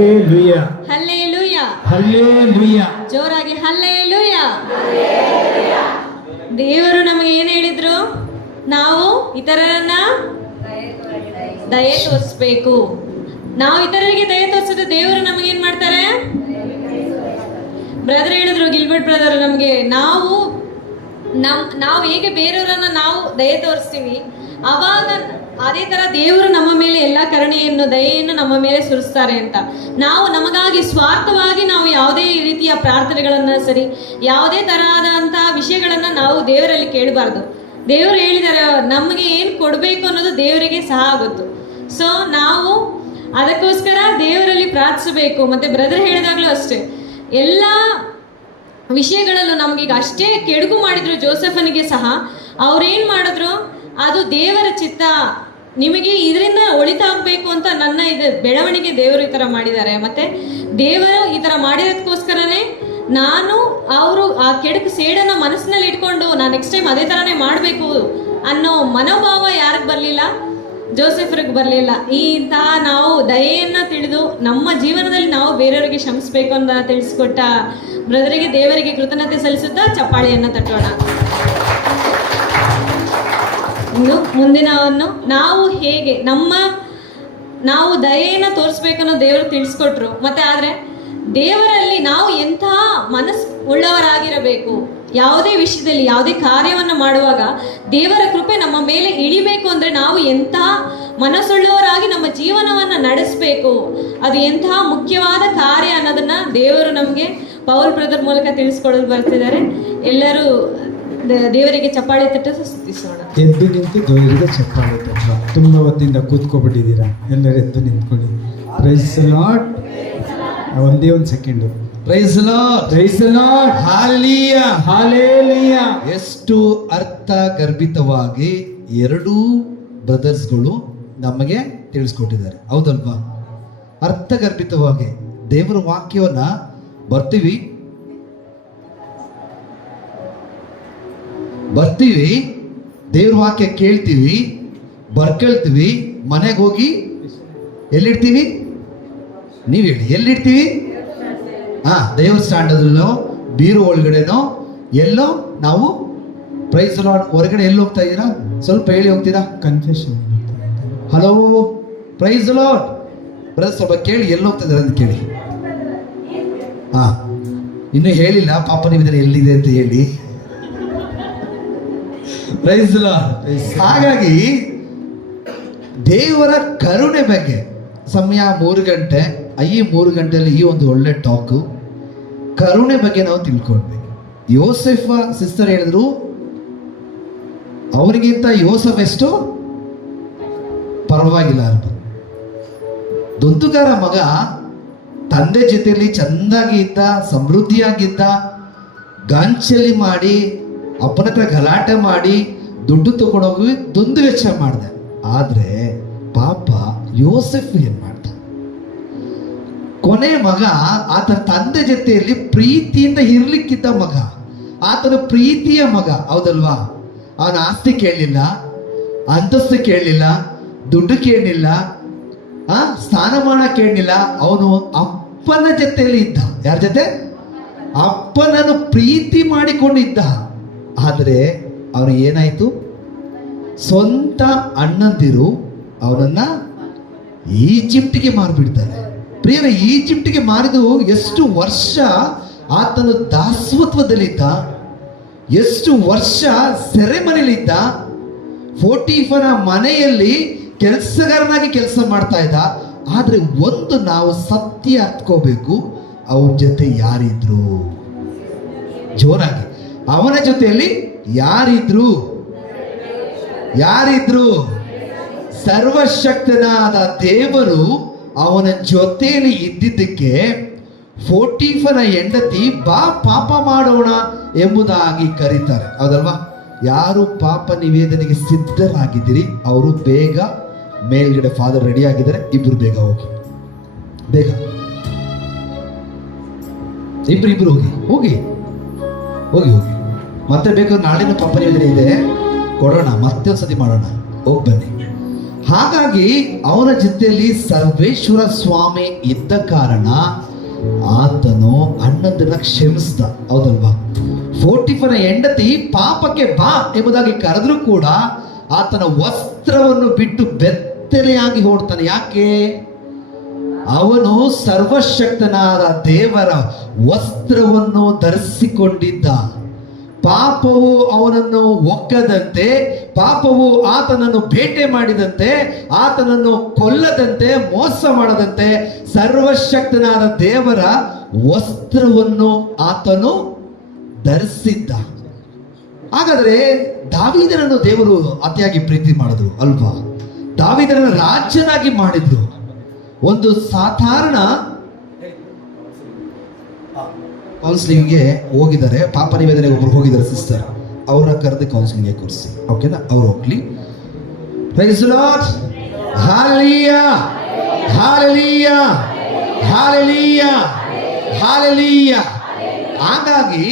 Hallelujah hallelujah hallelujah ಜೋರಾಗಿ hallelujah. ದೇವರು ನಮಗೆ ಏನು ಹೇಳಿದ್ರು? ನಾವು ಇತರರನ್ನ ದಯೆ ತೋರಿಸ್ಬೇಕು. ನಾವು ಇತರರಿಗೆ ದಯೆ ತೋರಿಸಿದ್ರೆ ದೇವರು ನಮಗೇನ್ ಮಾಡ್ತಾರೆ? ಬ್ರದರ್ ಹೇಳಿದ್ರು, ಗಿಲ್ಬರ್ಟ್ ಬ್ರದರ್, ನಮಗೆ ನಾವು ಹೇಗೆ ಬೇರೆಯವರನ್ನ ನಾವು ದಯೆ ತೋರಿಸ್ತೀವಿ, ಅವಾಗ ಅದೇ ತರ ದೇವರು ನಮ್ಮ ಮೇಲೆ ಎಲ್ಲ ಕರುಣೆಯನ್ನು ದಯೆಯನ್ನು ನಮ್ಮ ಮೇಲೆ ಸುರಿಸ್ತಾರೆ ಅಂತ. ನಾವು ನಮಗಾಗಿ ಸ್ವಾರ್ಥವಾಗಿ ನಾವು ಯಾವುದೇ ರೀತಿಯ ಪ್ರಾರ್ಥನೆಗಳನ್ನ ಸರಿ, ಯಾವುದೇ ತರಹದಂತಹ ವಿಷಯಗಳನ್ನ ನಾವು ದೇವರಲ್ಲಿ ಕೇಳಬಾರ್ದು. ದೇವರು ಹೇಳಿದ್ದಾರೆ, ನಮಗೆ ಏನು ಕೊಡಬೇಕು ಅನ್ನೋದು ದೇವರಿಗೆ ಸಹ ಗೊತ್ತು. ಸೊ ನಾವು ಅದಕ್ಕೋಸ್ಕರ ದೇವರಲ್ಲಿ ಪ್ರಾರ್ಥಿಸಬೇಕು. ಮತ್ತೆ ಬ್ರದರ್ ಹೇಳಿದಾಗಲೂ ಅಷ್ಟೇ, ಎಲ್ಲ ವಿಷಯಗಳಲ್ಲೂ ನಮಗೀಗ ಅಷ್ಟೇ ಕೆಡುಕು ಮಾಡಿದ್ರು ಜೋಸೆಫನಿಗೆ ಸಹ, ಅವ್ರೇನು ಮಾಡಿದ್ರು, ಅದು ದೇವರ ಚಿತ್ತ, ನಿಮಗೆ ಇದರಿಂದ ಒಳಿತಾಗಬೇಕು ಅಂತ ನನ್ನ ಇದು ಬೆಳವಣಿಗೆ ದೇವರು ಈ ಥರ ಮಾಡಿದ್ದಾರೆ. ಮತ್ತೆ ದೇವರು ಈ ಥರ ಮಾಡಿರೋದಕ್ಕೋಸ್ಕರನೇ ನಾನು ಅವರು ಆ ಕೆಡುಕು ಸೇಡನ್ನು ಮನಸ್ಸಿನಲ್ಲಿ ಇಟ್ಕೊಂಡು ನಾನು ನೆಕ್ಸ್ಟ್ ಟೈಮ್ ಅದೇ ಥರನೇ ಮಾಡಬೇಕು ಅನ್ನೋ ಮನೋಭಾವ ಯಾರಿಗೆ ಬರಲಿಲ್ಲ? ಜೋಸೆಫ್ರಿಗೆ ಬರಲಿಲ್ಲ. ಇಂತಹ ನಾವು ದಯೆಯನ್ನು ತಿಳಿದು ನಮ್ಮ ಜೀವನದಲ್ಲಿ ನಾವು ಬೇರೆಯವರಿಗೆ ಕ್ಷಮಿಸಬೇಕು ಅಂತ ತಿಳಿಸ್ಕೊಟ್ಟ ಬ್ರದರಿಗೆ ದೇವರಿಗೆ ಕೃತಜ್ಞತೆ ಸಲ್ಲಿಸುತ್ತಾ ಚಪ್ಪಾಳೆಯನ್ನು ತಟ್ಟೋಣ. ಇನ್ನು ಮುಂದಿನವನ್ನು ನಾವು ಹೇಗೆ ನಾವು ದಯೆಯನ್ನು ತೋರಿಸ್ಬೇಕು ಅನ್ನೋ ದೇವರು ತಿಳಿಸ್ಕೊಟ್ರು. ಮತ್ತೆ ಆದರೆ ದೇವರಲ್ಲಿ ನಾವು ಎಂಥ ಮನಸ್ಸು ಉಳ್ಳವರಾಗಿರಬೇಕು, ಯಾವುದೇ ವಿಷಯದಲ್ಲಿ ಯಾವುದೇ ಕಾರ್ಯವನ್ನು ಮಾಡುವಾಗ ದೇವರ ಕೃಪೆ ನಮ್ಮ ಮೇಲೆ ಇಳಿಬೇಕು ಅಂದರೆ ನಾವು ಎಂಥ ಮನಸ್ಸುಳ್ಳವರಾಗಿ ನಮ್ಮ ಜೀವನವನ್ನು ನಡೆಸಬೇಕು, ಅದು ಎಂಥ ಮುಖ್ಯವಾದ ಕಾರ್ಯ ಅನ್ನೋದನ್ನು ದೇವರು ನಮಗೆ ಪೌಲ್ ಬ್ರದರ್ ಮೂಲಕ ತಿಳಿಸ್ಕೊಡಲು ಬರ್ತಿದ್ದಾರೆ. ಎಲ್ಲರೂ ದೇವರಿಗೆ ಚಪ್ಪಾಳೆ ತಟ್ಟು ಸ್ತುತಿಸೋಣ. ಎದ್ದು ನಿಂತು ದೇವರಿಗೆ ಚಪ್ಪಾಳೆ ತಟ್ಟುವ. ತುಂಬ ಹೊತ್ತಿಂದ ಕೂತ್ಕೊಬಿಟ್ಟಿದ್ದೀರಾ, ಎಲ್ಲರೂ ಎದ್ದು ನಿಂತ್ಕೊಳ್ಳಿ. Praise Lord. ಒಂದೇ ಒಂದು second. Praise Lord, praise Lord, hallelujah, hallelujah. ಎಷ್ಟು ಅರ್ಥಗರ್ಭಿತವಾಗಿ ಎರಡೂ ಬ್ರದರ್ಸ್ಗಳು ನಮಗೆ ತಿಳಿಸ್ಕೊಟ್ಟಿದ್ದಾರೆ, ಹೌದಲ್ವಾ? ಅರ್ಥಗರ್ಭಿತವಾಗಿ ದೇವರ ವಾಕ್ಯವನ್ನ ಬರ್ತೀವಿ, ದೇವ್ರ ವಾಕ್ಯ ಕೇಳ್ತೀವಿ, ಬರ್ಕೇಳ್ತೀವಿ, ಮನೆಗೆ ಹೋಗಿ ಎಲ್ಲಿಡ್ತೀವಿ? ನೀವು ಹೇಳಿ, ಎಲ್ಲಿಡ್ತೀವಿ? ದೇವ್ರ ಸ್ಟ್ಯಾಂಡದಲ್ಲೋ ಬೀರು ಒಳಗಡೆನೋ ಎಲ್ಲೋ ನಾವು ಪ್ರೈಸ್ ಲಾರ್ಡ್ ಹೊರಗಡೆ ಎಲ್ಲಿ ಹೋಗ್ತಾ ಇದ್ದೀರಾ? ಸ್ವಲ್ಪ ಹೇಳಿ ಹೋಗ್ತೀರಾ? Confession. Hello, praise Lord brother, ಸ್ವಲ್ಪ ಕೇಳಿ ಎಲ್ಲಿ ಹೋಗ್ತಾ ಇದ್ದಾರೆ ಅಂತ ಕೇಳಿ. ಇನ್ನೂ ಹೇಳಿಲ್ಲ, ಪಾಪ ನಿವೇದನೆ ಎಲ್ಲಿದೆ ಅಂತ ಹೇಳಿ. Praise Lord. ಹಾಗಾಗಿ ದೇವರ ಕರುಣೆ ಬಗ್ಗೆ ಸಮಯ 3 ಗಂಟೆ, ಈ 3 ಗಂಟೆಯಲ್ಲಿ ಈ ಒಂದು ಒಳ್ಳೆ ಟಾಕು ಕರುಣೆ ಬಗ್ಗೆ ನಾವು ತಿಳ್ಕೊಳ್ಬೇಕು. ಯೋಸೆಫ ಸಿಸ್ಟರ್ ಹೇಳಿದ್ರು, ಅವರಿಗಿಂತ ಯೋಸೆಫ್ ಎಷ್ಟು ಪರವಾಗಿಲ್ಲ ಅಂತ. ದುಂದುಗಾರ ಮಗ ತಂದೆ ಜೊತೆಯಲ್ಲಿ ಚೆಂದಾಗಿ ಇದ್ದ, ಸಮೃದ್ಧಿಯಾಗಿದ್ದ, ಗಾಂಚಲಿ ಮಾಡಿ ಅಪ್ಪನ ಹತ್ರ ಗಲಾಟೆ ಮಾಡಿ ದುಡ್ಡು ತಗೊಂಡೋಗಿ ದುಂದು ವೆಚ್ಚ ಮಾಡಿದೆ. ಆದರೆ ಪಾಪ ಯೋಸೆಫ್ ಏನ್ ಮಾಡ್ದ? ಕೊನೆ ಮಗ ಆತನ ತಂದೆ ಜೊತೆಯಲ್ಲಿ ಪ್ರೀತಿಯಿಂದ ಇರ್ಲಿಕ್ಕಿದ್ದ ಮಗ, ಆತನ ಪ್ರೀತಿಯ ಮಗ, ಹೌದಲ್ವಾ? ಅವನ ಆಸ್ತಿ ಕೇಳಲಿಲ್ಲ, ಅಂತಸ್ತು ಕೇಳಲಿಲ್ಲ, ದುಡ್ಡು ಕೇಳಲಿಲ್ಲ, ಸ್ಥಾನಮಾನ ಕೇಳಲಿಲ್ಲ. ಅವನು ಅಪ್ಪನ ಜೊತೆಯಲ್ಲಿ ಇದ್ದ. ಯಾರ ಜೊತೆ? ಅಪ್ಪನನ್ನು ಪ್ರೀತಿ ಮಾಡಿಕೊಂಡಿದ್ದ. ಆದರೆ ಅವನು ಏನಾಯ್ತು? ಸ್ವಂತ ಅಣ್ಣಂದಿರು ಅವನನ್ನ ಈಜಿಪ್ಟಿಗೆ ಮಾರಿಬಿಡ್ತಾರೆ. ಪ್ರಿಯರ, ಈಜಿಪ್ಟಿಗೆ ಮಾರಿದು ಎಷ್ಟು ವರ್ಷ ಆತನು ದಾಸತ್ವದಲ್ಲಿದ್ದ, ಎಷ್ಟು ವರ್ಷ ಸೆರೆಮನೆಯಲ್ಲಿದ್ದ, ಪೋಟಿಫನ ಮನೆಯಲ್ಲಿ ಕೆಲಸಗಾರನಾಗಿ ಕೆಲಸ ಮಾಡ್ತಾ ಇದ್ದ. ಆದರೆ ಒಂದು ನಾವು ಸತ್ಯ ಹತ್ಕೋಬೇಕು, ಅವನ ಜೊತೆ ಯಾರಿದ್ರು? ಜೋರಾಗಿ, ಅವನ ಜೊತೆಯಲ್ಲಿ ಯಾರಿದ್ರು? ಸರ್ವಶಕ್ತನಾದ ದೇವರು ಅವನ ಜೊತೆಯಲ್ಲಿ ಇದ್ದಿದ್ದಕ್ಕೆ ಪೋಟಿಫನ ಹೆಂಡತಿ ಬಾ ಪಾಪ ಮಾಡೋಣ ಎಂಬುದಾಗಿ ಕರೀತಾರೆ, ಹೌದಲ್ವಾ? ಯಾರು ಪಾಪ ನಿವೇದನೆಗೆ ಸಿದ್ಧರಾಗಿದ್ದೀರಿ ಅವರು ಬೇಗ ಮೇಲ್ಗಡೆ ಫಾದರ್ ರೆಡಿ ಆಗಿದ್ದಾರೆ, ಇಬ್ರು ಬೇಗ ಹೋಗಿ, ಬೇಗ ಇಬ್ರು ಹೋಗಿ. ಮತ್ತೆ ಬೇಕಾದ್ರೆ ನಾಳಿನ ಪಾಪ ನಿವೇದನೆ ಇದೆ, ಕೊಡೋಣ, ಮತ್ತೆ ಒಂದ್ಸತಿ ಮಾಡೋಣ, ಹೋಗಿ ಬನ್ನಿ. ಹಾಗಾಗಿ ಅವನ ಜೊತೆಯಲ್ಲಿ ಸರ್ವೇಶ್ವರ ಸ್ವಾಮಿ ಇದ್ದ ಕಾರಣ ಆತನು ಅಣ್ಣದನ್ನ ಕ್ಷಮಿಸ್ದ. ಹೌದಲ್ವಾ? ಫೋಟಿಫನ ಹೆಂಡತಿ ಪಾಪಕ್ಕೆ ಬಾ ಎಂಬುದಾಗಿ ಕರೆದ್ರೂ ಕೂಡ ಆತನ ವಸ್ತ್ರವನ್ನು ಬಿಟ್ಟು ಬೆತ್ತಲೆಯಾಗಿ ಓಡ್ತಾನೆ. ಯಾಕೆ? ಅವನು ಸರ್ವಶಕ್ತನಾದ ದೇವರ ವಸ್ತ್ರವನ್ನು ಧರಿಸಿಕೊಂಡಿದ್ದ. ಪಾಪವು ಅವನನ್ನು ಒಕ್ಕದಂತೆ, ಪಾಪವು ಆತನನ್ನು ಬೇಟೆ ಮಾಡಿದಂತೆ, ಆತನನ್ನು ಕೊಲ್ಲದಂತೆ, ಮೋಸ ಮಾಡದಂತೆ ಸರ್ವಶಕ್ತನಾದ ದೇವರ ವಸ್ತ್ರವನ್ನು ಆತನು ಧರಿಸಿದ್ದ. ಹಾಗಾದ್ರೆ ದಾವೀದನನ್ನು ದೇವರು ಅತಿಯಾಗಿ ಪ್ರೀತಿ ಮಾಡಿದ್ರು ಅಲ್ವಾ? ದಾವೀದನನ್ನು ರಾಜನಾಗಿ ಮಾಡಿದ್ರು. ಒಂದು ಸಾಧಾರಣ ಕೌನ್ಸಿಲಿಂಗ್ಗೆ ಹೋಗಿದ್ದಾರೆ, ಪಾಪ ನಿವೇದನೆಗೆ ಒಬ್ರು ಹೋಗಿದ್ದಾರೆ ಸಿಸ್ಟರ್, ಅವ್ರನ್ನ ಕರೆದು ಕೌನ್ಸಿಲಿಂಗ್ಗೆ ಕೂರಿಸಿ. ಓಕೆನಾ? ಅವ್ರು ಹೋಗ್ಲಿ. Praise the Lord. Hallelujah, hallelujah, hallelujah, hallelujah. ಹಾಗಾಗಿ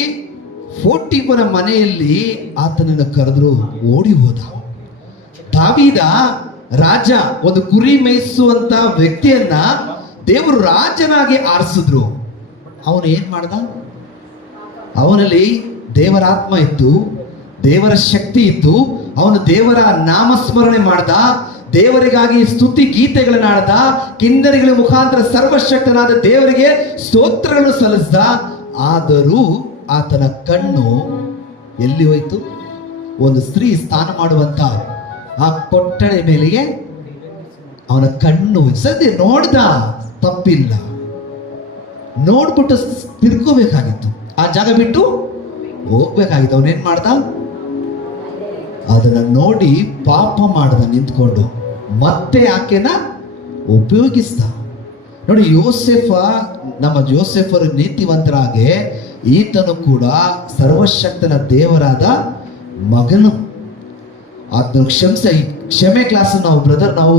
ಫೋಟಿಫನ ಮನೆಯಲ್ಲಿ ಆತನನ್ನು ಕರೆದ್ರು, ಓಡಿ ಹೋದ. ದಾವೀದ ರಾಜ, ಒಂದು ಕುರಿ ಮೇಯಿಸುವಂತ ವ್ಯಕ್ತಿಯನ್ನ ದೇವರು ರಾಜನಾಗಿ ಆರಿಸಿದ್ರು. ಅವನು ಏನ್ ಮಾಡ್ದ? ಅವನಲ್ಲಿ ದೇವರ ಆತ್ಮ ಇತ್ತು, ದೇವರ ಶಕ್ತಿ ಇತ್ತು. ಅವನು ದೇವರ ನಾಮಸ್ಮರಣೆ ಮಾಡ್ದ, ದೇವರಿಗಾಗಿ ಸ್ತುತಿ ಗೀತೆಗಳನ್ನ ಆಡ್ದ, ಕಿನ್ನರಿಗಳ ಮುಖಾಂತರ ಸರ್ವಶಕ್ತನಾದ ದೇವರಿಗೆ ಸ್ತೋತ್ರಗಳನ್ನು ಸಲ್ಲಿಸ್ದ. ಆದರೂ ಆತನ ಕಣ್ಣು ಎಲ್ಲಿ ಹೋಯ್ತು? ಒಂದು ಸ್ತ್ರೀ ಸ್ನಾನ ಮಾಡುವಂತ ಆ ಕೊಠಡಿ ಮೇಲೆಗೆ ಅವನ ಕಣ್ಣು ಸದ್ಯ ನೋಡ್ದ, ತಪ್ಪಿಲ್ಲ. ನೋಡ್ಬಿಟ್ಟು ತಿರ್ಕೋಬೇಕಾಗಿತ್ತು, ಆ ಜಾಗ ಬಿಟ್ಟು ಹೋಗ್ಬೇಕಾಗಿತ್ತು. ಅವನೇನ್ ಮಾಡ್ದ? ಅದನ್ನ ನೋಡಿ ಪಾಪ ಮಾಡ್ದ ನಿಂತ್ಕೊಂಡು, ಮತ್ತೆ ಆಕೆನ ಉಪಯೋಗಿಸ್ದ. ನೋಡಿ, ಯೋಸೆಫ, ನಮ್ಮ ಯೋಸೆಫರು ನೀತಿವಂತರಾಗೆ ಈತನು ಕೂಡ ಸರ್ವಶಕ್ತನ ದೇವರಾದ ಮಗನು. ಆತನು ಕ್ಷಮೆ ಕ್ಲಾಸ್ ನಾವು ಬ್ರದರ್, ನಾವು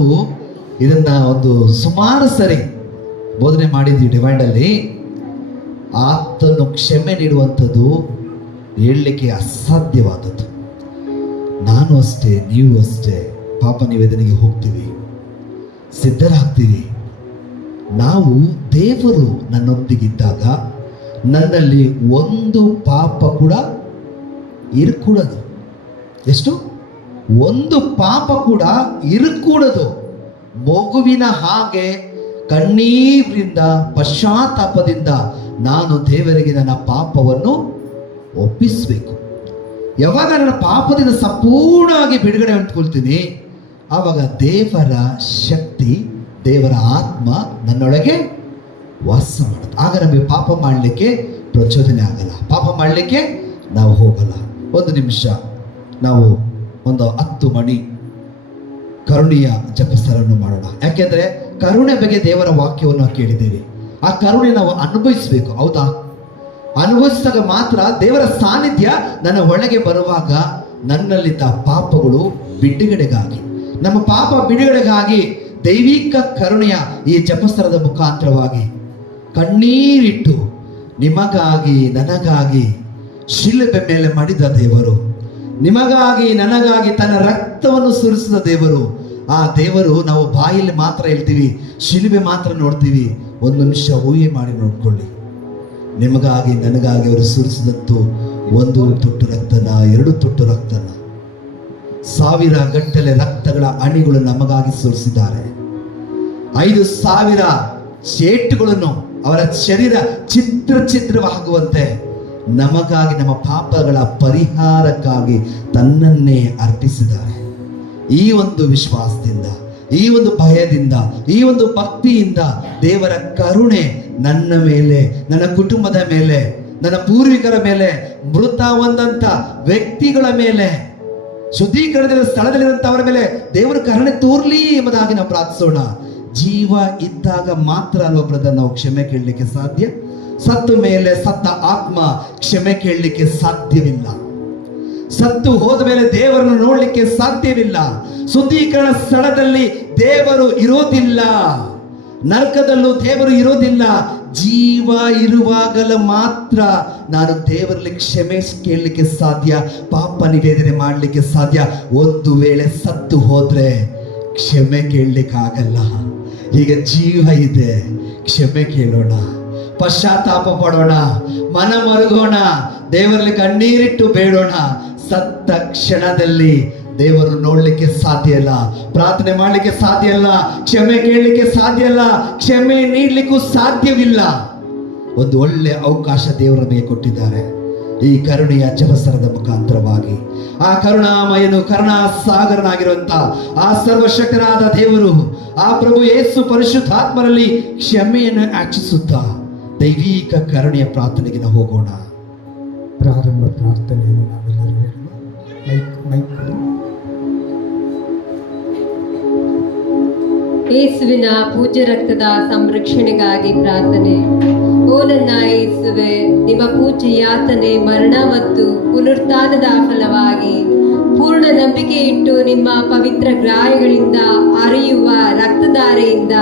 ಇದನ್ನ ಒಂದು ಸುಮಾರು ಸರಿ ಬೋಧನೆ ಮಾಡಿದ್ವಿ ಡಿವೈಂಡ್ ಅಲ್ಲಿ. ಆತನು ಕ್ಷಮೆ ನೀಡುವಂಥದ್ದು ಹೇಳಲಿಕ್ಕೆ ಅಸಾಧ್ಯವಾದದ್ದು. ನಾನು ಅಷ್ಟೇ, ನೀವು ಅಷ್ಟೇ ಪಾಪ ನಿವೇದನೆಗೆ ಹೋಗ್ತೀವಿ, ಸಿದ್ಧರಾಗ್ತೀವಿ. ನಾವು ದೇವರು ನನ್ನೊಂದಿಗಿದ್ದಾಗ ನನ್ನಲ್ಲಿ ಒಂದು ಪಾಪ ಕೂಡ ಇರಕೂಡದು. ಎಷ್ಟು? ಒಂದು ಪಾಪ ಕೂಡ ಇರಕೂಡದು. ಮಗುವಿನ ಹಾಗೆ ಕಣ್ಣೀರಿನಿಂದ ಪಶ್ಚಾತ್ತಾಪದಿಂದ ನಾನು ದೇವರಿಗೆ ನನ್ನ ಪಾಪವನ್ನು ಒಪ್ಪಿಸಬೇಕು. ಯಾವಾಗ ನನ್ನ ಪಾಪದಿಂದ ಸಂಪೂರ್ಣವಾಗಿ ಬಿಡುಗಡೆ ಅಂದ್ಕೊಳ್ತೀನಿ, ಆವಾಗ ದೇವರ ಶಕ್ತಿ, ದೇವರ ಆತ್ಮ ನನ್ನೊಳಗೆ ವಾಸ ಮಾಡುತ್ತೆ. ಆಗ ನಮಗೆ ಪಾಪ ಮಾಡಲಿಕ್ಕೆ ಪ್ರಚೋದನೆ ಆಗಲ್ಲ, ಪಾಪ ಮಾಡಲಿಕ್ಕೆ ನಾವು ಹೋಗಲ್ಲ. ಒಂದು ನಿಮಿಷ ನಾವು ಒಂದು 10 ಮಣಿ ಕರುಣೆಯ ಜಪಸರನ್ನು ಮಾಡೋಣ. ಯಾಕೆಂದ್ರೆ ಕರುಣೆ ಬಗ್ಗೆ ದೇವರ ವಾಕ್ಯವನ್ನು ಕೇಳಿದ್ದೇವೆ. ಆ ಕರುಣೆ ನಾವು ಅನುಭವಿಸಬೇಕು. ಹೌದಾ? ಅನುಭವಿಸಿದಾಗ ಮಾತ್ರ ದೇವರ ಸಾನ್ನಿಧ್ಯ ನನ್ನ ಒಳಗೆ ಬರುವಾಗ ನನ್ನಲ್ಲಿದ್ದ ಪಾಪಗಳು ಬಿಡುಗಡೆಗಾಗಿ, ನಮ್ಮ ಪಾಪ ಬಿಡುಗಡೆಗಾಗಿ ದೈವಿಕ ಕರುಣೆಯ ಈ ಜಪಸ್ತರದ ಮುಖಾಂತರವಾಗಿ ಕಣ್ಣೀರಿಟ್ಟು ನಿಮಗಾಗಿ ನನಗಾಗಿ ಶಿಲುಬೆ ಮೇಲೆ ಮಾಡಿದ ದೇವರು, ನಿಮಗಾಗಿ ನನಗಾಗಿ ತನ್ನ ರಕ್ತವನ್ನು ಸುರಿಸಿದ ದೇವರು. ಆ ದೇವರು ನಾವು ಬಾಯಲ್ಲಿ ಮಾತ್ರ ಹೇಳ್ತೀವಿ, ಶಿಲುಬೆ ಮಾತ್ರ ನೋಡ್ತೀವಿ. ಒಂದು ನಿಮಿಷ ಊಹೆ ಮಾಡಿ ನೋಡ್ಕೊಳ್ಳಿ. ನಿಮಗಾಗಿ ನನಗಾಗಿ ಅವರು ಸುರಿಸಿದಂತೂ 1 ತೊಟ್ಟು ರಕ್ತನ, 2 ತೊಟ್ಟು ರಕ್ತನ, 1000 ಗಟ್ಟಲೆ ರಕ್ತಗಳ ಅಣಿಗಳು ನಮಗಾಗಿ ಸುರಿಸಿದ್ದಾರೆ. 5000 ಶೇಟುಗಳನ್ನು ಅವರ ಶರೀರ ಛಿದ್ರವಾಗುವಂತೆ ನಮಗಾಗಿ, ನಮ್ಮ ಪಾಪಗಳ ಪರಿಹಾರಕ್ಕಾಗಿ ತನ್ನನ್ನೇ ಅರ್ಪಿಸಿದ್ದಾರೆ. ಈ ಒಂದು ವಿಶ್ವಾಸದಿಂದ, ಈ ಒಂದು ಭಯದಿಂದ, ಈ ಒಂದು ಭಕ್ತಿಯಿಂದ ದೇವರ ಕರುಣೆ ನನ್ನ ಮೇಲೆ, ನನ್ನ ಕುಟುಂಬದ ಮೇಲೆ, ನನ್ನ ಪೂರ್ವಿಕರ ಮೇಲೆ, ಮೃತ ಹೊಂದಂತ ವ್ಯಕ್ತಿಗಳ ಮೇಲೆ, ಶುದ್ಧೀಕರಣದ ಸ್ಥಳದಲ್ಲಿರುವಂತವರ ಮೇಲೆ ದೇವರ ಕರುಣೆ ತೋರ್ಲಿ ಎಂಬುದಾಗಿ ನಾವು ಪ್ರಾರ್ಥಿಸೋಣ. ಜೀವ ಇದ್ದಾಗ ಮಾತ್ರ ಅಲ್ವ ಬ್ರದರ್ ನಾವು ಕ್ಷಮೆ ಕೇಳಲಿಕ್ಕೆ ಸಾಧ್ಯ. ಸತ್ತು ಮೇಲೆ ಸತ್ತ ಆತ್ಮ ಕ್ಷಮೆ ಕೇಳಲಿಕ್ಕೆ ಸಾಧ್ಯವಿಲ್ಲ. ಸತ್ತು ಹೋದ ಮೇಲೆ ದೇವರನ್ನು ನೋಡಲಿಕ್ಕೆ ಸಾಧ್ಯವಿಲ್ಲ. ಶುದ್ಧೀಕರಣ ಸ್ಥಳದಲ್ಲಿ ದೇವರು ಇರೋದಿಲ್ಲ, ನರಕದಲ್ಲೂ ದೇವರು ಇರೋದಿಲ್ಲ. ಜೀವ ಇರುವಾಗಲೂ ಮಾತ್ರ ನಾನು ದೇವರಲ್ಲಿ ಕ್ಷಮೆ ಕೇಳಲಿಕ್ಕೆ ಸಾಧ್ಯ, ಪಾಪ ನಿವೇದನೆ ಮಾಡಲಿಕ್ಕೆ ಸಾಧ್ಯ. ಒಂದು ವೇಳೆ ಸತ್ತು ಹೋದ್ರೆ ಕ್ಷಮೆ ಕೇಳಲಿಕ್ಕಾಗಲ್ಲ. ಈಗ ಜೀವ ಇದೆ, ಕ್ಷಮೆ ಕೇಳೋಣ, ಪಶ್ಚಾತ್ತಾಪ ಪಡೋಣ, ಮನ ಮರುಗೋಣ, ದೇವರಲ್ಲಿ ಕಣ್ಣೀರಿಟ್ಟು ಬೇಡೋಣ. ಸತ್ತ ಕ್ಷಣದಲ್ಲಿ ದೇವರು ನೋಡ್ಲಿಕ್ಕೆ ಸಾಧ್ಯ ಇಲ್ಲ, ಪ್ರಾರ್ಥನೆ ಮಾಡ್ಲಿಕ್ಕೆ ಸಾಧ್ಯ ಇಲ್ಲ, ಕ್ಷಮೆ ಕೇಳಲಿಕ್ಕೆ ಸಾಧ್ಯ ಇಲ್ಲ, ಕ್ಷಮೆ ನೀಡ್ಲಿಕ್ಕೂ ಸಾಧ್ಯವಿಲ್ಲ. ಒಂದು ಒಳ್ಳೆ ಅವಕಾಶ ದೇವರ ನಮಗೆ ಕೊಟ್ಟಿದ್ದಾರೆ ಈ ಕರುಣೆಯ ಜಲಸರದ ಮುಖಾಂತರವಾಗಿ. ಆ ಕರುಣಾಮಯನು, ಕರುಣಾ ಸಾಗರನಾಗಿರುವಂತ ಆ ಸರ್ವಶಕ್ತನಾದ ದೇವರು, ಆ ಪ್ರಭು ಯೇಸು ಪರಿಶುದ್ಧಾತ್ಮರಲ್ಲಿ ಕ್ಷಮೆಯನ್ನು ಯಾಚಿಸುತ್ತಾ ದೈವಿಕ ಕರುಣೆಯ ಪ್ರಾರ್ಥನೆಗೆ ನಾವು ಹೋಗೋಣ. ಪ್ರಾರಂಭ ಪ್ರಾರ್ಥನೆಯನ್ನು ನಾವೆಲ್ಲರೂ ಹೇಳುವ. ಮೈಕ್ ಕೊಡಿ. ಯೇಸುವಿನ ಪೂಜ್ಯ ರಕ್ತದ ಸಂರಕ್ಷಣೆಗಾಗಿ ಪ್ರಾರ್ಥನೆ. ಓ ನನ್ನ ಯೇಸುವೆ, ನಿಮ್ಮ ಪೂಜ್ಯ ಯಾತನೆ, ಮರಣ ಮತ್ತು ಪುನರುತ್ಥಾನದ ಫಲವಾಗಿ ಪೂರ್ಣ ನಂಬಿಕೆ ಇಟ್ಟು ನಿಮ್ಮ ಪವಿತ್ರ ಗ್ರಾಯಗಳಿಂದ ಹರಿಯುವ ರಕ್ತಧಾರೆಯಿಂದ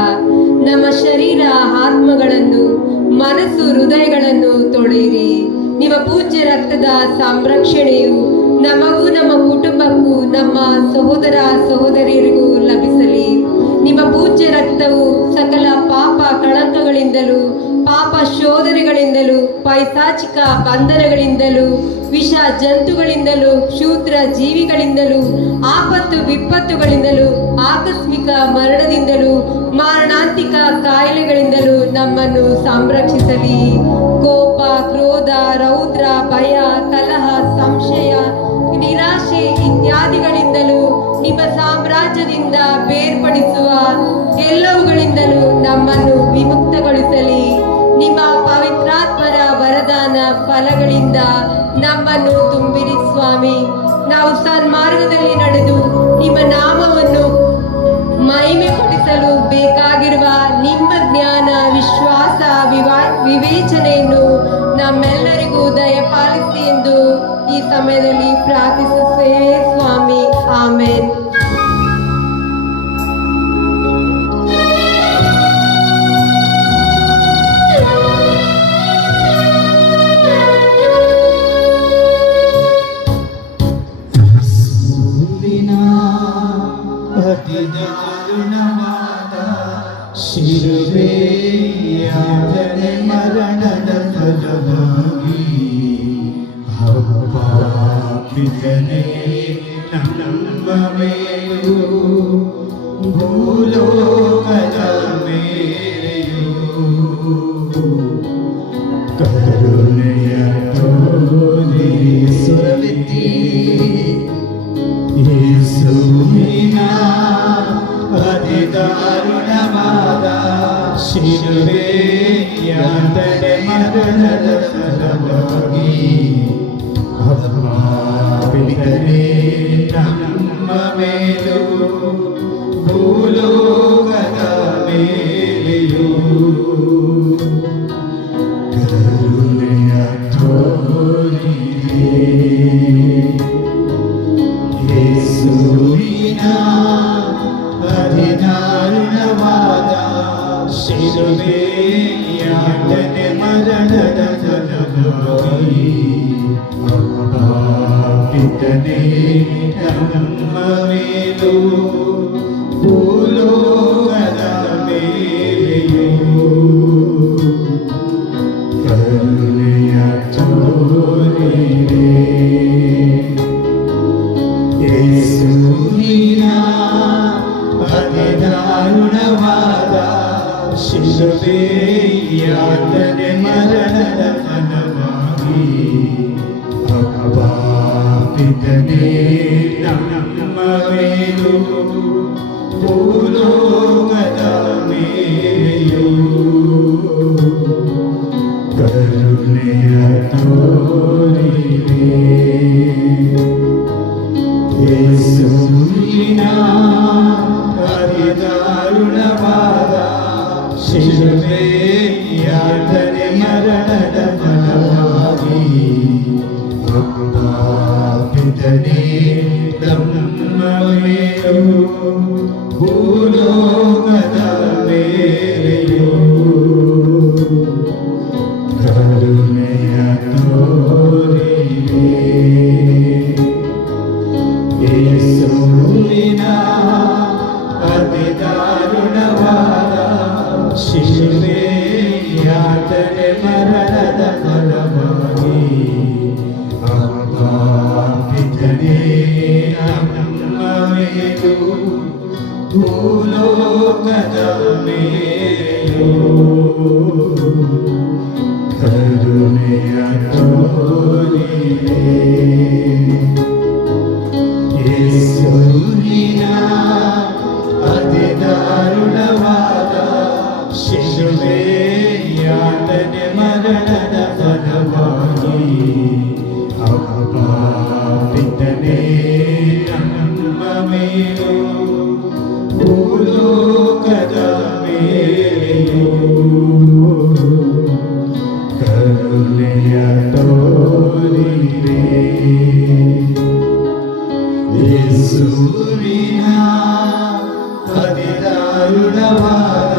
ನಮ್ಮ ಶರೀರ, ಆತ್ಮಗಳನ್ನು, ಮನಸ್ಸು, ಹೃದಯಗಳನ್ನು ತೊಳೆಯಿರಿ. ನಿಮ್ಮ ಪೂಜ್ಯ ರಕ್ತದ ಸಂರಕ್ಷಣೆಯು ನಮಗೂ ನಮ್ಮ ಕುಟುಂಬಕ್ಕೂ ನಮ್ಮ ಸಹೋದರ ಸಹೋದರಿಯರಿಗೂ ಲಭಿಸಲಿ. ನಿಮ್ಮ ಪೂಜ್ಯ ರಕ್ತವು ಸಕಲ ಪಾಪ ಕಳಂಕಗಳಿಂದಲೂ, ಪಾಪ ಶೋಧನೆಗಳಿಂದಲೂ, ಪೈಶಾಚಿಕ ಬಂಧನಗಳಿಂದಲೂ, ವಿಷ ಜಂತುಗಳಿಂದಲೂ, ಕ್ಷುದ್ರ ಜೀವಿಗಳಿಂದಲೂ, ಆಪತ್ತು ವಿಪತ್ತುಗಳಿಂದಲೂ, ಆಕಸ್ಮಿಕ ಮರಣದಿಂದಲೂ, ಮಾರಣಾಂತಿಕ ಕಾಯಿಲೆಗಳಿಂದಲೂ ನಮ್ಮನ್ನು ಸಂರಕ್ಷಿಸಲಿ. ಕೋಪ, ಕ್ರೋಧ, ರೌದ್ರ, ಭಯ, ಕಲಹ, ಸಂಶಯ, ನಿರಾಶೆ ಇತ್ಯಾದಿಗಳಿಂದಲೂ, ನಿಮ್ಮ ಸಾಮ್ರಾಜ್ಯದಿಂದ ಬೇರ್ಪಡಿಸುವ ಎಲ್ಲವುಗಳಿಂದಲೂ ನಮ್ಮನ್ನು ವಿಮುಕ್ತಗೊಳಿಸಲಿ. ನಿಮ್ಮ ಪವಿತ್ರಾತ್ಮರ ವರದಾನ ಫಲಗಳಿಂದ ನಮ್ಮನ್ನು ತುಂಬಿರಿ ಸ್ವಾಮಿ. ನಾವು ಸನ್ಮಾರ್ಗದಲ್ಲಿ ನಡೆದು ನಿಮ್ಮ ನಾಮವನ್ನು ಮಹಿಮೆ ಪಡಿಸಲು ಬೇಕಾಗಿರುವ ನಿಮ್ಮ ಜ್ಞಾನ, ವಿಶ್ವಾಸ, ವಿವೇಚನೆಯನ್ನು ನಮ್ಮೆಲ್ಲರಿಗೂ ದಯಪಾಲಿಸಿ ಎಂದು ಈ ಸಮಯದಲ್ಲಿ ಪ್ರಾರ್ಥಿಸುತ್ತೇವೆ ಸ್ವಾಮಿ. ಆಮೇನ್. ಶಿಲುಬೆ ಯಾತನೆ ಮರಣದ ಫಲವಾಗಿ ಪಾಪಿತನೇ ನಮ್ಮ ಮೇಲೂ ಭೂಲೋಕದ ಮೇಲೆಯೂ ಕರುಣೆಯ ತೋರಿ ಸುರವಿತಿ ಯೇಸುವಿನ ಅತಿ ದಾರುಣವಾದ ಶಿಲುಬೆ ಯಾತನೆ ಮರಣದ ಫಲವಾಗಿ ಪಾಪಿತನೇ ನಮ್ಮ ಮೇಲೂ ಭೂಲೋಕದ ಮೇಲೆಯೂ ಕರುಣೆಯ ತೋರಿದೆ. ಯೇಸುವಿನ ಅತಿ ದಾರುಣವಾದ ಶಿಲುಬೆ ಯಾತನೆ ಮರಣದ ಫಲವಾಗಿ ಪಾಪಿತನೇ ನಮ್ಮ ಮೇಲೂ ಭೂಲೋಕದ ಮೇಲೆಯೂ ಕರುಣೆಯ ತೋರಿದೆ. ಯೇಸುವಿನ ಅತಿ ದಾರುಣವಾದ ಶಿಲುಬೆ ಯಾತನೆ ಮರಣದ ಫಲವಾಗಿ ಪಾಪಿತನೇ ನಮ್ಮ ಮೇಲೂ ಭೂಲೋಕದ ಮೇಲೆಯೂ ಕರುಣೆಯ ತೋರಿದೆ. ಯೇಸುವಿನ ಅತಿ ದಾರುಣವಾದ ಶಿಲುಬೆ ಯಾತನೆ ಮರಣದ ಫಲವಾಗಿ ಪಾಪಿತನೇ ನಮ್ಮ ಮೇಲೂ ಭೂಲೋಕದ ಮೇಲೆಯೂ ಕರುಣೆಯ ತೋರಿದೆ. ಯೇಸುವಿನ ಮೇಲೆಯೂ ಕರುಣೆಯ ತೋರಿದೆ. ಯೇಸುವಿನ ಅತಿ ದಾರುಣವಾದ ಶಿಲುಬೆ ಯಾತನೆ ಮರಣದ ಫಲವಾಗಿ ಪಾಪಿತನೇ ನಮ್ಮ ಮೇಲೂ ಭೂಲೋಕದ ಮೇಲೆಯೂ ಕರುಣೆಯ ತೋರಿದೆ. ಯೇಸುವಿನ ಅತಿ ದಾರುಣವಾದ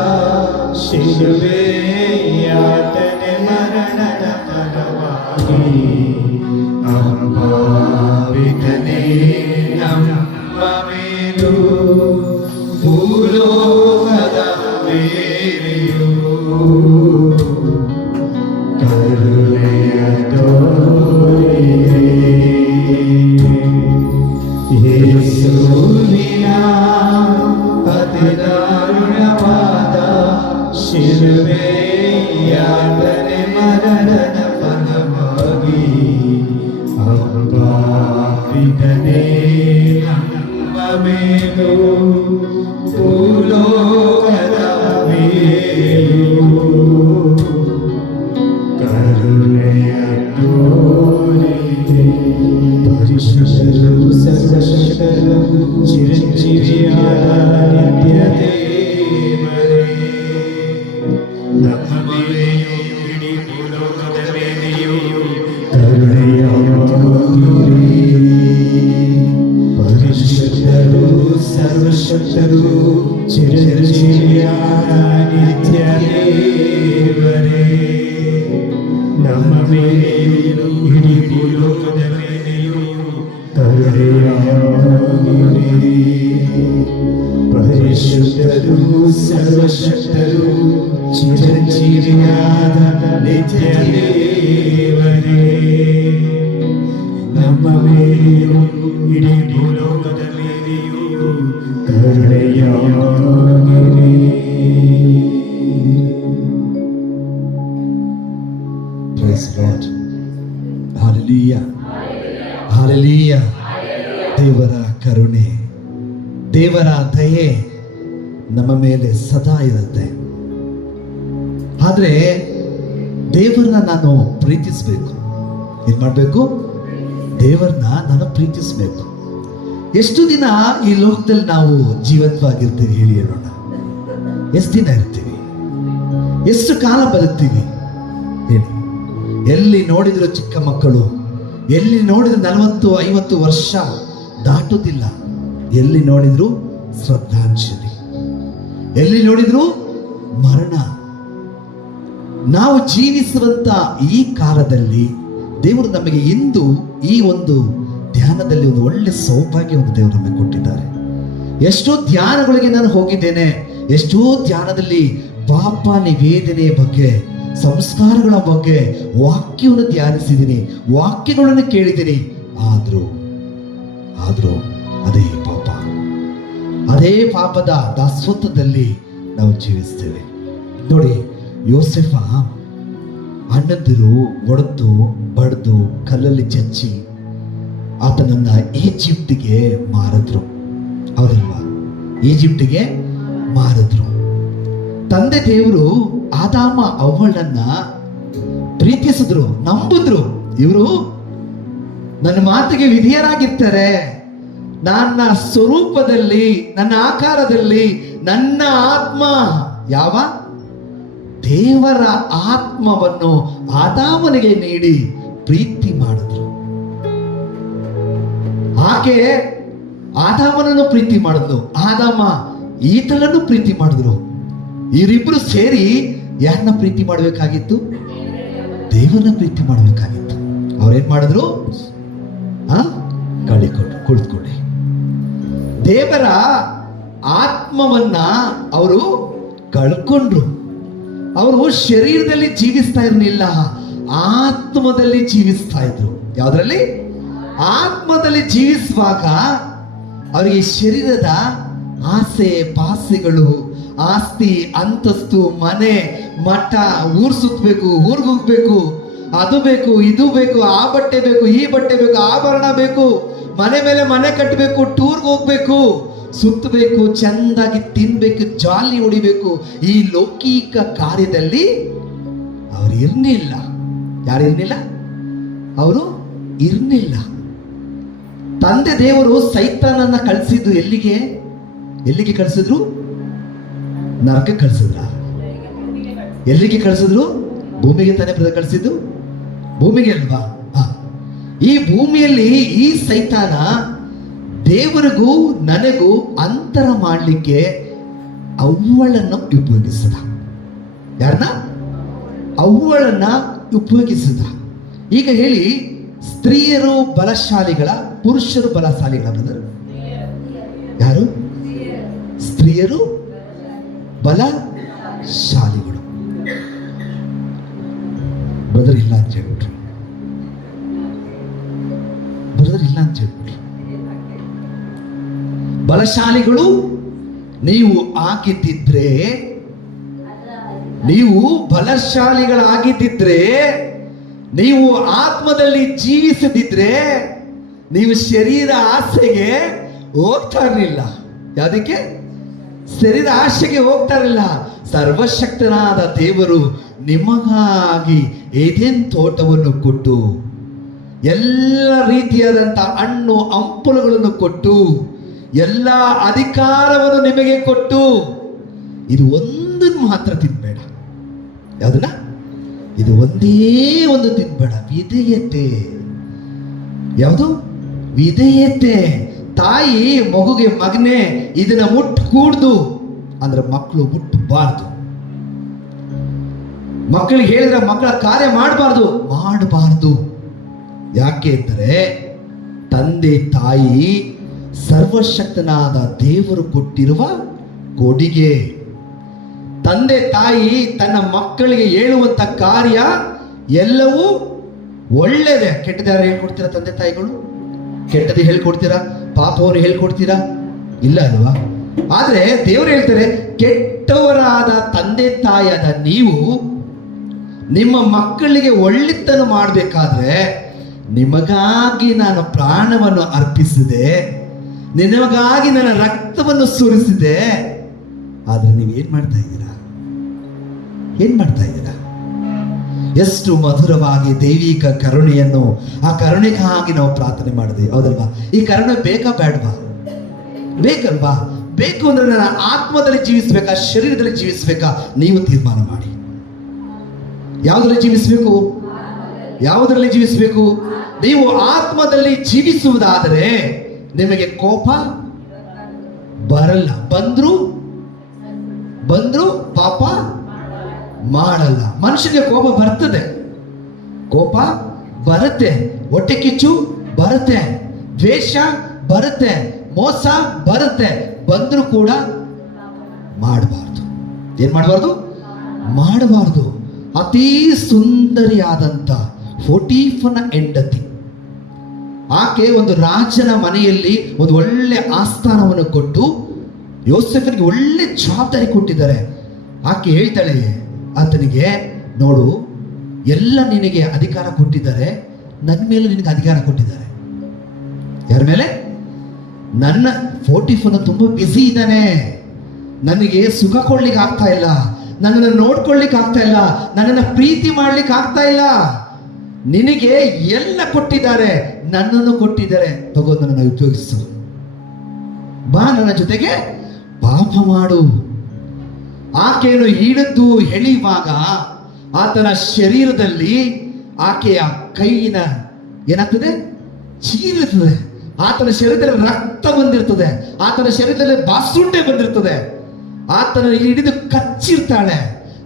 ಶಿಲುಬೆ ಯಾತನೆ ಮರಣದ ಫಲವಾಗಿ ಪಾಪಿತನೇ ನಮ್ಮ ಮೇಲೂ ಭೂಲೋಕದ ಮೇಲೆಯೂ ಕರುಣೆಯ ತೋರಿದೆ. ಯೇಸುವಿನ ಅತಿ ದಾರುಣವಾದ ಶಿಲುಬೆ ಯಾತನೆ ಮರಣದ ಫಲವಾಗಿ ಪಾಪಿತನೇ ನಮ್ಮ ಮೇಲೂ ಭೂಲೋಕದ ಮೇಲೆಯೂ ಕರುಣೆಯ ತೋರಿದೆ. ಪರಿಶುದ್ಧರು ಸರ್ವಶಕ್ತರು ಚಿರಂಜೀವಿಯಾದ ನಿತ್ಯ ದೇವರೇ, ನಮ್ಮ ಮೇಲೆಯೂ ಇಡೀ ಭೂಲೋಕದ ಮೇಲೆಯೂ ಕರುಣೆಯಾಗಿರಿ. ಪರಿಶುದ್ಧರು ಸರ್ವಶಕ್ತರು ಚಿರಂಜೀವಿಯಾದ ನಿತ್ಯ ದೇವರೇ, ನಮ್ಮ ಮೇಲೆಯೂ ಇಡೀ ಭೂಲೋಕದ ಮೇಲೆಯೂ ಕರುಣೆಯಾಗಿರಿ. ಪರಿಶುದ್ಧರು ಸರ್ವಶಕ್ತರು ಚಿರಂಜೀವಿಯಾದ ನಿತ್ಯ ದೇವರೇ, ನಮ್ಮ ಮೇಲೆಯೂ ಇಡೀ ಭೂಲೋಕದ ಮೇಲೆಯೂ ಕರುಣೆಯಾಗಿರಿ. Praise God. Hallelujah. Hallelujah. ದೇವರ ಕರುಣೆ, ದೇವರ ದಯೆ ನಮ್ಮ ಮೇಲೆ ಸದಾ ಇರುತ್ತೆ. ಆದ್ರೆ ದೇವರನ್ನ ನಾನು ಪ್ರೀತಿಸಬೇಕು. ಏನ್ ಮಾಡಬೇಕು? ದೇವರನ್ನ ನಾನು ಪ್ರೀತಿಸಬೇಕು. ಎಷ್ಟು ದಿನ ಈ ಲೋಕದಲ್ಲಿ ನಾವು ಜೀವಂತವಾಗಿರ್ತೀವಿ ಹೇಳಿ ಹೇಳೋಣ? ಎಷ್ಟು ದಿನ ಇರ್ತೀವಿ? ಎಷ್ಟು ಕಾಲ ಬದುಕ್ತೀವಿ ಹೇಳಿ? ಎಲ್ಲಿ ನೋಡಿದ್ರು ಚಿಕ್ಕ ಮಕ್ಕಳು, ಎಲ್ಲಿ ನೋಡಿದ್ರು 40-50 ವರ್ಷ ದಾಟುತ್ತಿಲ್ಲ. ಎಲ್ಲಿ ನೋಡಿದ್ರು ಶ್ರದ್ಧಾಂಜಲಿ, ಎಲ್ಲಿ ನೋಡಿದ್ರು ಮರಣ. ನಾವು ಜೀವಿಸುವಂತ ಈ ಕಾಲದಲ್ಲಿ ದೇವರು ನಮಗೆ ಇಂದು ಈ ಒಂದು ಧ್ಯಾನದಲ್ಲಿ ಒಂದು ಒಳ್ಳೆ ಸೌಭಾಗ್ಯವನ್ನು ದೇವರು ನಮಗೆ ಕೊಟ್ಟಿದ್ದಾರೆ. ಎಷ್ಟೋ ಧ್ಯಾನಗಳಿಗೆ ನಾನು ಹೋಗಿದ್ದೇನೆ, ಎಷ್ಟೋ ಧ್ಯಾನದಲ್ಲಿ ಪಾಪ ನಿವೇದನೆಯ ಬಗ್ಗೆ, ಸಂಸ್ಕಾರಗಳ ಬಗ್ಗೆ ವಾಕ್ಯವನ್ನು ಧ್ಯಾನಿಸಿದ್ದೀನಿ, ವಾಕ್ಯಗಳನ್ನು ಕೇಳಿದ್ದೀನಿ. ಆದ್ರೂ ಅದೇ ಪಾಪ, ಅದೇ ಪಾಪದ ದಾಸ್ವತ್ವದಲ್ಲಿ ನಾವು ಜೀವಿಸ್ತೇವೆ. ನೋಡಿ, ಯೋಸೆಫ ಅಣ್ಣಂದಿರು ಒಡೆದು ಬಡ್ದು ಕಲ್ಲಲ್ಲಿ ಚಚ್ಚಿ ಆತನನ್ನ ಈಜಿಪ್ಟಿಗೆ ಮಾರಿದ್ರು. ಹೌದಲ್ವಾ? ಈಜಿಪ್ಟಿಗೆ ಮಾರಿದ್ರು. ತಂದೆ ದೇವರು ಆದಾಮ ಅವ್ವಳನ್ನ ಪ್ರೀತಿಸಿದ್ರು, ನಂಬಿದ್ರು. ಇವರು ನನ್ನ ಮಾತಿಗೆ ವಿಧೇಯರಾಗಿರ್ತಾರೆ, ನನ್ನ ಸ್ವರೂಪದಲ್ಲಿ, ನನ್ನ ಆಕಾರದಲ್ಲಿ ನನ್ನ ಆತ್ಮ, ಯಾವ ದೇವರ ಆತ್ಮವನ್ನು ಆದಾಮನಿಗೆ ನೀಡಿ ಪ್ರೀತಿ ಮಾಡಿದ್ರು. ಆಕೆ ಆದಾಮನನ್ನು ಪ್ರೀತಿ ಮಾಡಿದ್ಲು, ಆದಾಮ ಈತನನ್ನು ಪ್ರೀತಿ ಮಾಡಿದ್ರು. ಇವರಿಬ್ರು ಸೇರಿ ಯಾರನ್ನ ಪ್ರೀತಿ ಮಾಡಬೇಕಾಗಿತ್ತು? ದೇವರನ್ನ ಪ್ರೀತಿ ಮಾಡಬೇಕಾಗಿತ್ತು. ಅವ್ರೇನ್ ಮಾಡಿದ್ರು? ಕುಳಿತುಕೊಳ್ಳಿ. ದೇವರ ಆತ್ಮವನ್ನ ಅವರು ಕಳ್ಕೊಂಡ್ರು. ಅವರು ಶರೀರದಲ್ಲಿ ಜೀವಿಸ್ತಾ ಇರಲಿಲ್ಲ, ಆತ್ಮದಲ್ಲಿ ಜೀವಿಸ್ತಾ ಇದ್ರು. ಯಾವ್ದ್ರಲ್ಲಿ? ಆತ್ಮದಲ್ಲಿ ಜೀವಿಸುವಾಗ ಅವರಿಗೆ ಶರೀರದ ಆಸೆ ಪಾಸೆಗಳು, ಆಸ್ತಿ, ಅಂತಸ್ತು, ಮನೆ, ಮಠ, ಊರ್ ಸುತ್ತಬೇಕು, ಊರ್ಗ್ ಹೋಗ್ಬೇಕು, ಅದು ಬೇಕು, ಇದು ಬೇಕು, ಆ ಬಟ್ಟೆ ಬೇಕು, ಈ ಬಟ್ಟೆ ಬೇಕು, ಆಭರಣ ಬೇಕು, ಮನೆ ಮೇಲೆ ಮನೆ ಕಟ್ಟಬೇಕು, ಟೂರ್ಗೆ ಹೋಗ್ಬೇಕು, ಸುತ್ತಬೇಕು, ಚೆಂದಾಗಿ ತಿನ್ಬೇಕು, ಜಾಲಿ ಹೊಡಿಬೇಕು. ಈ ಲೌಕಿಕ ಕಾರ್ಯದಲ್ಲಿ ಅವ್ರು ಇರ್ನಿಲ್ಲ. ಯಾರು ಇರ್ನಿಲ್ಲ? ಅವರು ಇರ್ನಿಲ್ಲ. ತಂದೆ ದೇವರು ಸೈತಾನನ್ನ ಕಳಿಸಿದ್ದು ಎಲ್ಲಿಗೆ? ಎಲ್ಲಿಗೆ ಕಳಿಸಿದ್ರು? ನರಕಕ್ಕೆ ಕಳಿಸಿದ್ರ? ಎಲ್ಲಿಗೆ ಕಳಿಸಿದ್ರು? ಭೂಮಿಗೆ ತಾನೇ ಬ್ರದರ್ ಕಳಿಸಿದ್ದು? ಭೂಮಿಗೆ ಅಲ್ವಾ? ಈ ಭೂಮಿಯಲ್ಲಿ ಈ ಸೈತಾನ ದೇವರಿಗೂ ನನಗೂ ಅಂತರ ಮಾಡಲಿಕ್ಕೆ ಅವ್ವಳನ್ನು ಉಪಯೋಗಿಸಿದ. ಯಾರನ್ನ? ಅವ್ವಳನ್ನ ಉಪಯೋಗಿಸಿದ. ಈಗ ಹೇಳಿ, ಸ್ತ್ರೀಯರು ಬಲಶಾಲಿಗಳ, ಪುರುಷರು ಬಲಶಾಲಿಗಳ ಬ್ರದರ್? ಯಾರು? ಸ್ತ್ರೀಯರು ಬಲಶಾಲಿಗಳು. ಬ್ರದರ್ ಇಲ್ಲ ಅಂತ ಹೇಳ್ಬಿಟ್ರು. ಬ್ರದರ್ ಇಲ್ಲ ಅಂತ ಹೇಳ್ಬಿಟ್ರು. ಬಲಶಾಲಿಗಳು ನೀವು ಆಗಿದ್ದಿದ್ರೆ, ನೀವು ಬಲಶಾಲಿಗಳಾಗಿದ್ದಿದ್ರೆ, ನೀವು ಆತ್ಮದಲ್ಲಿ ಜೀವಿಸದಿದ್ರೆ, ನೀವು ಶರೀರ ಆಸೆಗೆ ಹೋಗ್ತಾ ಇರಲಿಲ್ಲ. ಯಾವುದಕ್ಕೆ? ಶರೀರ ಆಸೆಗೆ ಹೋಗ್ತಾ ಇರಲಿಲ್ಲ. ಸರ್ವಶಕ್ತನಾದ ದೇವರು ನಿಮಗಾಗಿ ಏದೇನ್ ತೋಟವನ್ನು ಕೊಟ್ಟು, ಎಲ್ಲ ರೀತಿಯಾದಂಥ ಹಣ್ಣು ಹಂಪಲುಗಳನ್ನು ಕೊಟ್ಟು, ಎಲ್ಲ ಅಧಿಕಾರವನ್ನು ನಿಮಗೆ ಕೊಟ್ಟು, ಇದು ಒಂದನ್ನು ಮಾತ್ರ ತಿನ್ಬೇಡ. ಯಾವುದನ್ನ? ಇದು ಒಂದೇ ಒಂದು ತಿನ್ಬೇಡ. ವಿಧೇಯತೆ. ಯಾವುದು? ವಿಧೇಯತೆ. ತಾಯಿ ಮಗುಗೆ, ಮಗನೇ ಇದನ್ನ ಮುಟ್ಟು ಕೂಡ್ದು ಅಂದ್ರೆ ಮಕ್ಕಳು ಮುಟ್ಟಬಾರ್ದು. ಮಕ್ಕಳಿಗೆ ಹೇಳಿದ್ರೆ ಮಕ್ಕಳ ಕಾರ್ಯ ಮಾಡಬಾರ್ದು. ಯಾಕೆ ಅಂದರೆ ತಂದೆ ತಾಯಿ ಸರ್ವಶಕ್ತನಾದ ದೇವರು ಕೊಟ್ಟಿರುವ ಕೊಡುಗೆ. ತಂದೆ ತಾಯಿ ತನ್ನ ಮಕ್ಕಳಿಗೆ ಹೇಳುವಂತ ಕಾರ್ಯ ಎಲ್ಲವೂ ಒಳ್ಳೆಯದೇ. ಕೆಟ್ಟದಾರ ಹೇಳ್ಕೊಡ್ತೀರಾ ತಂದೆ ತಾಯಿಗಳು? ಕೆಟ್ಟದ್ದು ಹೇಳ್ಕೊಡ್ತೀರಾ? ಪಾಪವನ್ನು ಹೇಳ್ಕೊಡ್ತೀರಾ? ಇಲ್ಲ ಅಲ್ವಾ? ಆದ್ರೆ ದೇವರು ಹೇಳ್ತಾರೆ, ಕೆಟ್ಟವರಾದ ತಂದೆ ತಾಯಿಯಾದ ನೀವು ನಿಮ್ಮ ಮಕ್ಕಳಿಗೆ ಒಳ್ಳೆತನ ಮಾಡಬೇಕಾದ್ರೆ, ನಿಮಗಾಗಿ ನಾನು ಪ್ರಾಣವನ್ನು ಅರ್ಪಿಸಿದೆ, ನಿನಗಾಗಿ ನನ್ನ ರಕ್ತವನ್ನು ಸುರಿಸಿದೆ. ಆದ್ರೆ ನೀವು ಏನ್ ಮಾಡ್ತಾ ಇದ್ದೀರಾ? ಎಷ್ಟು ಮಧುರವಾಗಿ ದೈವಿಕ ಕರುಣೆಯನ್ನು, ಆ ಕರುಣೆಗಾಗಿ ನಾವು ಪ್ರಾರ್ಥನೆ ಮಾಡಿದೆ, ಹೌದಲ್ವಾ? ಈ ಕರುಣೆ ಬೇಕಾ ಬೇಡವಾ? ಬೇಕಲ್ವಾ? ಬೇಕು ಅಂದ್ರೆ ನನ್ನ ಆತ್ಮದಲ್ಲಿ ಜೀವಿಸ್ಬೇಕಾ, ಶರೀರದಲ್ಲಿ ಜೀವಿಸ್ಬೇಕಾ? ನೀವು ತೀರ್ಮಾನ ಮಾಡಿ. ಯಾವುದರಲ್ಲಿ ಜೀವಿಸಬೇಕು? ಯಾವುದರಲ್ಲಿ ಜೀವಿಸಬೇಕು? ನೀವು ಆತ್ಮದಲ್ಲಿ ಜೀವಿಸುವುದಾದರೆ ನಿಮಗೆ ಕೋಪ ಬರಲ್ಲ. ಬಂದ್ರು ಪಾಪ ಮಾಡಲ್ಲ. ಮನುಷ್ಯನಿಗೆ ಕೋಪ ಬರುತ್ತೆ, ಹೊಟ್ಟೆ ಕಿಚ್ಚು ಬರುತ್ತೆ, ದ್ವೇಷ ಬರುತ್ತೆ, ಮೋಸ ಬರುತ್ತೆ. ಬಂದ್ರು ಕೂಡ ಮಾಡಬಾರ್ದು. ಏನ್ ಮಾಡಬಾರ್ದು. ಅತೀ ಸುಂದರಿಯಾದಂತ ಫೋಟೀಫನ ಹೆಂಡತಿ, ಆಕೆ ಒಂದು ರಾಜನ ಮನೆಯಲ್ಲಿ ಒಂದು ಒಳ್ಳೆ ಆಸ್ಥಾನವನ್ನು ಕೊಟ್ಟು ಯೋಸೆಫನಿಗೆ ಒಳ್ಳೆ ಜವಾಬ್ದಾರಿ ಕೊಟ್ಟಿದ್ದಾರೆ. ಆಕೆ ಹೇಳ್ತಾಳೆ ಆತನಿಗೆ, ನೋಡು, ಎಲ್ಲ ನಿನಗೆ ಅಧಿಕಾರ ಕೊಟ್ಟಿದ್ದಾರೆ, ನನ್ನ ಮೇಲೆ ನಿನಗೆ ಅಧಿಕಾರ ಕೊಟ್ಟಿದ್ದಾರೆ. ಯಾರ ಮೇಲೆ? ನನ್ನ ಫೋಟಿಫನ ತುಂಬಾ ಬ್ಯುಸಿ ಇದ್ದಾನೆ, ನನಗೆ ಸುಖ ಕೊಡ್ಲಿಕ್ಕೆ ಆಗ್ತಾ ಇಲ್ಲ, ನನ್ನನ್ನು ನೋಡ್ಕೊಳ್ಲಿಕ್ಕೆ ಆಗ್ತಾ ಇಲ್ಲ, ನನ್ನನ್ನು ಪ್ರೀತಿ ಮಾಡ್ಲಿಕ್ಕೆ ಆಗ್ತಾ ಇಲ್ಲ. ನಿನಗೆ ಎಲ್ಲ ಕೊಟ್ಟಿದ್ದಾರೆ, ನನ್ನನ್ನು ಕೊಟ್ಟಿದ್ದಾರೆ, ತಗೋ ನನ್ನನ್ನು ಉಪಯೋಗಿಸು, ಬಾ ನನ್ನ ಜೊತೆಗೆ ಪಾಪ ಮಾಡು. ಆಕೆಯನ್ನು ಹಿಡಿದು ಎಳೆಯುವಾಗ ಆತನ ಶರೀರದಲ್ಲಿ ಆಕೆಯ ಕೈಯಿನ ಏನಾಗ್ತದೆ? ಚೀರುತ್ತದೆ. ಆತನ ಶರೀರದಲ್ಲಿ ರಕ್ತ ಬಂದಿರ್ತದೆ, ಆತನ ಶರೀರದಲ್ಲಿ ಬಾಸುಂಡೆ ಬಂದಿರ್ತದೆ. ಆತನ ಹಿಡಿದು ಕಚ್ಚಿರ್ತಾಳೆ,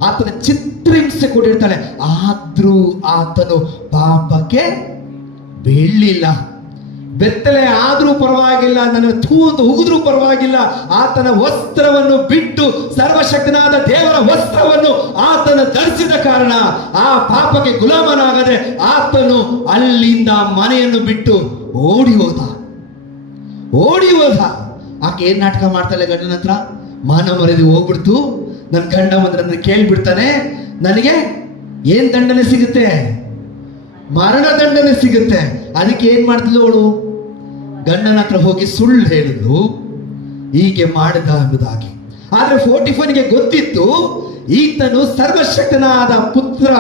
ಆತನ ಚಿತ್ರಹಿಂಸೆ ಕೊಟ್ಟಿರ್ತಾಳೆ. ಆದ್ರೂ ಆತನು ಪಾಪಕ್ಕೆ ಬೀಳಲಿಲ್ಲ. ಬೆತ್ತಲೆ ಆದ್ರೂ ಪರವಾಗಿಲ್ಲ, ನನ್ನ ತೂಂದು ಉಗಿದ್ರೂ ಪರವಾಗಿಲ್ಲ, ಆತನ ವಸ್ತ್ರವನ್ನು ಬಿಟ್ಟು, ಸರ್ವಶಕ್ತನಾದ ದೇವರ ವಸ್ತ್ರವನ್ನು ಆತನ ಧರಿಸಿದ ಕಾರಣ ಆ ಪಾಪಕ್ಕೆ ಗುಲಾಮನಾಗದೆ ಆತನು ಅಲ್ಲಿಂದ ಮನೆಯನ್ನು ಬಿಟ್ಟು ಓಡಿ ಹೋದ. ಆಕೆ ಏನ್ ನಾಟಕ ಮಾಡ್ತಾಳೆ? ಗಂಡನ ಹತ್ರ ಮಾನ ಮರ್ಯಾದೆ ಹೋಗ್ಬಿಡ್ತು, ನನ್ನ ಗಂಡ ನನ್ನ ಕೇಳ್ಬಿಡ್ತಾನೆ, ನನಗೆ ಏನ್ ದಂಡನೆ ಸಿಗುತ್ತೆ? ಮರಣ ದಂಡನೆ ಸಿಗುತ್ತೆ. ಅದಕ್ಕೆ ಏನ್ ಮಾಡ್ತಿದ್ಲು ಅವಳು? ಗಂಡನ ಹತ್ರ ಹೋಗಿ ಸುಳ್ಳು ಹೇಳಿದ್ಲು, ಹೀಗೆ ಮಾಡಿದ ಎಂಬುದಾಗಿ. ಆದ್ರೆ 45ಗೆ ಗೊತ್ತಿತ್ತು, ಈತನು ಸರ್ವಶಕ್ತನಾದ ಪುತ್ರ,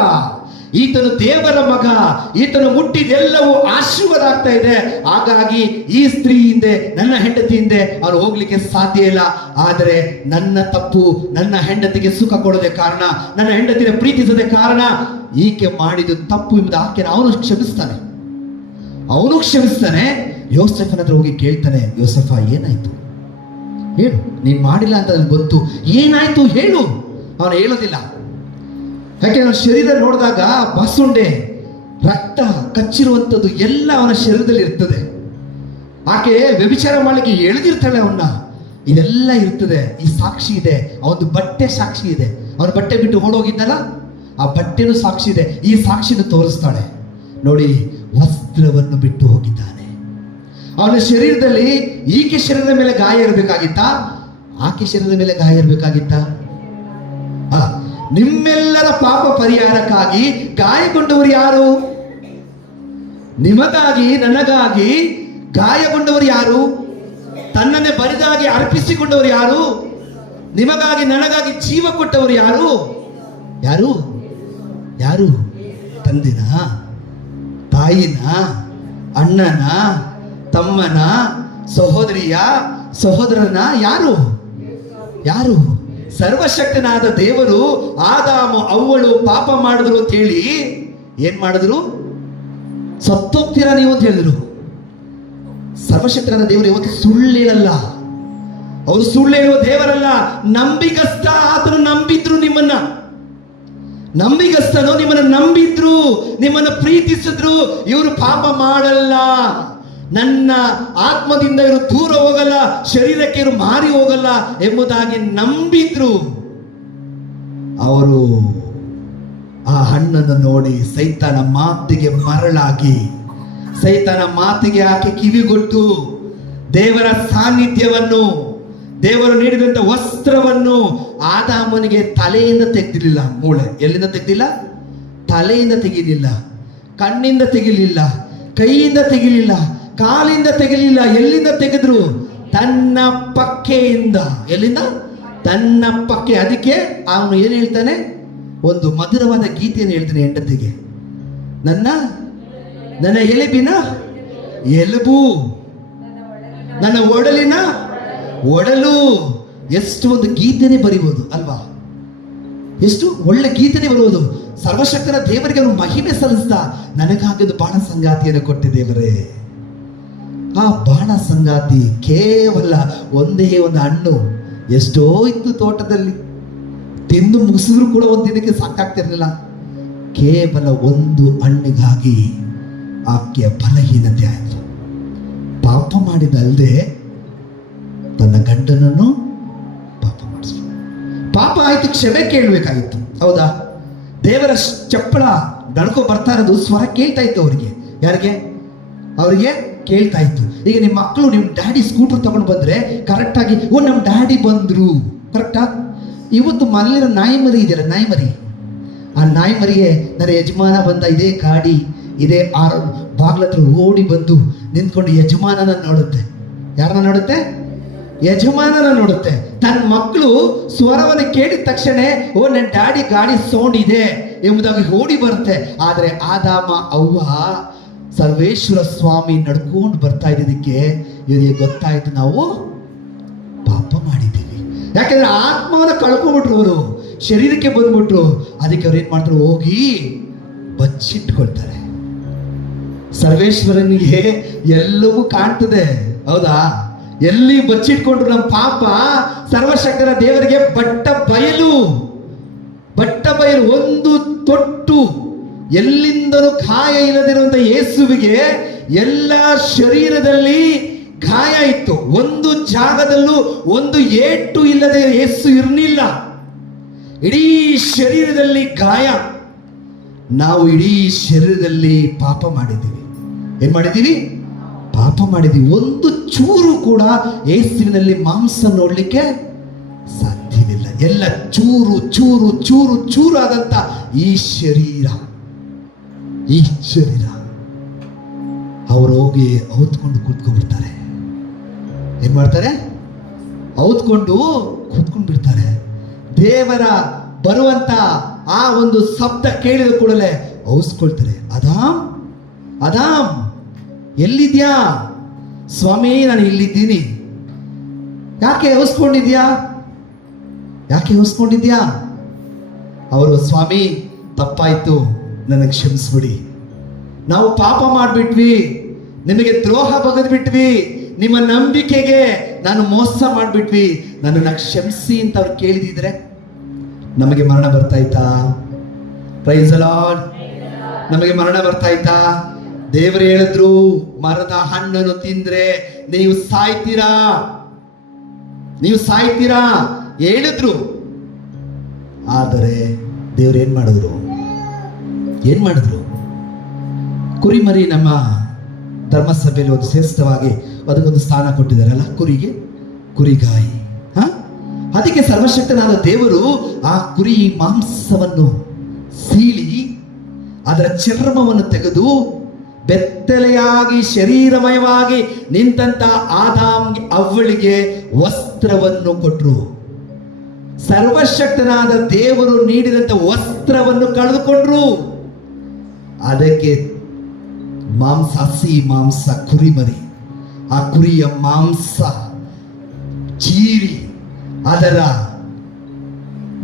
ಈತನು ದೇವರ ಮಗ, ಈತನು ಮುಟ್ಟಿದೆಲ್ಲವೂ ಆಶೀರ್ವಾದ ಆಗ್ತಾ ಇದೆ. ಹಾಗಾಗಿ ಈ ಸ್ತ್ರೀ ಹಿಂದೆ, ನನ್ನ ಹೆಂಡತಿ ಹಿಂದೆ ಅವನು ಹೋಗ್ಲಿಕ್ಕೆ ಸಾಧ್ಯ ಇಲ್ಲ. ಆದರೆ ನನ್ನ ತಪ್ಪು, ನನ್ನ ಹೆಂಡತಿಗೆ ಸುಖ ಕೊಡದೆ ಕಾರಣ, ನನ್ನ ಹೆಂಡತಿನ ಪ್ರೀತಿಸದೆ ಕಾರಣ, ಈಕೆ ಮಾಡಿದ್ದು ತಪ್ಪು ಎಂಬುದು ಆಕೆನ ಅವನು ಕ್ಷಮಿಸ್ತಾನೆ. ಯೋಸೆಫನ ಹತ್ರ ಹೋಗಿ ಕೇಳ್ತಾನೆ, ಯೋಸೆಫ ಏನಾಯ್ತು ಹೇಳು, ನೀನ್ ಮಾಡಿಲ್ಲ ಅಂತ ನನಗೆ ಗೊತ್ತು, ಏನಾಯ್ತು ಹೇಳು. ಅವನು ಹೇಳೋದಿಲ್ಲ. ಯಾಕೆ ಅವನ ಶರೀರ ನೋಡಿದಾಗ ಬಸುಂಡೆ, ರಕ್ತ ಕಚ್ಚಿರುವಂಥದ್ದು ಎಲ್ಲ ಅವನ ಶರೀರದಲ್ಲಿ ಇರ್ತದೆ. ಆಕೆ ವ್ಯಭಿಚಾರ ಮಾಡಲಿಕ್ಕೆ ಎಳೆದಿರ್ತಾಳೆ ಅವನ್ನ, ಇದೆಲ್ಲ ಇರ್ತದೆ. ಈ ಸಾಕ್ಷಿ ಇದೆ, ಅವನದು ಬಟ್ಟೆ ಸಾಕ್ಷಿ ಇದೆ. ಅವನ ಬಟ್ಟೆ ಬಿಟ್ಟು ಓಡೋಗಿದ್ದಲ್ಲ, ಆ ಬಟ್ಟೆನೂ ಸಾಕ್ಷಿ ಇದೆ. ಈ ಸಾಕ್ಷಿನ ತೋರಿಸ್ತಾಳೆ. ನೋಡಿ, ವಸ್ತ್ರವನ್ನು ಬಿಟ್ಟು ಹೋಗಿದ್ದಾನೆ. ಅವನ ಶರೀರದಲ್ಲಿ ಈಕೆ ಶರೀರದ ಮೇಲೆ ಗಾಯ ಇರಬೇಕಾಗಿತ್ತಾ? ಆಕೆ ಶರೀರದ ಮೇಲೆ ಗಾಯ ಇರಬೇಕಾಗಿತ್ತಾ? ನಿಮ್ಮೆಲ್ಲರ ಪಾಪ ಪರಿಹಾರಕ್ಕಾಗಿ ಗಾಯಗೊಂಡವರು ಯಾರು? ನಿಮಗಾಗಿ, ನನಗಾಗಿ ಗಾಯಗೊಂಡವರು ಯಾರು? ತನ್ನನ್ನೇ ಬರಿದಾಗಿ ಅರ್ಪಿಸಿಕೊಂಡವರು ಯಾರು? ನಿಮಗಾಗಿ, ನನಗಾಗಿ ಜೀವ ಕೊಟ್ಟವರು ಯಾರು? ಯಾರು ಯಾರು? ತಂದೆನ, ತಾಯಿನ, ಅಣ್ಣನ, ತಮ್ಮನ, ಸಹೋದರಿಯ, ಸಹೋದರನ? ಯಾರು ಯಾರು? ಸರ್ವಶಕ್ತನಾದ ದೇವರು ಆದಾಮು ಅವ್ವಳು ಪಾಪ ಮಾಡಿದ್ರು ಅಂತ ಹೇಳಿ ಏನ್ ಮಾಡಿದ್ರು? ಸತ್ತೋಗ್ತೀರಾ ನೀವು ಅಂತ ಹೇಳಿದ್ರು. ಸರ್ವಶಕ್ತನಾದ ದೇವರು ಇವತ್ತು ಸುಳ್ಳು ಹೇಳಲ್ಲ. ಅವರು ಸುಳ್ಳು ಹೇಳುವ ದೇವರಲ್ಲ, ನಂಬಿಗಸ್ತ. ಆತನು ನಂಬಿದ್ರು ನಿಮ್ಮನ್ನ, ನಂಬಿಗಸ್ತನು ನಿಮ್ಮನ್ನ ನಂಬಿದ್ರು, ನಿಮ್ಮನ್ನ ಪ್ರೀತಿಸಿದ್ರು. ಇವರು ಪಾಪ ಮಾಡಲ್ಲ, ನನ್ನ ಆತ್ಮದಿಂದ ಇವರು ದೂರ ಹೋಗಲ್ಲ, ಶರೀರಕ್ಕೆ ಇವರು ಮಾರಿ ಹೋಗಲ್ಲ ಎಂಬುದಾಗಿ ನಂಬಿದ್ರು. ಅವರು ಆ ಹಣ್ಣನ್ನು ನೋಡಿ ಸೈತಾನ ಮಾತಿಗೆ ಮರಳಾಗಿ, ಸೈತಾನ ಮಾತಿಗೆ ಆಕೆ ಕಿವಿಗೊಟ್ಟು, ದೇವರ ಸಾನ್ನಿಧ್ಯವನ್ನು, ದೇವರು ನೀಡಿದಂತ ವಸ್ತ್ರವನ್ನು ಆದಾಮನಿಗೆ ತಲೆಯಿಂದ ತೆಗೆದಿರಲಿಲ್ಲ. ಮೂಳೆ ಎಲ್ಲಿಂದ ತೆಗೆದಿಲ್ಲ? ತಲೆಯಿಂದ ತೆಗಿಲಿಲ್ಲ, ಕಣ್ಣಿಂದ ತೆಗಿಲಿಲ್ಲ, ಕೈಯಿಂದ ತೆಗಿಲಿಲ್ಲ, ಕಾಲಿಂದ ತೆಗಿಲಿಲ್ಲ. ಎಲ್ಲಿಂದ ತೆಗೆದ್ರು? ತನ್ನ ಪಕ್ಕೆಯಿಂದ. ಎಲ್ಲಿಂದ? ತನ್ನ ಪಕ್ಕೆ. ಅದಕ್ಕೆ ಅವನು ಏನು ಹೇಳ್ತಾನೆ? ಒಂದು ಮಧುರವಾದ ಗೀತೆಯನ್ನು ಹೇಳ್ತಾನೆ ಹೆಂಡತಿಗೆ, ನನ್ನ ಎಲುಬಿನ ಎಲುಬು, ನನ್ನ ಒಡಲಿನ ಒಡಲು. ಎಷ್ಟು ಒಂದು ಗೀತೆನೇ ಬರೀಬಹುದು ಅಲ್ವಾ? ಎಷ್ಟು ಒಳ್ಳೆ ಗೀತೆನೇ ಬರುವುದು. ಸರ್ವಶಕ್ತನ ದೇವರಿಗೆ ಅವನು ಮಹಿಮೆ ಸಲ್ಲಿಸ್ತಾ, ನನಗಾಗದು ಬಾಣ ಸಂಗಾತಿಯನ್ನು ಕೊಟ್ಟೆ ದೇವರೇ. ಆ ಬಾಣ ಸಂಗಾತಿ ಕೇವಲ ಒಂದೇ ಒಂದು ಹಣ್ಣು, ಎಷ್ಟೋ ಇತ್ತು ತೋಟದಲ್ಲಿ, ತಿಂದು ಮುಗಿಸಿದ್ರು ಕೂಡ ಒಂದು ದಿನಕ್ಕೆ ಸಾಕಾಗ್ತಿರ್ಲಿಲ್ಲ. ಕೇವಲ ಒಂದು ಹಣ್ಣಿಗಾಗಿ ಆಕೆಯ ಬಲಹೀನತೆ ಆಯಿತು. ಪಾಪ ಮಾಡಿದಲ್ಲದೆ ತನ್ನ ಗಂಡನನ್ನು ಪಾಪ ಮಾಡಿಸ್ರು. ಪಾಪ ಆಯ್ತು, ಕ್ಷಮೆ ಕೇಳಬೇಕಾಗಿತ್ತು. ಹೌದಾ? ದೇವರ ಚಪ್ಪಳ ನಡ್ಕೊ ಬರ್ತಾ ಇರೋದು ಸ್ವರ ಕೇಳ್ತಾ ಇತ್ತು ಅವರಿಗೆ. ಯಾರಿಗೆ? ಅವರಿಗೆ ಕೇಳ್ತಾ ಇತ್ತು. ಈಗ ನಿಮ್ಮ ಮಕ್ಕಳು ನಿಮ್ಮ ಡ್ಯಾಡಿ ಸ್ಕೂಟರ್ ತಗೊಂಡು ಬಂದ್ರೆ ಕರೆಕ್ಟಾಗಿ, ಓ ನಮ್ಮ ಡ್ಯಾಡಿ ಬಂದ್ರು, ಕರೆಕ್ಟಾ? ಇವತ್ತು ಮನೇಲಿರೋ ನಾಯಿ ಮರಿ ಇದೆಯಲ್ಲ, ನಾಯಿ ಮರಿ, ಆ ನಾಯಿ ಮರಿಗೆ ನನ್ನ ಯಜಮಾನ ಬಂದ, ಇದೇ ಗಾಡಿ, ಇದೇ ಬಾಗ್ಲ ಹತ್ರ ಓಡಿ ಬಂದು ನಿಂತ್ಕೊಂಡು ಯಜಮಾನನ ನೋಡುತ್ತೆ. ಯಾರನ್ನ ನೋಡುತ್ತೆ? ಯಜಮಾನನ ನೋಡುತ್ತೆ. ತನ್ನ ಮಕ್ಕಳು ಸ್ವರವನ್ನು ಕೇಳಿದ ತಕ್ಷಣ, ಓ ನನ್ನ ಡ್ಯಾಡಿ ಗಾಡಿ ಸೌಂಡ್ ಇದೆ ಎಂಬುದಾಗಿ ಓಡಿ ಬರುತ್ತೆ. ಆದರೆ ಆದಾಮ ಅವ್ವ ಸರ್ವೇಶ್ವರ ಸ್ವಾಮಿ ನಡ್ಕೊಂಡು ಬರ್ತಾ ಇದ್ದದಕ್ಕೆ ಇವರಿಗೆ ಗೊತ್ತಾಯ್ತು, ನಾವು ಪಾಪ ಮಾಡಿದ್ದೀವಿ. ಯಾಕಂದ್ರೆ ಆತ್ಮವನ್ನು ಕಳ್ಕೊಂಡ್ಬಿಟ್ರು, ಅವರು ಶರೀರಕ್ಕೆ ಬಂದ್ಬಿಟ್ರು. ಅದಕ್ಕೆ ಅವ್ರು ಏನ್ ಮಾಡ್ತಾರೆ? ಹೋಗಿ ಬಚ್ಚಿಟ್ಕೊಳ್ತಾರೆ. ಸರ್ವೇಶ್ವರನಿಗೆ ಎಲ್ಲವೂ ಕಾಣ್ತದೆ, ಹೌದಾ? ಎಲ್ಲಿ ಬಚ್ಚಿಟ್ಕೊಂಡ್ರು ನಮ್ಮ ಪಾಪ ಸರ್ವಶಕ್ತರ ದೇವರಿಗೆ ಬಟ್ಟ ಬಯಲು. ಒಂದು ತೊಟ್ಟು, ಎಲ್ಲಿಂದಲೂ ಗಾಯ ಇಲ್ಲದಿರುವಂತ ಯೇಸುವಿಗೆ ಎಲ್ಲ ಶರೀರದಲ್ಲಿ ಗಾಯ ಇತ್ತು. ಒಂದು ಜಾಗದಲ್ಲೂ ಒಂದು ಏಟು ಇಲ್ಲದೆ ಯೇಸು ಇರಲಿಲ್ಲ. ಇಡೀ ಶರೀರದಲ್ಲಿ ಗಾಯ. ನಾವು ಇಡೀ ಶರೀರದಲ್ಲಿ ಪಾಪ ಮಾಡಿದ್ದೀವಿ. ಏನ್ ಮಾಡಿದ್ದೀವಿ? ಪಾಪ ಮಾಡಿದ್ದೀವಿ. ಒಂದು ಚೂರು ಕೂಡ ಯೇಸುವಿನಲ್ಲಿ ಮಾಂಸ ನೋಡ್ಲಿಕ್ಕೆ ಎಲ್ಲ ಚೂರು ಚೂರು ಚೂರು ಚೂರು ಆದಂತ ಈ ಶರೀರ ಅವರು ಹೋಗಿ ಔತ್ಕೊಂಡು ಕೂತ್ಕೊಂಡ್ಬಿಡ್ತಾರೆ. ಏನ್ ಮಾಡ್ತಾರೆ? ಔತ್ಕೊಂಡು ಕೂತ್ಕೊಂಡು ಬಿಡ್ತಾರೆ. ದೇವರ ಬರುವಂತ ಆ ಒಂದು ಶಬ್ದ ಕೇಳಿದ ಕೂಡಲೇ ಔಸ್ಕೊಳ್ತಾರೆ. ಅದಾಮ್ ಎಲ್ಲಿದ್ಯಾ? ಸ್ವಾಮಿ, ನಾನು ಇಲ್ಲಿದ್ದೀನಿ. ಯಾಕೆ ಔಸ್ಕೊಂಡಿದ್ಯಾ? ಅವರು, ಸ್ವಾಮಿ ತಪ್ಪಾಯ್ತು, ನನಗೆ ಕ್ಷಮಿಸ್ಬಿಡಿ. ನಾವು ಪಾಪ ಮಾಡಿಬಿಟ್ವಿ, ನಿಮಗೆ ದ್ರೋಹ ಬಗೆದ್ಬಿಟ್ವಿ, ನಿಮ್ಮ ನಂಬಿಕೆಗೆ ನಾನು ಮೋಸ ಮಾಡಿಬಿಟ್ವಿ, ನನ್ನನ್ನು ಕ್ಷಮಿಸಿ ಅಂತ ಅವ್ರು ಕೇಳಿದಿದ್ರೆ ನಮಗೆ ಮರಣ ಬರ್ತಾಯ್ತಾ? Price the lord. ನಮಗೆ ಮರಣ ಬರ್ತಾಯ್ತಾ? ದೇವರು ಹೇಳಿದ್ರು, ಮರದ ಹಣ್ಣನ್ನು ತಿಂದ್ರೆ ನೀವು ಸಾಯ್ತೀರಾ ಹೇಳಿದ್ರು. ಆದರೆ ದೇವ್ರು ಏನ್ ಮಾಡಿದ್ರು? ಕುರಿಮರಿ ನಮ್ಮ ಧರ್ಮಸಭೆಯಲ್ಲಿ ಒಂದು ಶ್ರೇಷ್ಠವಾಗಿ ಅದಕ್ಕೊಂದು ಸ್ಥಾನ ಕೊಟ್ಟಿದ್ದಾರಲ್ಲ, ಕುರಿಗಾಯಿ. ಅದಕ್ಕೆ ಸರ್ವಶಕ್ತನಾದ ದೇವರು ಆ ಕುರಿ ಮಾಂಸವನ್ನು ಸೀಳಿ ಅದರ ಚರ್ಮವನ್ನು ತೆಗೆದು ಬೆತ್ತಲೆಯಾಗಿ ಶರೀರಮಯವಾಗಿ ನಿಂತಂತ ಆದಾಮ್ಗೆ ಅವ್ವಳಿಗೆ ವಸ್ತ್ರವನ್ನು ಕೊಟ್ಟರು. ಸರ್ವಶಕ್ತನಾದ ದೇವರು ನೀಡಿದಂತ ವಸ್ತ್ರವನ್ನು ಕಳೆದುಕೊಂಡ್ರು. ಅದಕ್ಕೆ ಹಸಿ ಮಾಂಸ ಕುರಿಮರಿ, ಆ ಕುರಿಯ ಮಾಂಸ ಚೀರಿ ಅದರ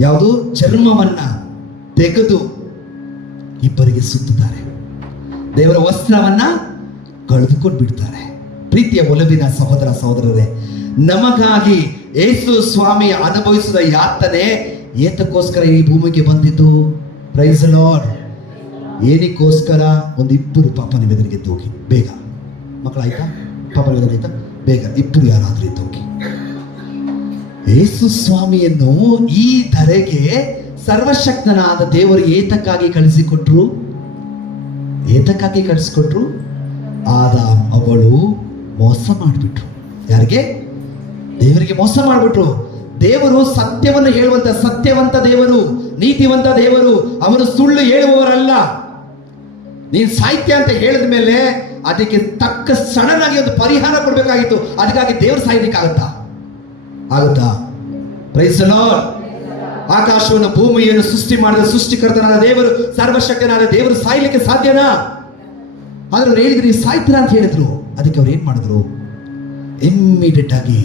ಯಾವುದು ಚರ್ಮವನ್ನ ತೆಗೆದು ಇಬ್ಬರಿಗೆ ಸುತ್ತುತ್ತಾರೆ. ದೇವರ ವಸ್ತ್ರವನ್ನ ಕಳೆದುಕೊಂಡು ಬಿಡ್ತಾರೆ. ಪ್ರೀತಿಯ ಒಲವಿನ ಸಹೋದರರೇ, ನಮಗಾಗಿ ಯೇಸು ಸ್ವಾಮಿ ಅನುಭವಿಸಿದ ಯಾತನೆ ಏತಕ್ಕೋಸ್ಕರ ಈ ಭೂಮಿಗೆ ಬಂದಿದ್ದು? Praise the Lord. ಏನಕ್ಕೋಸ್ಕರ? ಒಂದು ಇಬ್ಬರು ಪಾಪನ ಎದುರಿಗೆ ಎದ್ದೋಗಿ ಬೇಗ, ಮಕ್ಕಳಾಯ್ತಾ? ಪಾಪನ ಎದುರಾಯ್ತಾ? ಬೇಗ ಇಬ್ಬರು ಯಾರಾದ್ರೂ ಎದ್ದೋಗಿ. ಯೇಸು ಸ್ವಾಮಿಯನ್ನು ಈ ಧರೆಗೆ ಸರ್ವಶಕ್ತನಾದ ದೇವರು ಏತಕ್ಕಾಗಿ ಕಳಿಸಿಕೊಟ್ರು? ಆದಾಮ್ ಅವಳು ಮೋಸ ಮಾಡಿಬಿಟ್ರು. ಯಾರಿಗೆ? ದೇವರಿಗೆ ಮೋಸ ಮಾಡಿಬಿಟ್ರು. ದೇವರು ಸತ್ಯವನ್ನು ಹೇಳುವಂತ ಸತ್ಯವಂತ ದೇವರು, ನೀತಿವಂತ ದೇವರು. ಅವರು ಸುಳ್ಳು ಹೇಳುವವರಲ್ಲ. ನೀನ್ ಸಾಹಿತ್ಯ ಅಂತ ಹೇಳಿದ ಮೇಲೆ ಅದಕ್ಕೆ ತಕ್ಕ ಸಡನ್ ಆಗಿ ಒಂದು ಪರಿಹಾರ ಕೊಡ್ಬೇಕಾಗಿತ್ತು. ಅದಕ್ಕಾಗಿ ದೇವರು ಸಾಯ್ಲಿಕ್ಕಾಗತ್ತಾ? Price the lord. ಆಕಾಶವನ್ನು ಭೂಮಿಯನ್ನು ಸೃಷ್ಟಿ ಮಾಡಿದ ಸೃಷ್ಟಿಕರ್ತನಾದ ದೇವರು, ಸರ್ವಶಕ್ತನಾದ ದೇವರು ಸಾಯ್ಲಿಕ್ಕೆ ಸಾಧ್ಯನಾ? ಆದ್ರೆ ಅವ್ರು ಹೇಳಿದ್ರು ನೀವು ಸಾಯ್ತೀರಾ ಅಂತ ಹೇಳಿದ್ರು. ಅದಕ್ಕೆ ಅವ್ರು ಏನ್ ಮಾಡಿದ್ರು? ಇಮ್ಮಿಡಿಯೇಟ್ ಆಗಿ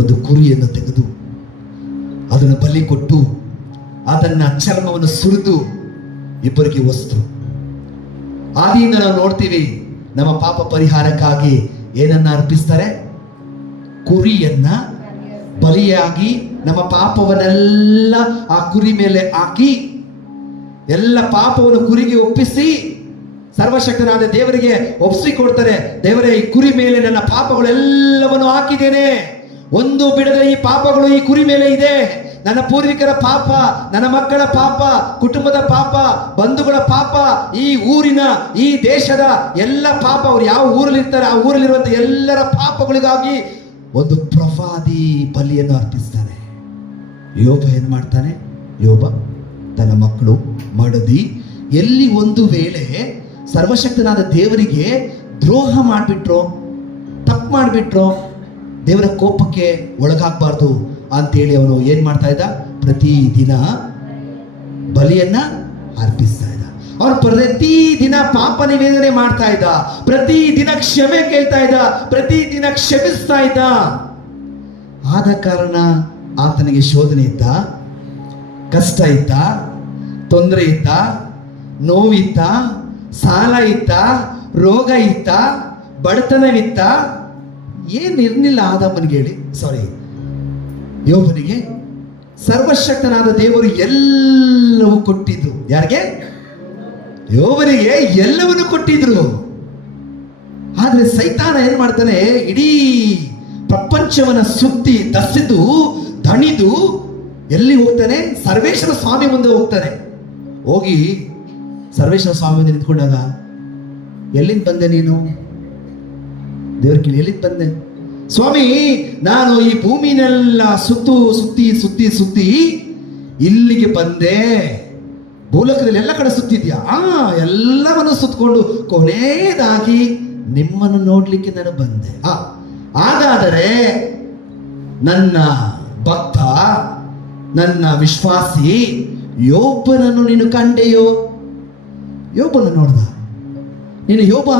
ಒಂದು ಕುರಿಯನ್ನು ತೆಗೆದು ಅದನ್ನು ಬಲಿ ಕೊಟ್ಟು ಅದನ್ನ ಚರ್ಮವನ್ನು ಸುರಿದು ಇಬ್ಬರಿಗೆ ವಸ್ತು. ಆದಿಯಿಂದ ನಾವು ನೋಡ್ತೀವಿ, ನಮ್ಮ ಪಾಪ ಪರಿಹಾರಕ್ಕಾಗಿ ಏನನ್ನ ಅರ್ಪಿಸ್ತಾರೆ? ಕುರಿಯನ್ನ ಬಲಿಯಾಗಿ ನಮ್ಮ ಪಾಪವನ್ನೆಲ್ಲ ಆ ಕುರಿ ಮೇಲೆ ಹಾಕಿ ಎಲ್ಲ ಪಾಪವನ್ನು ಕುರಿಗೆ ಒಪ್ಪಿಸಿ ಸರ್ವಶಕ್ತನಾದ ದೇವರಿಗೆ ಒಪ್ಪಿಸಿಕೊಡ್ತಾರೆ. ದೇವರೇ, ಈ ಕುರಿ ಮೇಲೆ ನನ್ನ ಪಾಪಗಳೆಲ್ಲವನ್ನು ಹಾಕಿದ್ದೇನೆ, ಒಂದು ಬಿಡದೆ ಈ ಪಾಪಗಳು ಈ ಕುರಿ ಮೇಲೆ ಇದೆ. ನನ್ನ ಪೂರ್ವಿಕರ ಪಾಪ, ನನ್ನ ಮಕ್ಕಳ ಪಾಪ, ಕುಟುಂಬದ ಪಾಪ, ಬಂಧುಗಳ ಪಾಪ, ಈ ಊರಿನ ಈ ದೇಶದ ಎಲ್ಲ ಪಾಪ, ಅವ್ರು ಯಾವ ಊರಲ್ಲಿ ಇರ್ತಾರೆ ಆ ಊರಲ್ಲಿರುವಂತ ಎಲ್ಲರ ಪಾಪಗಳಿಗಾಗಿ ಒಂದು ಪ್ರವಾದಿ ಬಲಿಯನ್ನು ಅರ್ಪಿಸ್ತಾನೆ. ಯೋಬ ಏನ್ ಮಾಡ್ತಾನೆ? ಯೋಬ ತನ್ನ ಮಕ್ಕಳು ಮಡದಿ ಎಲ್ಲಿ ಒಂದು ವೇಳೆ ಸರ್ವಶಕ್ತನಾದ ದೇವರಿಗೆ ದ್ರೋಹ ಮಾಡಿಬಿಟ್ರೋ, ತಪ್ಪು ಮಾಡಿಬಿಟ್ರೋ, ದೇವರ ಕೋಪಕ್ಕೆ ಒಳಗಾಗಬಾರ್ದು ಅಂತೇಳಿ ಅವನು ಏನ್ ಮಾಡ್ತಾ ಇದ್ದ? ಪ್ರತಿದಿನ ಬಲಿಯನ್ನ ಅರ್ಪಿಸ್ತಾ ಇದ್ದ. ಅವನು ಪ್ರತಿದಿನ ಪಾಪ ನಿವೇದನೆ ಮಾಡ್ತಾ ಇದ್ದ, ಪ್ರತಿದಿನ ಕ್ಷಮೆ ಕೇಳ್ತಾ ಇದ್ದ, ಪ್ರತಿದಿನ ಕ್ಷಮಿಸ್ತಾ ಇದ್ದ. ಆದ ಕಾರಣ ಆತನಿಗೆ ಶೋಧನೆ ಇತ್ತ, ಕಷ್ಟ ಇತ್ತ, ತೊಂದರೆ ಇತ್ತ, ನೋವಿತ್ತ, ಸಾಲ ಇತ್ತ, ರೋಗ ಇತ್ತ, ಬಡತನವಿತ್ತ, ಏನಿರ್ಲಿಲ್ಲ ಆದಾಮನಿಗೆ. ಯೋಬನಿಗೆ ಸರ್ವಶಕ್ತನಾದ ದೇವರು ಎಲ್ಲವೂ ಕೊಟ್ಟಿದ್ರು. ಯಾರಿಗೆ? ಯೋಬನಿಗೆ ಎಲ್ಲವನ್ನೂ ಕೊಟ್ಟಿದ್ರು. ಆದ್ರೆ ಸೈತಾನ ಏನ್ ಮಾಡ್ತಾನೆ? ಇಡೀ ಪ್ರಪಂಚವನ್ನ ಸುತ್ತಿ ದಣಿದು ಎಲ್ಲಿ ಹೋಗ್ತಾನೆ? ಸರ್ವೇಶ್ವರ ಸ್ವಾಮಿ ಮುಂದೆ ಹೋಗ್ತಾನೆ. ಹೋಗಿ ಸರ್ವೇಶ್ವರ ಸ್ವಾಮಿ ಮುಂದೆ ನಿಂತ್ಕೊಂಡಾಗ, ಎಲ್ಲಿಂದ ಬಂದೆ ನೀನು? ದೇವ್ರ ಕೇಳಿ, ಎಲ್ಲಿಂದ ಬಂದೆ? ಸ್ವಾಮಿ, ನಾನು ಈ ಭೂಮಿನೆಲ್ಲ ಸುತ್ತಿ ಇಲ್ಲಿಗೆ ಬಂದೆ. ಭೂಲೋಕದಲ್ಲಿ ಎಲ್ಲ ಕಡೆ ಸುತ್ತಿದ್ಯಾ? ಎಲ್ಲವನ್ನು ಸುತ್ತಕೊಂಡು ಕೊನೆಯದಾಗಿ ನಿಮ್ಮನ್ನು ನೋಡ್ಲಿಕ್ಕೆ ನಾನು ಬಂದೆ. ಹಾಗಾದರೆ ನನ್ನ ಭಕ್ತ, ನನ್ನ ವಿಶ್ವಾಸಿ ಯೋಬನನ್ನು ನೀನು ಕಂಡೆಯೋ? ಯೋಬನ ನೋಡ್ದ ನೀನು? ಯೋಬ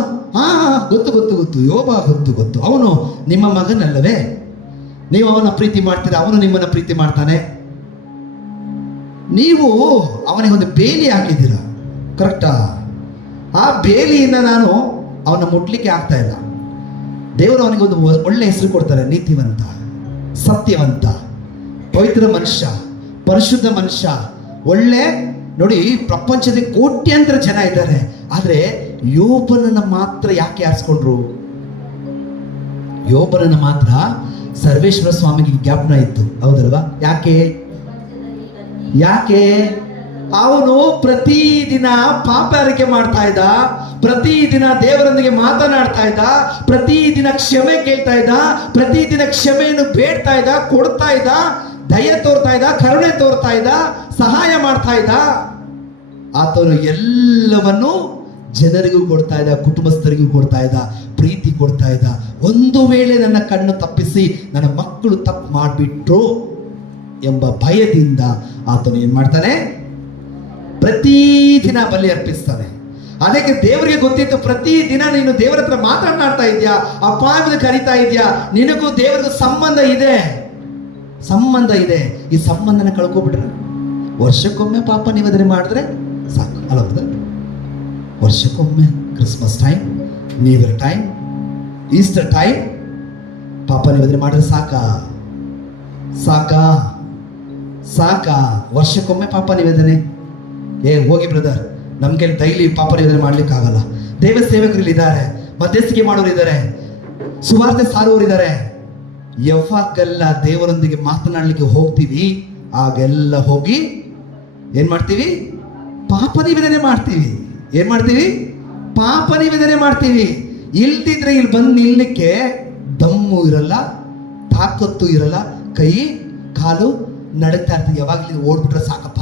ಗೊತ್ತು ಯೋಬ ಗೊತ್ತು. ಅವನು ನಿಮ್ಮ ಮಗನಲ್ಲವೇ? ನೀವು ಅವನ ಪ್ರೀತಿ ಮಾಡ್ತೀರಾ, ಅವನು ನಿಮ್ಮನ್ನ ಪ್ರೀತಿ ಮಾಡ್ತಾನೆ. ನೀವು ಅವನಿಗೆ ಒಂದು ಬೇಲಿ ಹಾಕಿದ್ದೀರ, ಕರೆಕ್ಟಾ? ಆ ಬೇಲಿಯಿಂದ ನಾನು ಅವನ ಮುಟ್ಲಿಕ್ಕೆ ಆಗ್ತಾ ಇಲ್ಲ. ದೇವರು ಅವನಿಗೆ ಒಂದು ಒಳ್ಳೆ ಹೆಸರು ಕೊಡ್ತಾರೆ, ನೀತಿವಂತ, ಸತ್ಯವಂತ, ಪವಿತ್ರ ಮನುಷ್ಯ, ಪರಿಶುದ್ಧ ಮನುಷ್ಯ, ಒಳ್ಳೆ. ನೋಡಿ, ಪ್ರಪಂಚದಲ್ಲಿ ಕೋಟ್ಯಾಂತರ ಜನ ಇದ್ದಾರೆ, ಆದರೆ ಯೋಬನನ್ನ ಮಾತ್ರ ಯಾಕೆ ಆರಿಸ್ಕೊಂಡ್ರು? ಯೋಬನನ್ನ ಮಾತ್ರ ಸರ್ವೇಶ್ವರ ಸ್ವಾಮಿಗೆ ಜ್ಞಾಪನ ಇತ್ತು, ಹೌದಲ್ವಾ? ಯಾಕೆ ಅವನು ಪ್ರತಿದಿನ ಪಾಪ ಅರಿಕೆ ಮಾಡ್ತಾ ಇದ್ದ, ಪ್ರತಿದಿನ ದೇವರೊಂದಿಗೆ ಮಾತನಾಡ್ತಾ ಇದ್ದ, ಪ್ರತಿದಿನ ಕ್ಷಮೆ ಕೇಳ್ತಾ ಇದ್ದ, ಪ್ರತಿದಿನ ಕ್ಷಮೆಯನ್ನು ಬೇಡ್ತಾ ಇದ್ದ, ಕೊಡ್ತಾ ಇದ್ದ, ದಯೆ ತೋರ್ತಾ ಇದ್ದ, ಕರುಣೆ ತೋರ್ತಾ ಇದ್ದ, ಸಹಾಯ ಮಾಡ್ತಾ ಇದ್ದ. ಆತನು ಎಲ್ಲವನ್ನು ಜನರಿಗೂ ಕೊಡ್ತಾ ಇದ್ದ, ಕುಟುಂಬಸ್ಥರಿಗೂ ಕೊಡ್ತಾ ಇದ್ದ, ಪ್ರೀತಿ ಕೊಡ್ತಾ ಇದ್ದ. ಒಂದು ವೇಳೆ ನನ್ನ ಕಣ್ಣು ತಪ್ಪಿಸಿ ನನ್ನ ಮಕ್ಕಳು ತಪ್ಪು ಮಾಡಿಬಿಟ್ರು ಎಂಬ ಭಯದಿಂದ ಆತನು ಏನ್ ಮಾಡ್ತಾನೆ? ಪ್ರತಿದಿನ ಬಲಿ ಅರ್ಪಿಸ್ತಾನೆ. ಅದಕ್ಕೆ ದೇವರಿಗೆ ಗೊತ್ತಿತ್ತು, ಪ್ರತಿದಿನ ನೀನು ದೇವರ ಹತ್ರ ಮಾತನಾಡ್ತಾ ಇದ್ಯಾ, ಅಪ್ಪ ಎಂದು ಕರಿತಾ ಇದ್ಯಾ, ನಿನಗೂ ದೇವರಿಗೂ ಸಂಬಂಧ ಇದೆ. ಈ ಸಂಬಂಧನ ಕಳ್ಕೊಬಿಟ್ರೆ ವರ್ಷಕ್ಕೊಮ್ಮೆ ಪಾಪ ನಿವೇದನೆ ಮಾಡಿದ್ರೆ ಸಾಕು ಅಲ್ಲ? ವರ್ಷಕ್ಕೊಮ್ಮೆ Christmas time, new year time, Easter time ಪಾಪ ನಿವೇದನೆ ಮಾಡಿದ್ರೆ ಸಾಕಾ? ವರ್ಷಕ್ಕೊಮ್ಮೆ ಪಾಪ ನಿವೇದನೆ? ಹೋಗಿ ಬ್ರದರ್, ನಮ್ಗೆ ಡೈಲಿ ಪಾಪ ನಿವೇದನೆ ಮಾಡ್ಲಿಕ್ಕೆ ಆಗಲ್ಲ. ದೇವ ಸೇವಕರು ಇದ್ದಾರೆ, ಮಧ್ಯಸ್ಥಿಕೆ ಮಾಡೋರು ಇದ್ದಾರೆ, ಸುವಾರ್ತೆ ಸಾರುವವರು ಇದ್ದಾರೆ. ಯಾವಾಗೆಲ್ಲ ದೇವರೊಂದಿಗೆ ಮಾತನಾಡ್ಲಿಕ್ಕೆ ಹೋಗ್ತೀವಿ, ಆಗೆಲ್ಲ ಹೋಗಿ ಏನ್ ಮಾಡ್ತೀವಿ? ಪಾಪ ನಿವೇದನೆ ಮಾಡ್ತೀವಿ. ಇಲ್ದಿದ್ರೆ ಇಲ್ಲಿ ಬಂದು ನಿಲ್ಲಕ್ಕೆ ದಮ್ಮು ಇರಲ್ಲ, ತಾಕತ್ತು ಇರಲ್ಲ, ಕೈ ಕಾಲು ನಡುತ್ತಾ ಇರ್ತೀವಿ. ಯಾವಾಗ ಇಲ್ಲಿ ಓಡ್ಬಿಟ್ರೆ ಸಾಕಪ್ಪ,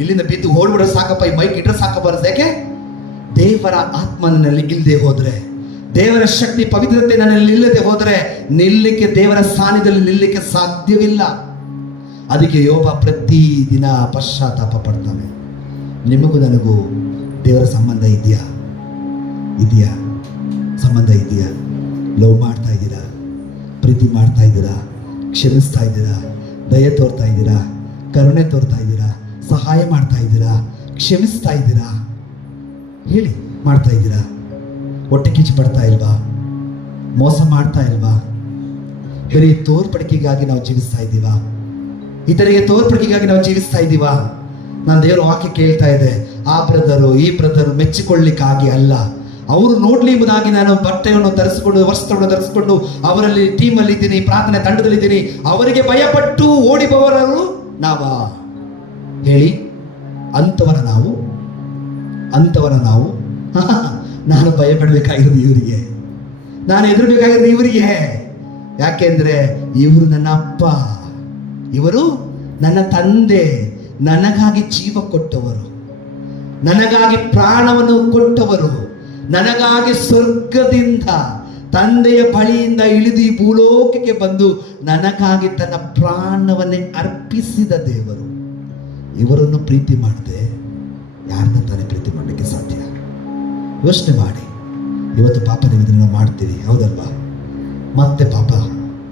ಇಲ್ಲಿಂದ ಬಿದ್ದು ಓಡ್ಬಿಟ್ರೆ ಸಾಕಪ್ಪ, ಈ ಮೈಕ್ ಇಟ್ರೆ ಸಾಕಪ್ಪ. ಯಾಕೆ? ದೇವರ ಆತ್ಮ ನನ್ನಲ್ಲಿ ಇಲ್ಲದೆ ಹೋದ್ರೆ, ದೇವರ ಶಕ್ತಿ ಪವಿತ್ರತೆ ನನ್ನಲ್ಲಿ ಇಲ್ಲದೆ ಹೋದರೆ ನಿಲ್ಲಿಕ್ಕೆ, ದೇವರ ಸಾನ್ನಿಧ್ಯದಲ್ಲಿ ನಿಲ್ಲಿಕ್ಕೆ ಸಾಧ್ಯವಿಲ್ಲ. ಅದಕ್ಕೆ ಯೋಬ ಪ್ರತಿದಿನ ಪಶ್ಚಾತ್ತಾಪ ಪಡ್ತಾನೆ. ನಿಮಗೂ ನನಗೂ ದೇವರ ಸಂಬಂಧ ಇದೆಯಾ? ಸಂಬಂಧ ಇದೆಯಾ? ಲವ್ ಮಾಡ್ತಾ ಇದ್ದೀರಾ? ಪ್ರೀತಿ ಮಾಡ್ತಾ ಇದ್ದೀರಾ? ಕ್ಷಮಿಸ್ತಾ ಇದ್ದೀರಾ? ದಯೆ ತೋರ್ತಾ ಇದ್ದೀರಾ? ಕರುಣೆ ತೋರ್ತಾ ಇದ್ದೀರಾ? ಸಹಾಯ ಮಾಡ್ತಾ ಇದ್ದೀರಾ? ಕ್ಷಮಿಸ್ತಾ ಇದ್ದೀರಾ? ಹೇಳಿ, ಮಾಡ್ತಾ ಇದ್ದೀರಾ? ಹೊಟ್ಟೆ ಕಿಚ್ಚು ಪಡ್ತಾ ಇಲ್ವಾ? ಮೋಸ ಮಾಡ್ತಾ ಇಲ್ವಾ? ಬರೀ ತೋರ್ಪಡಿಕೆಗಾಗಿ ನಾವು ಜೀವಿಸ್ತಾ ಇದ್ದೀವಾ? ಇತರಿಗೆ ತೋರ್ಪಡಿಕೆಗಾಗಿ ನಾವು ಜೀವಿಸ್ತಾ ಇದ್ದೀವಾ? ನಾನು ದೇವರ ವಾಕ್ಯ ಕೇಳ್ತಾ ಇದ್ದೆ, ಆ ಬ್ರದರು ಈ ಬ್ರದರು ಮೆಚ್ಚಿಕೊಳ್ಳಿಕ್ಕಾಗಿ ಅಲ್ಲ, ಅವರು ನೋಡ್ಲಿ ಎಂಬುದಾಗಿ ನಾನು ಬಟ್ಟೆಯನ್ನು ಧರಿಸಿಕೊಂಡು, ವಸ್ತ್ರವನ್ನು ಧರಿಸಿಕೊಂಡು ಅವರಲ್ಲಿ ಟೀಮಲ್ಲಿ ಇದ್ದೀನಿ, ಪ್ರಾರ್ಥನೆ ತಂಡದಲ್ಲಿದ್ದೀನಿ. ಅವರಿಗೆ ಭಯಪಟ್ಟು ಓಡಿಬವರು ನಾವಾ? ಹೇಳಿ, ಅಂಥವರ ನಾವು ನಾನು ಭಯ ಪಡಬೇಕಾಗಿರೋದು ಇವರಿಗೆ, ನಾನು ಹೆದರ್ಬೇಕಾಗಿರೋದು ಇವರಿಗೆ. ಯಾಕೆಂದ್ರೆ ಇವರು ನನ್ನ ಅಪ್ಪ, ಇವರು ನನ್ನ ತಂದೆ, ನನಗಾಗಿ ಜೀವ ಕೊಟ್ಟವರು, ನನಗಾಗಿ ಪ್ರಾಣವನ್ನು ಕೊಟ್ಟವರು, ನನಗಾಗಿ ಸ್ವರ್ಗದಿಂದ ತಂದೆಯ ಬಳಿಯಿಂದ ಇಳಿದು ಈ ಭೂಲೋಕಕ್ಕೆ ಬಂದು ನನಗಾಗಿ ತನ್ನ ಪ್ರಾಣವನ್ನೇ ಅರ್ಪಿಸಿದ ದೇವರು. ಇವರನ್ನು ಪ್ರೀತಿ ಮಾಡದೆ ಯಾರನ್ನ ತಾನೇ ಪ್ರೀತಿ ಮಾಡಲಿಕ್ಕೆ ಸಾಧ್ಯ? ಯೋಚನೆ ಮಾಡಿ. ಇವತ್ತು ಪಾಪ ನಿವೇದನೆ ನಾವು ಮಾಡ್ತೀವಿ, ಹೌದಲ್ವಾ? ಮತ್ತೆ ಪಾಪ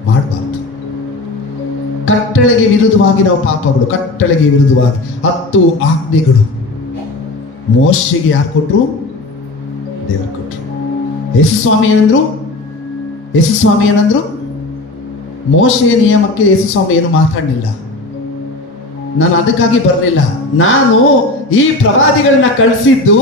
ಮಾಡಬಾರ್ದು. ಕಟ್ಟಳೆಗೆ ವಿರುದ್ಧವಾಗಿ ನಾವು ಪಾಪಗಳು, ಕಟ್ಟಳೆಗೆ ವಿರುದ್ಧವಾಗಿ 10 ಆಜ್ಞೆಗಳು ಮೋಶೆಗೆ ಯಾರು ಕೊಟ್ರು? ದೇವರು ಕೊಟ್ರು. ಯೇಸು ಸ್ವಾಮಿ ಏನಂದ್ರು? ಮೋಶೆಯ ನಿಯಮಕ್ಕೆ ಯೇಸು ಸ್ವಾಮಿ ಏನು ಮಾತಾಡಲಿಲ್ಲ. ನಾನು ಅದಕ್ಕಾಗಿ ಬರಲಿಲ್ಲ, ನಾನು ಈ ಪ್ರವಾದಿಗಳನ್ನ ಕಳಿಸಿದ್ದು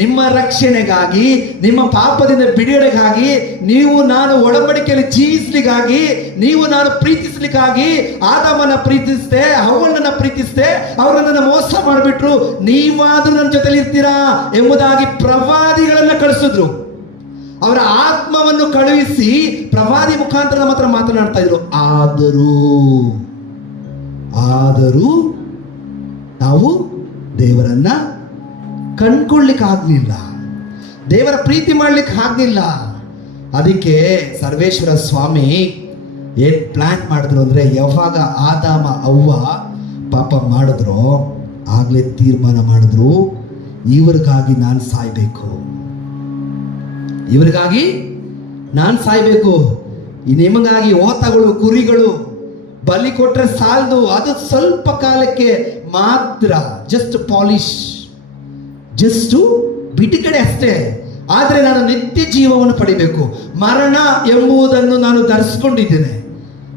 ನಿಮ್ಮ ರಕ್ಷಣೆಗಾಗಿ, ನಿಮ್ಮ ಪಾಪದಿಂದ ಬಿಡುಗಡೆಗಾಗಿ, ನೀವು ನಾನು ಒಡಂಬಡಿಕೆಯಲ್ಲಿ ಜೀವಿಸ್ಲಿಕ್ಕಾಗಿ, ನೀವು ನಾನು ಪ್ರೀತಿಸ್ಲಿಕ್ಕಾಗಿ. ಆದಾಮನ ಪ್ರೀತಿಸ್ದೆ, ಹವ್ವಳನ್ನ ಪ್ರೀತಿಸ್ದೆ, ಅವರು ನನ್ನ ಮೋಸ ಮಾಡಿಬಿಟ್ರು, ನೀವಾದ್ರೂ ನನ್ನ ಜೊತೆಲಿ ಇರ್ತೀರಾ ಎಂಬುದಾಗಿ ಪ್ರವಾದಿಗಳನ್ನ ಕಳಿಸಿದ್ರು. ಅವರ ಆತ್ಮವನ್ನು ಕಳುಹಿಸಿ ಪ್ರವಾದಿ ಮುಖಾಂತರ ನಮ್ಮ ಹತ್ರ ಮಾತನಾಡ್ತಾ ಇದ್ರು. ಆದರೂ ನಾವು ದೇವರನ್ನ ಕಂಡ್ಕೊಳ್ಳಿಕ್ಕೆ ಆಗ್ಲಿಲ್ಲ, ದೇವರ ಪ್ರೀತಿ ಮಾಡ್ಲಿಕ್ಕೆ ಆಗ್ಲಿಲ್ಲ. ಅದಕ್ಕೆ ಸರ್ವೇಶ್ವರ ಸ್ವಾಮಿ ಏನ್ ಪ್ಲಾನ್ ಮಾಡಿದ್ರು ಅಂದ್ರೆ, ಯಾವಾಗ ಆದಾಮ ಅವ್ವ ಪಾಪ ಮಾಡಿದ್ರು ಆಗ್ಲೇ ತೀರ್ಮಾನ ಮಾಡಿದ್ರು, ಇವ್ರಿಗಾಗಿ ನಾನು ಸಾಯ್ಬೇಕು, ಇವ್ರಿಗಾಗಿ ನಾನು ಸಾಯ್ಬೇಕು. ನಿಮಗಾಗಿ ಓತಗಳು ಕುರಿಗಳು ಬಲಿ ಕೊಟ್ರೆ ಸಾಲದು, ಅದು ಸ್ವಲ್ಪ ಕಾಲಕ್ಕೆ ಮಾತ್ರ, ಜಸ್ಟ್ ಪಾಲಿಶ್, ಜಸ್ಟ್ ಬಿಡುಗಡೆ ಅಷ್ಟೇ. ಆದರೆ ನಾನು ನಿತ್ಯ ಜೀವವನ್ನು ಪಡಿಬೇಕು. ಮರಣ ಎಂಬುದನ್ನು ನಾನು ಧರಿಸ್ಕೊಂಡಿದ್ದೇನೆ.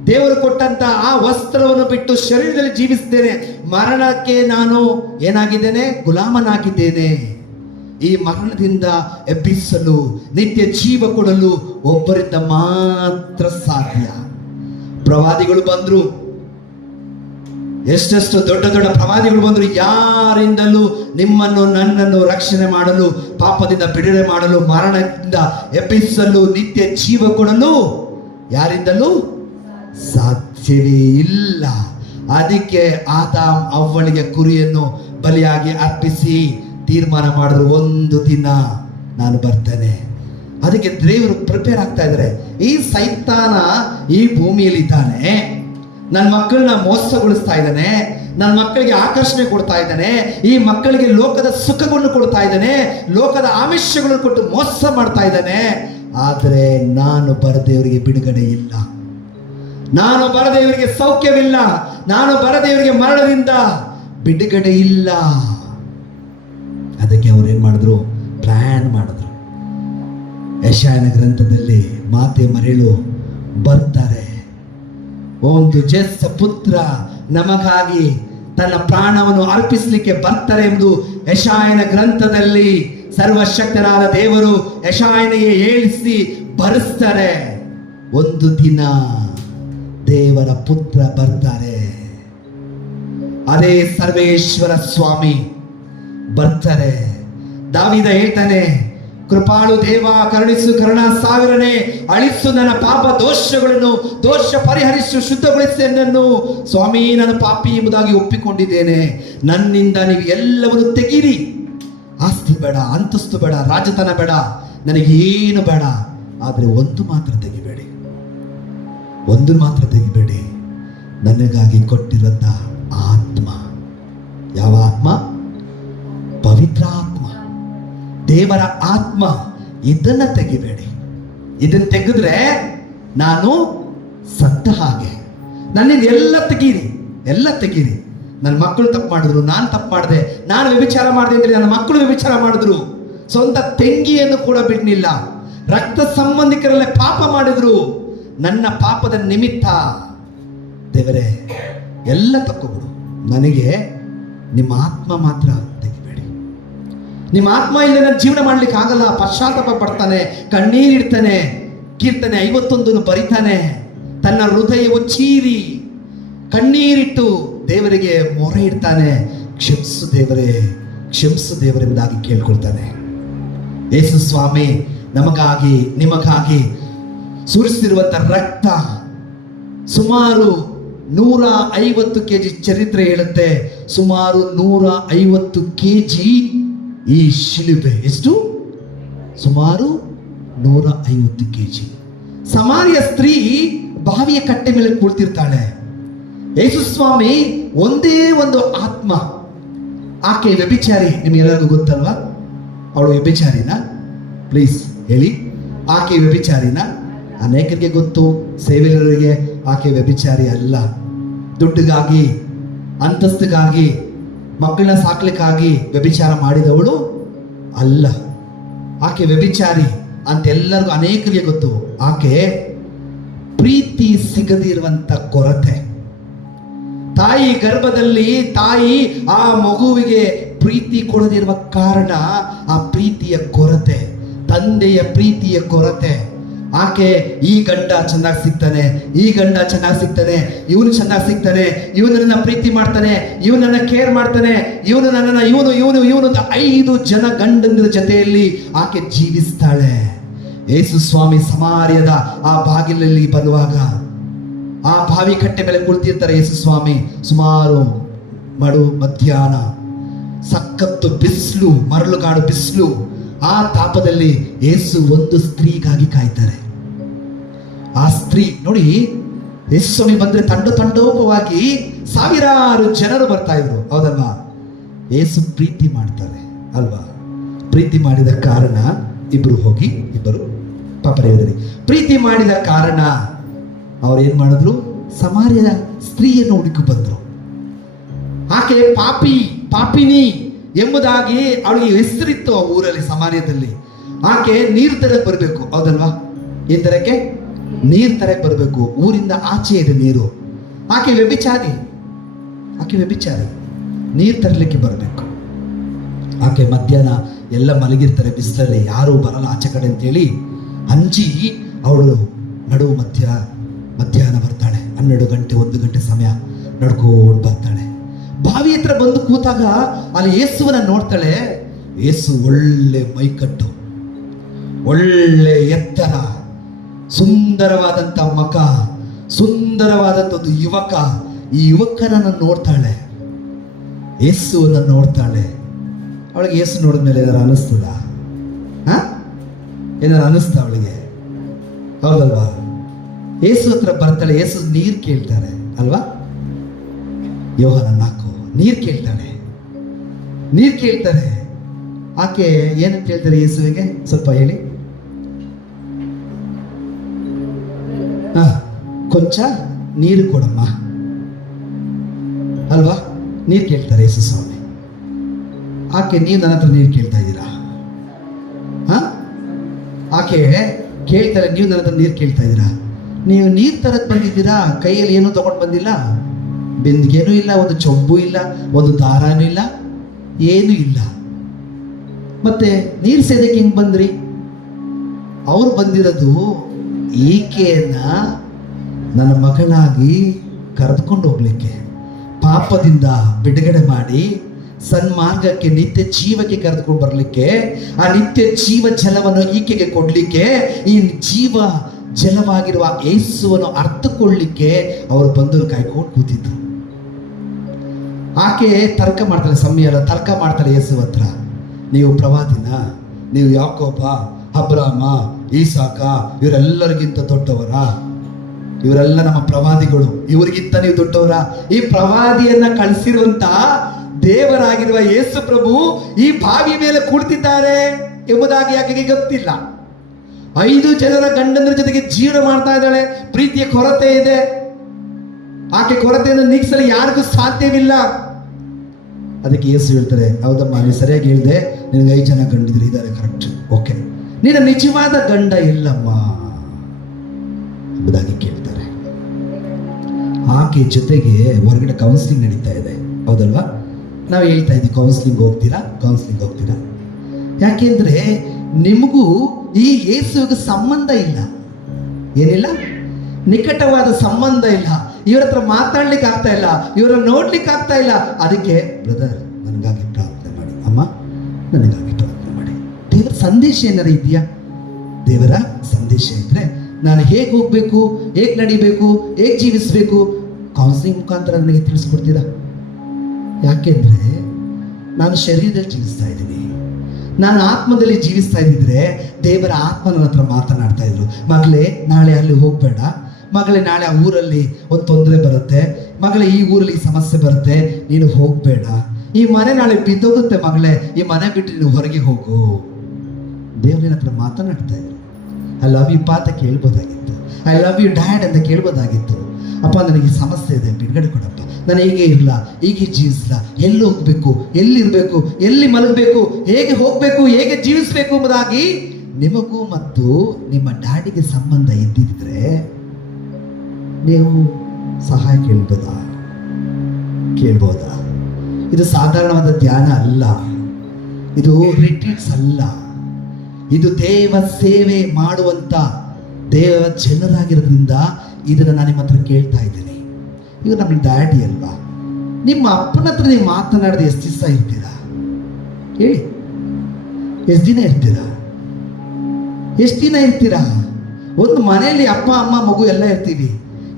ದೇವರು ಕೊಟ್ಟಂತ ಆ ವಸ್ತ್ರವನ್ನು ಬಿಟ್ಟು ಶರೀರದಲ್ಲಿ ಜೀವಿಸಿದ್ದೇನೆ. ಮರಣಕ್ಕೆ ನಾನು ಏನಾಗಿದ್ದೇನೆ? ಗುಲಾಮನಾಗಿದ್ದೇನೆ. ಈ ಮರಣದಿಂದ ಎಬ್ಬಿಸಲು, ನಿತ್ಯ ಜೀವ ಕೊಡಲು ಒಬ್ಬರಿಂದ ಮಾತ್ರ ಸಾಧ್ಯ. ಪ್ರವಾದಿಗಳು ಬಂದ್ರು, ಎಷ್ಟೆಷ್ಟು ದೊಡ್ಡ ದೊಡ್ಡ ಪ್ರವಾದಿಗಳು ಬಂದ್ರು. ಯಾರಿಂದಲೂ ನಿಮ್ಮನ್ನು ನನ್ನನ್ನು ರಕ್ಷಣೆ ಮಾಡಲು, ಪಾಪದಿಂದ ಬಿಡುಗಡೆ ಮಾಡಲು, ಮರಣದಿಂದ ಎಬ್ಬಿಸಲು, ನಿತ್ಯ ಜೀವ ಕೊಡಲು ಯಾರಿಂದಲೂ ಸಾಧ್ಯವೇ ಇಲ್ಲ. ಅದಕ್ಕೆ ಆದಾಮ್ ಅವ್ವಳಿಗೆ ಕುರಿಯನ್ನು ಬಲಿಯಾಗಿ ಅರ್ಪಿಸಿ ತೀರ್ಮಾನ ಮಾಡಿದ್ರು, ಒಂದು ದಿನ ನಾನು ಬರ್ತೇನೆ. ಅದಕ್ಕೆ ದೇವರು ಪ್ರಿಪೇರ್ ಆಗ್ತಾ ಇದ್ದಾರೆ. ಈ ಸೈತಾನ ಈ ಭೂಮಿಯಲ್ಲಿ ಇದ್ದಾನೆ, ನನ್ನ ಮಕ್ಕಳನ್ನ ಮೋಸಗೊಳಿಸ್ತಾ ಇದ್ದಾನೆ, ನನ್ನ ಮಕ್ಕಳಿಗೆ ಆಕರ್ಷಣೆ ಕೊಡ್ತಾ ಇದ್ದಾನೆ, ಈ ಮಕ್ಕಳಿಗೆ ಲೋಕದ ಸುಖವನ್ನು ಕೊಡ್ತಾ ಇದ್ದಾನೆ, ಲೋಕದ ಆಮಿಷಗಳನ್ನು ಕೊಟ್ಟು ಮೋಸ ಮಾಡ್ತಾ ಇದ್ದಾನೆ. ಆದರೆ ನಾನು ಬರದೆ ಇವರಿಗೆ ಬಿಡುಗಡೆ ಇಲ್ಲ, ನಾನು ಬರದೆ ಇವರಿಗೆ ಸೌಖ್ಯವಿಲ್ಲ, ನಾನು ಬರದೆ ಇವರಿಗೆ ಮರಣದಿಂದ ಬಿಡುಗಡೆ ಇಲ್ಲ. ಅದಕ್ಕೆ ಅವ್ರು ಏನ್ ಮಾಡಿದ್ರು? ಪ್ಲಾನ್ ಮಾಡಿದ್ರು. ಯೆಶಾಯನ ಗ್ರಂಥದಲ್ಲಿ ಮಾತೆ ಮರೆಯಲು ಬರ್ತಾರೆ. ಒಂದು ಜೇಷ್ಠ ಪುತ್ರ ನಮಗಾಗಿ ತನ್ನ ಪ್ರಾಣವನ್ನು ಅರ್ಪಿಸಲಿಕ್ಕೆ ಬರ್ತಾರೆ ಎಂಬುದು ಯೆಶಾಯನ ಗ್ರಂಥದಲ್ಲಿ ಸರ್ವಶಕ್ತರಾದ ದೇವರು ಯೆಶಾಯನಿಗೆ ಹೇಳಿಸಿ ಬರೆಸ್ತಾರೆ. ಒಂದು ದಿನ ದೇವರ ಪುತ್ರ ಬರ್ತಾರೆ, ಅದೇ ಸರ್ವೇಶ್ವರ ಸ್ವಾಮಿ ಬರ್ತಾರೆ. ದಾವೀದ ಹೇಳ್ತಾನೆ, ಕೃಪಾಳು ದೇವ ಕರುಣಿಸು, ಕರುಣಾ ಸಾವಿರನೇ, ಅಳಿಸು ನನ್ನ ಪಾಪ ದೋಷಗಳನ್ನು, ದೋಷ ಪರಿಹರಿಸು, ಶುದ್ಧಗೊಳಿಸಿ ನನ್ನನ್ನು. ಸ್ವಾಮಿ, ನಾನು ಪಾಪಿ ಎಂಬುದಾಗಿ ಒಪ್ಪಿಕೊಂಡಿದ್ದೇನೆ, ನನ್ನಿಂದ ನೀವು ಎಲ್ಲವನ್ನು ತೆಗೀರಿ. ಆಸ್ತಿ ಬೇಡ, ಅಂತಸ್ತು ಬೇಡ, ರಾಜತನ ಬೇಡ, ನನಗೇನು ಬೇಡ, ಆದರೆ ಒಂದು ಮಾತ್ರ ತೆಗಿಬೇಡಿ, ಒಂದು ಮಾತ್ರ ತೆಗಿಬೇಡಿ, ನನಗಾಗಿ ಕೊಟ್ಟಿರಂತ ಆತ್ಮ. ಯಾವ ಆತ್ಮ? ಪವಿತ್ರ ಆತ್ಮ, ದೇವರ ಆತ್ಮ. ಇದನ್ನ ತೆಗಿಬೇಡಿ. ಇದನ್ನ ತೆಗೆದ್ರೆ ನಾನು ಸತ್ತ ಹಾಗೆ. ನನ್ನಿಂದ ಎಲ್ಲ ತೆಗೀರಿ, ಎಲ್ಲ ತೆಗೀರಿ. ನನ್ನ ಮಕ್ಕಳು ತಪ್ಪು ಮಾಡಿದ್ರು, ನಾನು ತಪ್ಪು ಮಾಡಿದೆ, ನಾನು ವ್ಯಭಿಚಾರ ಮಾಡಿದೆ ಅಂತೇಳಿ ನನ್ನ ಮಕ್ಕಳು ವ್ಯಭಿಚಾರ ಮಾಡಿದ್ರು, ಸ್ವಂತ ತಂಗಿಯನ್ನು ಕೂಡ ಬಿಡ್ಲಿಲ್ಲ, ರಕ್ತ ಸಂಬಂಧಿಕರಲ್ಲೇ ಪಾಪ ಮಾಡಿದ್ರು. ನನ್ನ ಪಾಪದ ನಿಮಿತ್ತ ದೇವರೇ ಎಲ್ಲ ತಕ್ಕೊಬಿಡು, ನನಗೆ ನಿಮ್ಮ ಆತ್ಮ ಮಾತ್ರ ತೆಗಿಬೇಡಿ. ನಿಮ್ಮ ಆತ್ಮ ಇಲ್ಲದೆ ನನ್ನ ಜೀವನ ಮಾಡ್ಲಿಕ್ಕೆ ಆಗಲ್ಲ. ಪಶ್ಚಾತ್ತಾಪ ಪಡ್ತಾನೆ, ಕಣ್ಣೀರಿಡ್ತಾನೆ. ಕೀರ್ತನೆ 51 ಬರಿತಾನೆ. ತನ್ನ ಹೃದಯವು ಚೀರಿ ಕಣ್ಣೀರಿಟ್ಟು ದೇವರಿಗೆ ಮೊರೆ ಇಡ್ತಾನೆ. ಕ್ಷಮಿಸು ದೇವರೇ, ಕ್ಷಮಿಸು ದೇವರೆಂಬುದಾಗಿ ಕೇಳ್ಕೊಳ್ತಾನೆ. ಯೇಸು ಸ್ವಾಮಿ ನಮಗಾಗಿ ನಿಮಗಾಗಿ ಸುರಿಸಿರುವಂತ ರಕ್ತ ಸುಮಾರು 150 ಕೆಜಿ. ಚರಿತ್ರೆ ಹೇಳುತ್ತೆ ಸುಮಾರು 150 ಕೆಜಿ ಈ ಶಿಲುಬೆ. ಎಷ್ಟು? ಸುಮಾರು 150 ಕೆಜಿ. ಸಮಾರಿಯ ಸ್ತ್ರೀ ಬಾವಿಯ ಕಟ್ಟೆ ಮೇಲೆ ಕುಳಿತಿರ್ತಾಳೆ. ಯೇಸು ಸ್ವಾಮಿ ಒಂದೇ ಒಂದು ಆತ್ಮ. ಆಕೆ ವ್ಯಭಿಚಾರಿ, ನಿಮಗೆಲ್ಲರಿಗೂ ಗೊತ್ತಲ್ವಾ? ಅವಳು ವ್ಯಭಿಚಾರಿನ? ಪ್ಲೀಸ್ ಹೇಳಿ, ಆಕೆ ವ್ಯಭಿಚಾರಿನ? ಅನೇಕರಿಗೆ ಗೊತ್ತು, ಸೇವೆಯವರಿಗೆ ಆಕೆ ವ್ಯಭಿಚಾರಿ ಅಲ್ಲ. ದುಡ್ಡಿಗಾಗಿ, ಅಂತಸ್ತಿಗಾಗಿ, ಮಕ್ಕಳನ್ನ ಸಾಕ್ಲಿಕ್ಕಾಗಿ ವ್ಯಭಿಚಾರ ಮಾಡಿದವಳು ಅಲ್ಲ. ಆಕೆ ವ್ಯಭಿಚಾರಿ ಅಂತ ಎಲ್ಲರಿಗೂ ಅನೇಕರಿಗೆ ಗೊತ್ತು. ಆಕೆ ಪ್ರೀತಿ ಸಿಗದಿರುವಂತ ಕೊರತೆ. ತಾಯಿ ಗರ್ಭದಲ್ಲಿ ತಾಯಿ ಆ ಮಗುವಿಗೆ ಪ್ರೀತಿ ಕೊಡದಿರುವ ಕಾರಣ ಆ ಪ್ರೀತಿಯ ಕೊರತೆ, ತಂದೆಯ ಪ್ರೀತಿಯ ಕೊರತೆ. ಆಕೆ ಈ ಗಂಡ ಚೆನ್ನಾಗಿ ಸಿಗ್ತಾನೆ, ಈ ಗಂಡ ಚೆನ್ನಾಗಿ ಸಿಗ್ತಾನೆ, ಇವನು ಚೆನ್ನಾಗಿ ಸಿಗ್ತಾನೆ, ಇವನು ನನ್ನ ಪ್ರೀತಿ ಮಾಡ್ತಾನೆ, ಇವನು ನನ್ನ ಕೇರ್ ಮಾಡ್ತಾನೆ, ಇವನು ನನ್ನನ್ನು ಇವನು 5 ಜನ ಗಂಡಂದಿರ ಜೊತೆಯಲ್ಲಿ ಆಕೆ ಜೀವಿಸ್ತಾಳೆ. ಯೇಸು ಸ್ವಾಮಿ ಸಮಾರ್ಯದ ಆ ಬಾಗಿಲಲ್ಲಿ ಬರುವಾಗ ಆ ಬಾವಿ ಕಟ್ಟೆ ಮೇಲೆ ಕುಳಿತಿರ್ತಾರೆ ಯೇಸು ಸ್ವಾಮಿ. ಸುಮಾರು ಮಧ್ಯಾಹ್ನ, ಸಖತ್ತು ಬಿಸಿಲು, ಮರಳುಗಾಡು ಬಿಸಿಲು. ಆ ತಾಪದಲ್ಲಿ ಯೇಸು ಒಂದು ಸ್ತ್ರೀಗಾಗಿ ಕಾಯ್ತಾರೆ. ಆ ಸ್ತ್ರೀ ನೋಡಿ, ಯೇಸು ಸ್ವಾಮಿ ಬಂದ್ರೆ ತಂಡೋಪವಾಗಿ ಸಾವಿರಾರು ಜನರು ಬರ್ತಾ ಇದ್ರು, ಹೌದಲ್ವಾ? ಯೇಸು ಪ್ರೀತಿ ಮಾಡ್ತಾರೆ ಅಲ್ವಾ? ಪ್ರೀತಿ ಮಾಡಿದ ಕಾರಣ ಇಬ್ಬರು ಪಾಪರೇವರಿ ಪ್ರೀತಿ ಮಾಡಿದ ಕಾರಣ ಅವ್ರು ಏನ್ ಮಾಡಿದ್ರು? ಸಮಾರ್ಯದ ಸ್ತ್ರೀಯನ್ನು ಹುಡುಕಿ ಬಂದ್ರು. ಆಕೆ ಪಾಪಿನಿ ಎಂಬುದಾಗಿ ಅವಳಿಗೆ ಹೆಸರಿತ್ತು ಆ ಊರಲ್ಲಿ, ಸಮಾರ್ಯದಲ್ಲಿ. ಆಕೆ ನೀರು ತರಕ್ಕೆ ಬರಬೇಕು, ಹೌದಲ್ವಾ? ಏನ್ ತರಕ್ಕೆ? ನೀರು ತರಕ್ಕೆ ಬರಬೇಕು. ಊರಿಂದ ಆಚೆ ಇದೆ ನೀರು. ಆಕೆ ವ್ಯಭಿಚಾರಿ, ನೀರು ತರಲಿಕ್ಕೆ ಬರಬೇಕು. ಆಕೆ ಮಧ್ಯಾಹ್ನ ಎಲ್ಲ ಮಲಗಿರ್ತಾರೆ ಬಿಸಿಲಲ್ಲಿ, ಯಾರು ಬರಲ್ಲ ಆಚೆ ಕಡೆ ಅಂತೇಳಿ ಅಂಜಿ ಅವಳು ಮಧ್ಯಾಹ್ನ ಬರ್ತಾಳೆ. 12 ಗಂಟೆ 1 ಗಂಟೆ ಸಮಯ ನಡ್ಕೊಂಡು ಬರ್ತಾಳೆ. ಬಾವಿ ಹತ್ರ ಬಂದು ಕೂತಾಗ ಅಲ್ಲಿ ಯೇಸುವನ್ನ ನೋಡ್ತಾಳೆ. ಯೇಸು ಒಳ್ಳೆ ಮೈಕಟ್ಟು, ಒಳ್ಳೆ ಎತ್ತರ, ಸುಂದರವಾದಂಥ ಮುಖ, ಸುಂದರವಾದಂಥ ಒಂದು ಯುವಕ. ಈ ಯುವಕನನ್ನು ನೋಡ್ತಾಳೆ, ಯೇಸುವನ್ನ ನೋಡ್ತಾಳೆ. ಅವಳಿಗೆ ಯೇಸು ನೋಡಿದ್ಮೇಲೆ ಏನಾರು ಅನಿಸ್ತದ? ಏನಾರು ಅನಿಸ್ತಾ ಅವಳಿಗೆ? ಹೌದಲ್ವಾ? ಯೇಸು ಹತ್ರ ಬರ್ತಾಳೆ. ಯೇಸು ನೀರು ಕೇಳ್ತಾರೆ ಅಲ್ವಾ? ಯೋಹಾನ 4 ನೀರು ಕೇಳ್ತಾಳೆ. ಆಕೆ ಏನಂತ ಹೇಳ್ತಾರೆ ಯೇಸುವಿಗೆ? ಸ್ವಲ್ಪ ಹೇಳಿ. ಕೊಂಚ ನೀರು ಕೊಡಮ್ಮ ಅಲ್ವಾ? ನೀರು ಕೇಳ್ತಾರೆ ಯೇಸು ಸ್ವಾಮಿ. ಆಕೆ, ನೀವು ನನ್ನ ಹತ್ರ ನೀರು ಕೇಳ್ತಾ ಇದ್ದೀರಾ? ಆಕೆ ಕೇಳ್ತಾರೆ, ನೀವು ನನ್ನ ಹತ್ರ ನೀರು ಕೇಳ್ತಾ ಇದ್ದೀರಾ? ನೀವು ನೀರು ತರಕ್ ಬಂದಿದ್ದೀರಾ? ಕೈಯಲ್ಲಿ ಏನೂ ತಗೊಂಡು ಬಂದಿಲ್ಲ, ಬಿಂದಿಗೆನೂ ಇಲ್ಲ, ಒಂದು ಚೊಂಬು ಇಲ್ಲ, ಒಂದು ದಾರನೂ ಇಲ್ಲ, ಏನೂ ಇಲ್ಲ. ಮತ್ತೆ ನೀರು ಸೇದಕ್ಕೆ ಹೆಂಗ್ ಬಂದ್ರಿ? ಅವ್ರು ಬಂದಿರೋದು ಈಕೆಯನ್ನ ನನ್ನ ಮಗಳಾಗಿ ಕರೆದುಕೊಂಡು ಹೋಗ್ಲಿಕ್ಕೆ, ಪಾಪದಿಂದ ಬಿಡುಗಡೆ ಮಾಡಿ ಸನ್ಮಾರ್ಗಕ್ಕೆ, ನಿತ್ಯ ಜೀವಕ್ಕೆ ಕರೆದುಕೊಂಡು ಬರಲಿಕ್ಕೆ, ಆ ನಿತ್ಯ ಜೀವ ಜಲವನ್ನು ಈಕೆಗೆ ಕೊಡ್ಲಿಕ್ಕೆ, ಈ ಜೀವ ಜಲವಾಗಿರುವ ಯೇಸುವನ್ನು ಅರ್ಥಕೊಳ್ಳಿಕ್ಕೆ ಅವರು ಬಂದು ಕಾಯ್ಕೊಂಡು ಕೂತಿದ್ರು. ಆಕೆ ತರ್ಕ ಮಾಡ್ತಾಳೆ ಯೇಸು ಹತ್ರ. ನೀವು ಪ್ರವಾದಿನ? ನೀವು ಯಾಕೋಬ, ಅಬ್ರಾಮ, ಈಸಾಕ ಇವರೆಲ್ಲರಿಗಿಂತ ದೊಡ್ಡವರ? ಇವರೆಲ್ಲ ನಮ್ಮ ಪ್ರವಾದಿಗಳು, ಇವರಿಗಿಂತ ನೀವು ದೊಡ್ಡವರ? ಈ ಪ್ರವಾದಿಯನ್ನ ಕಳಿಸಿರುವಂತ ದೇವರಾಗಿರುವ ಯೇಸು ಪ್ರಭು ಈ ಬಾವಿ ಮೇಲೆ ಕುಳಿತಿದ್ದಾರೆ ಎಂಬುದಾಗಿ ಆಕೆಗೆ ಗೊತ್ತಿಲ್ಲ. 5 ಜನರ ಗಂಡಂದ್ರ ಜೊತೆಗೆ ಜೀವನ ಮಾಡ್ತಾ ಇದ್ದಾಳೆ. ಪ್ರೀತಿಯ ಕೊರತೆ ಇದೆ. ಆಕೆ ಕೊರತೆಯನ್ನು ನೀಗಿಸಲು ಯಾರಿಗೂ ಸಾಧ್ಯವಿಲ್ಲ. ಅದಕ್ಕೆ ಯೇಸು ಹೇಳ್ತಾರೆ, ಹೌದಮ್ಮ, ನೀವು ಸರಿಯಾಗಿ ಹೇಳಿದೆ, ನಿನಗೆ 5 ಜನ ಗಂಡಿದ್ರು ಇದ್ದಾರೆ, ಕರೆಕ್ಟ್, ಓಕೆ. ನಿನ್ನ ನಿಜವಾದ ಗಂಡ ಇಲ್ಲಮ್ಮ ಎಂಬುದಾಗಿ ಕೇಳ್ತಾರೆ. ಆಕೆ ಜೊತೆಗೆ ಹೊರಗಡೆ ಕೌನ್ಸಿಲಿಂಗ್ ನಡೀತಾ ಇದೆ, ಹೌದಲ್ವಾ? ನಾವು ಹೇಳ್ತಾ ಇದ್ದೀವಿ, ಕೌನ್ಸಿಲಿಂಗ್ ಹೋಗ್ತೀರಾ? ಯಾಕೆಂದ್ರೆ ನಿಮಗೂ ಈ ಯೇಸುವಿಗೆ ಸಂಬಂಧ ಇಲ್ಲ, ಏನಿಲ್ಲ, ನಿಕಟವಾದ ಸಂಬಂಧ ಇಲ್ಲ. ಇವ್ರ ಹತ್ರ ಮಾತಾಡ್ಲಿಕ್ಕೆ ಆಗ್ತಾ ಇಲ್ಲ, ಇವರನ್ನು ನೋಡ್ಲಿಕ್ಕೆ ಆಗ್ತಾ ಇಲ್ಲ. ಅದಕ್ಕೆ ಬ್ರದರ್, ನನಗಾಗಿ ಪ್ರಾರ್ಥನೆ ಮಾಡಿ, ಅಮ್ಮ ನನಗಾಗಿ ಪ್ರಾರ್ಥನೆ ಮಾಡಿ. ದೇವರ ಸಂದೇಶ ಏನಾರ ಇದೆಯಾ? ದೇವರ ಸಂದೇಶ ಇದ್ರೆ ನಾನು ಹೇಗೆ ಹೋಗ್ಬೇಕು, ಹೇಗೆ ನಡಿಬೇಕು, ಹೇಗೆ ಜೀವಿಸ್ಬೇಕು, ಕೌನ್ಸಿಲಿಂಗ್ ಮುಖಾಂತರ ನನಗೆ ತಿಳಿಸ್ಕೊಡ್ತೀರಾ? ಯಾಕೆಂದ್ರೆ ನಾನು ಶರೀರದಲ್ಲಿ ಜೀವಿಸ್ತಾ ಇದ್ದೀನಿ, ನಾನು ಆತ್ಮದಲ್ಲಿ ಜೀವಿಸ್ತಾ ಇದ್ದಿದ್ರೆ ದೇವರ ಆತ್ಮ ನನ್ನ ಹತ್ರ ಮಾತನಾಡ್ತಾ ಇದ್ರು. ಮಗಳೇ, ನಾಳೆ ಅಲ್ಲಿ ಹೋಗ್ಬೇಡ, ಮಗಳೇ, ನಾಳೆ ಆ ಊರಲ್ಲಿ ಒಂದು ತೊಂದರೆ ಬರುತ್ತೆ, ಮಗಳೇ, ಈ ಊರಲ್ಲಿ ಸಮಸ್ಯೆ ಬರುತ್ತೆ, ನೀನು ಹೋಗ್ಬೇಡ, ಈ ಮನೆ ನಾಳೆ ಬಿದ್ದೋಗುತ್ತೆ ಮಗಳೇ, ಈ ಮನೆ ಬಿಟ್ಟು ನೀನು ಹೊರಗೆ ಹೋಗು. ದೇವರಿನ ಹತ್ರ ಮಾತನಾಡ್ತಾ ಇದ್ರು. ಐ ಲವ್ ಯು ಪಾ ಅಂತ ಕೇಳ್ಬೋದಾಗಿತ್ತು, ಐ ಲವ್ ಯು ಡ್ಯಾಡ್ ಅಂತ ಕೇಳ್ಬೋದಾಗಿತ್ತು. ಅಪ್ಪ, ನನಗೆ ಸಮಸ್ಯೆ ಇದೆ, ಬಿಡುಗಡೆ ಕೊಡಪ್ಪ, ನಾನು ಹೇಗೆ ಇರಲ್ಲ, ಹೇಗೆ ಜೀವಿಸಲ್ಲ, ಎಲ್ಲಿ ಹೋಗ್ಬೇಕು, ಎಲ್ಲಿರ್ಬೇಕು, ಎಲ್ಲಿ ಮಲಗಬೇಕು, ಹೇಗೆ ಹೋಗ್ಬೇಕು, ಹೇಗೆ ಜೀವಿಸ್ಬೇಕು ಎಂಬುದಾಗಿ ನಿಮಗೂ ಮತ್ತು ನಿಮ್ಮ ಡ್ಯಾಡಿಗೆ ಸಂಬಂಧ ಇದ್ದಿದ್ರೆ ನೀವು ಸಹಾಯ ಕೇಳ್ಬೋದಾ? ಇದು ಸಾಧಾರಣವಾದ ಧ್ಯಾನ ಅಲ್ಲ, ಇದು ರಿಟ್ರೀಟ್ಸ್ ಅಲ್ಲ, ಇದು ದೇವ ಸೇವೆ ಮಾಡುವಂತ ದೇವ ಜನರಾಗಿರೋದ್ರಿಂದ ಇದನ್ನು ನಾನು ನಿಮ್ಮ ಹತ್ರ ಕೇಳ್ತಾ ಇದ್ದೀನಿ. ಇವರು ನಮ್ಮ ಡ್ಯಾಡಿ ಅಲ್ವಾ? ನಿಮ್ಮ ಅಪ್ಪನ ಹತ್ರ ನೀವು ಮಾತನಾಡಿದ ಎಷ್ಟು ದಿವಸ ಇರ್ತೀರಾ ಹೇಳಿ? ಎಷ್ಟು ದಿನ ಇರ್ತೀರಾ? ಎಷ್ಟು ದಿನ ಇರ್ತೀರಾ? ಒಂದು ಮನೆಯಲ್ಲಿ ಅಪ್ಪ ಅಮ್ಮ ಮಗು ಎಲ್ಲ ಇರ್ತೀವಿ,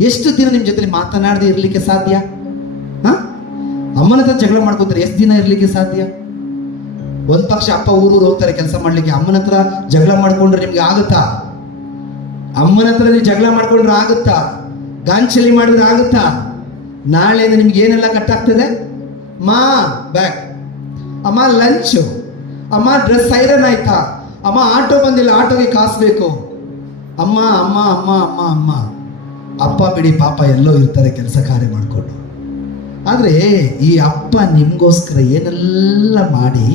ಎಷ್ಟು ದಿನ ನಿಮ್ಮ ಜೊತೆ ಮಾತನಾಡದೆ ಇರಲಿಕ್ಕೆ ಸಾಧ್ಯ? ಅಮ್ಮನ ಹತ್ರ ಜಗಳ ಮಾಡ್ಕೊತಾರೆ, ಎಷ್ಟು ದಿನ ಇರಲಿಕ್ಕೆ ಸಾಧ್ಯ? ಒಂದ್ ಪಕ್ಷ ಅಪ್ಪ ಊರೂರು ಹೋಗ್ತಾರೆ ಕೆಲಸ ಮಾಡ್ಲಿಕ್ಕೆ, ಅಮ್ಮನ ಹತ್ರ ಜಗಳ ಮಾಡ್ಕೊಂಡ್ರೆ ನಿಮ್ಗೆ ಆಗುತ್ತಾ? ಅಮ್ಮನ ಹತ್ರ ನೀವು ಜಗಳ ಮಾಡ್ಕೊಂಡ್ರೆ ಆಗುತ್ತಾ? ಗಾಂಚಲಿ ಮಾಡಿದ್ರೆ ಆಗುತ್ತಾ? ನಾಳೆ ನಿಮ್ಗೆ ಏನೆಲ್ಲ ಕಟ್ಟಾಗ್ತದೆ? ಮಾ ಬ್ಯಾಗ್, ಅಮ್ಮ ಲಂಚು, ಅಮ್ಮ ಡ್ರೆಸ್ ಐರನ್ ಆಯ್ತಾ, ಅಮ್ಮ ಆಟೋ ಬಂದಿಲ್ಲ, ಆಟೋಗೆ ಕಾಸು ಬೇಕು, ಅಮ್ಮ ಅಮ್ಮ ಅಮ್ಮ ಅಮ್ಮ ಅಮ್ಮ. ಅಪ್ಪ ಬಿಡಿ ಪಾಪ ಎಲ್ಲೋ ಇರ್ತಾರೆ ಕೆಲಸ ಕಾರ್ಯ ಮಾಡಿಕೊಂಡು. ಆದರೆ ಈ ಅಪ್ಪ ನಿಮಗೋಸ್ಕರ ಏನೆಲ್ಲ ಮಾಡಿ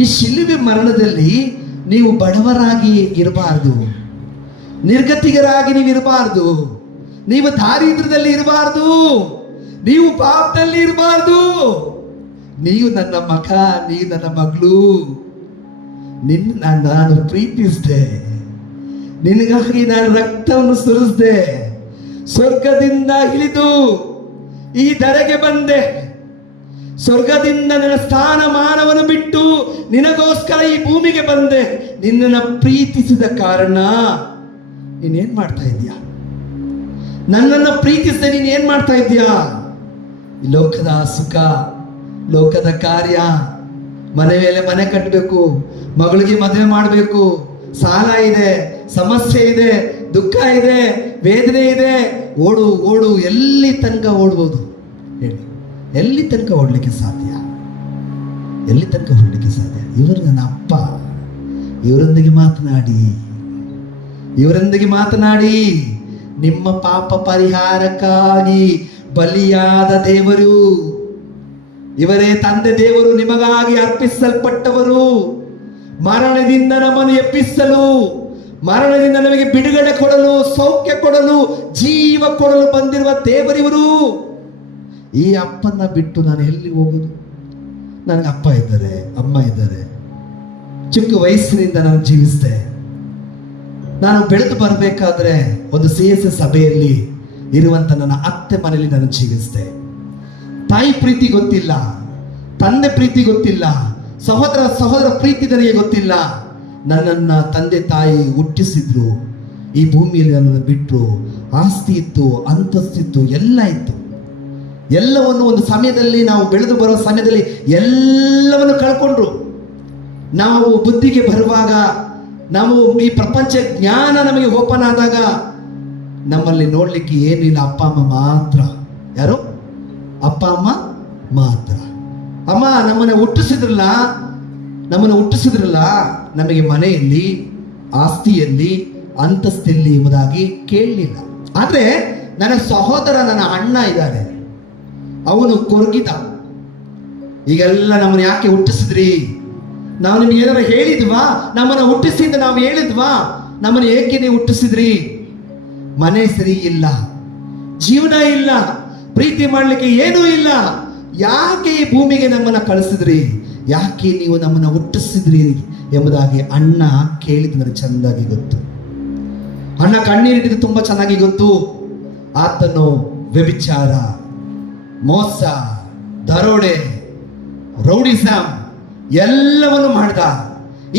ಈ ಶಿಲುಬೆ ಮರಣದಲ್ಲಿ ನೀವು ಬಡವರಾಗಿ ಇರಬಾರ್ದು, ನಿರ್ಗತಿಗರಾಗಿ ನೀವು ಇರಬಾರ್ದು, ನೀವು ದಾರಿದ್ರ್ಯದಲ್ಲಿ ಇರಬಾರ್ದು, ನೀವು ಪಾಪದಲ್ಲಿ ಇರಬಾರ್ದು. ನೀವು ನನ್ನ ಮಗ, ನೀವು ನನ್ನ ಮಗಳು, ನಾನು ಪ್ರೀತಿಸಿದೆ, ನಿನಗಾಗಿ ನಾನು ರಕ್ತವನ್ನು ಸುರಿಸಿದೆ, ಸ್ವರ್ಗದಿಂದ ಇಳಿದು ಈ ಧರೆಗೆ ಬಂದೆ, ಸ್ವರ್ಗದಿಂದ ನನ್ನ ಸ್ಥಾನಮಾನವನ್ನು ಬಿಟ್ಟು ನಿನಗೋಸ್ಕರ ಈ ಭೂಮಿಗೆ ಬಂದೆ. ನಿನ್ನನ್ನು ಪ್ರೀತಿಸಿದ ಕಾರಣ ನೀನೇನ್ ಮಾಡ್ತಾ ಇದೀಯಾ? ನನ್ನನ್ನು ಪ್ರೀತಿಸದೆ ನೀನ್ ಏನ್ ಮಾಡ್ತಾ ಇದೀಯಾ? ಲೋಕದ ಸುಖ, ಲೋಕದ ಕಾರ್ಯ, ಮನೆ ಮೇಲೆ ಮನೆ ಕಟ್ಟಬೇಕು, ಮಗಳಿಗೆ ಮದುವೆ ಮಾಡಬೇಕು, ಸಾಲ ಇದೆ, ಸಮಸ್ಯೆ ಇದೆ, ದುಃಖ ಇದೆ, ವೇದನೆ ಇದೆ, ಓಡು ಓಡು, ಎಲ್ಲಿ ತನಕ ಓಡ್ಬೋದು ಹೇಳಿ? ಎಲ್ಲಿ ತನಕ ಓಡಲಿಕ್ಕೆ ಸಾಧ್ಯ? ಎಲ್ಲಿ ತನಕ ಓಡಲಿಕ್ಕೆ ಸಾಧ್ಯ? ಇವರು ನನ್ನ ಅಪ್ಪ, ಇವರೊಂದಿಗೆ ಮಾತನಾಡಿ ನಿಮ್ಮ ಪಾಪ ಪರಿಹಾರಕ್ಕಾಗಿ ಬಲಿಯಾದ ದೇವರು ಇವರೇ. ತಂದೆ ದೇವರು ನಿಮಗಾಗಿ ಅರ್ಪಿಸಲ್ಪಟ್ಟವರು. ಮರಣದಿಂದ ನಮ್ಮನ್ನು ಎಬ್ಬಿಸಲು, ಮರಣದಿಂದ ನಮಗೆ ಬಿಡುಗಡೆ ಕೊಡಲು, ಸೌಖ್ಯ ಕೊಡಲು, ಜೀವ ಕೊಡಲು ಬಂದಿರುವ ದೇವರಿವರು. ಈ ಅಪ್ಪನ ಬಿಟ್ಟು ನಾನು ಎಲ್ಲಿ ಹೋಗುದು? ನನಗೆ ಅಪ್ಪ ಇದ್ದಾರೆ, ಅಮ್ಮ ಇದ್ದಾರೆ. ಚಿಕ್ಕ ವಯಸ್ಸಿನಿಂದ ನಾನು ಜೀವಿಸಿದೆ. ನಾನು ಬೆಳೆದು ಬರಬೇಕಾದ್ರೆ ಒಂದು CSS ಸಭೆಯಲ್ಲಿ ಇರುವಂತ ನನ್ನ ಅತ್ತೆ ಮನೆಯಲ್ಲಿ ನಾನು ಜೀವಿಸಿದೆ. ತಾಯಿ ಪ್ರೀತಿ ಗೊತ್ತಿಲ್ಲ, ತಂದೆ ಪ್ರೀತಿ ಗೊತ್ತಿಲ್ಲ, ಸಹೋದರ ಪ್ರೀತಿ ನನಗೆ ಗೊತ್ತಿಲ್ಲ. ನನ್ನನ್ನು ತಂದೆ ತಾಯಿ ಹುಟ್ಟಿಸಿದ್ರು, ಈ ಭೂಮಿಯಲ್ಲಿ ನನ್ನನ್ನು ಬಿಟ್ಟರು. ಆಸ್ತಿ ಇತ್ತು, ಅಂತಸ್ತಿತ್ತು, ಎಲ್ಲ ಇತ್ತು. ಎಲ್ಲವನ್ನು ಒಂದು ಸಮಯದಲ್ಲಿ, ನಾವು ಬೆಳೆದು ಬರೋ ಸಮಯದಲ್ಲಿ ಎಲ್ಲವನ್ನು ಕಳ್ಕೊಂಡ್ರು. ನಾವು ಬುದ್ಧಿಗೆ ಬರುವಾಗ, ನಾವು ಈ ಪ್ರಪಂಚ ಜ್ಞಾನ ನಮಗೆ ಓಪನ್ ಆದಾಗ ನಮ್ಮಲ್ಲಿ ನೋಡ್ಲಿಕ್ಕೆ ಏನಿಲ್ಲ, ಅಪ್ಪ ಅಮ್ಮ ಮಾತ್ರ. ಯಾರು? ಅಪ್ಪ ಅಮ್ಮ ಮಾತ್ರ. ಅಮ್ಮ ನಮ್ಮನ್ನು ಹುಟ್ಟಿಸಿದ್ರಲ್ಲ, ನಮಗೆ ಮನೆಯಲ್ಲಿ, ಆಸ್ತಿಯಲ್ಲಿ, ಅಂತಸ್ತಿಲ್ಲಿ ಎಂಬುದಾಗಿ ಕೇಳಲಿಲ್ಲ. ಆದ್ರೆ ನನ್ನ ಸಹೋದರ, ನನ್ನ ಅಣ್ಣ ಇದ್ದಾರೆ, ಅವನು ಕೊರಗಿದ. ಈಗೆಲ್ಲ ನಮ್ಮನ್ನು ಯಾಕೆ ಹುಟ್ಟಿಸಿದ್ರಿ? ನಾವು ನಿಮ್ಗೆ ಏನಾದ್ರು ಹೇಳಿದ್ವಾ? ನಮ್ಮನ್ನು ಹುಟ್ಟಿಸಿದ ನಾವು ಹೇಳಿದ್ವಾ? ನಮ್ಮನ್ನು ಏಕೆ ನೀವು ಹುಟ್ಟಿಸಿದ್ರಿ? ಮನೆ ಸರಿ ಇಲ್ಲ, ಜೀವನ ಇಲ್ಲ, ಪ್ರೀತಿ ಮಾಡಲಿಕ್ಕೆ ಏನೂ ಇಲ್ಲ. ಯಾಕೆ ಈ ಭೂಮಿಗೆ ನಮ್ಮನ್ನ ಕಳಿಸಿದ್ರಿ? ಯಾಕೆ ನೀವು ನಮ್ಮನ್ನು ಹುಟ್ಟಿಸಿದ್ರಿ ಎಂಬುದಾಗಿ ಅಣ್ಣ ಕೇಳಿದ್ದು ನನಗೆ ಚೆನ್ನಾಗಿ ಗೊತ್ತು. ಅಣ್ಣ ಕಣ್ಣೀರಿಟ್ಟಿದ್ದು ತುಂಬಾ ಚೆನ್ನಾಗಿ ಗೊತ್ತು. ಆತನು ವ್ಯಭಿಚಾರ, ಮೋಸ, ದರೋಡೆ, ರೌಡಿಸಂ ಎಲ್ಲವನ್ನು ಮಾಡ್ದ.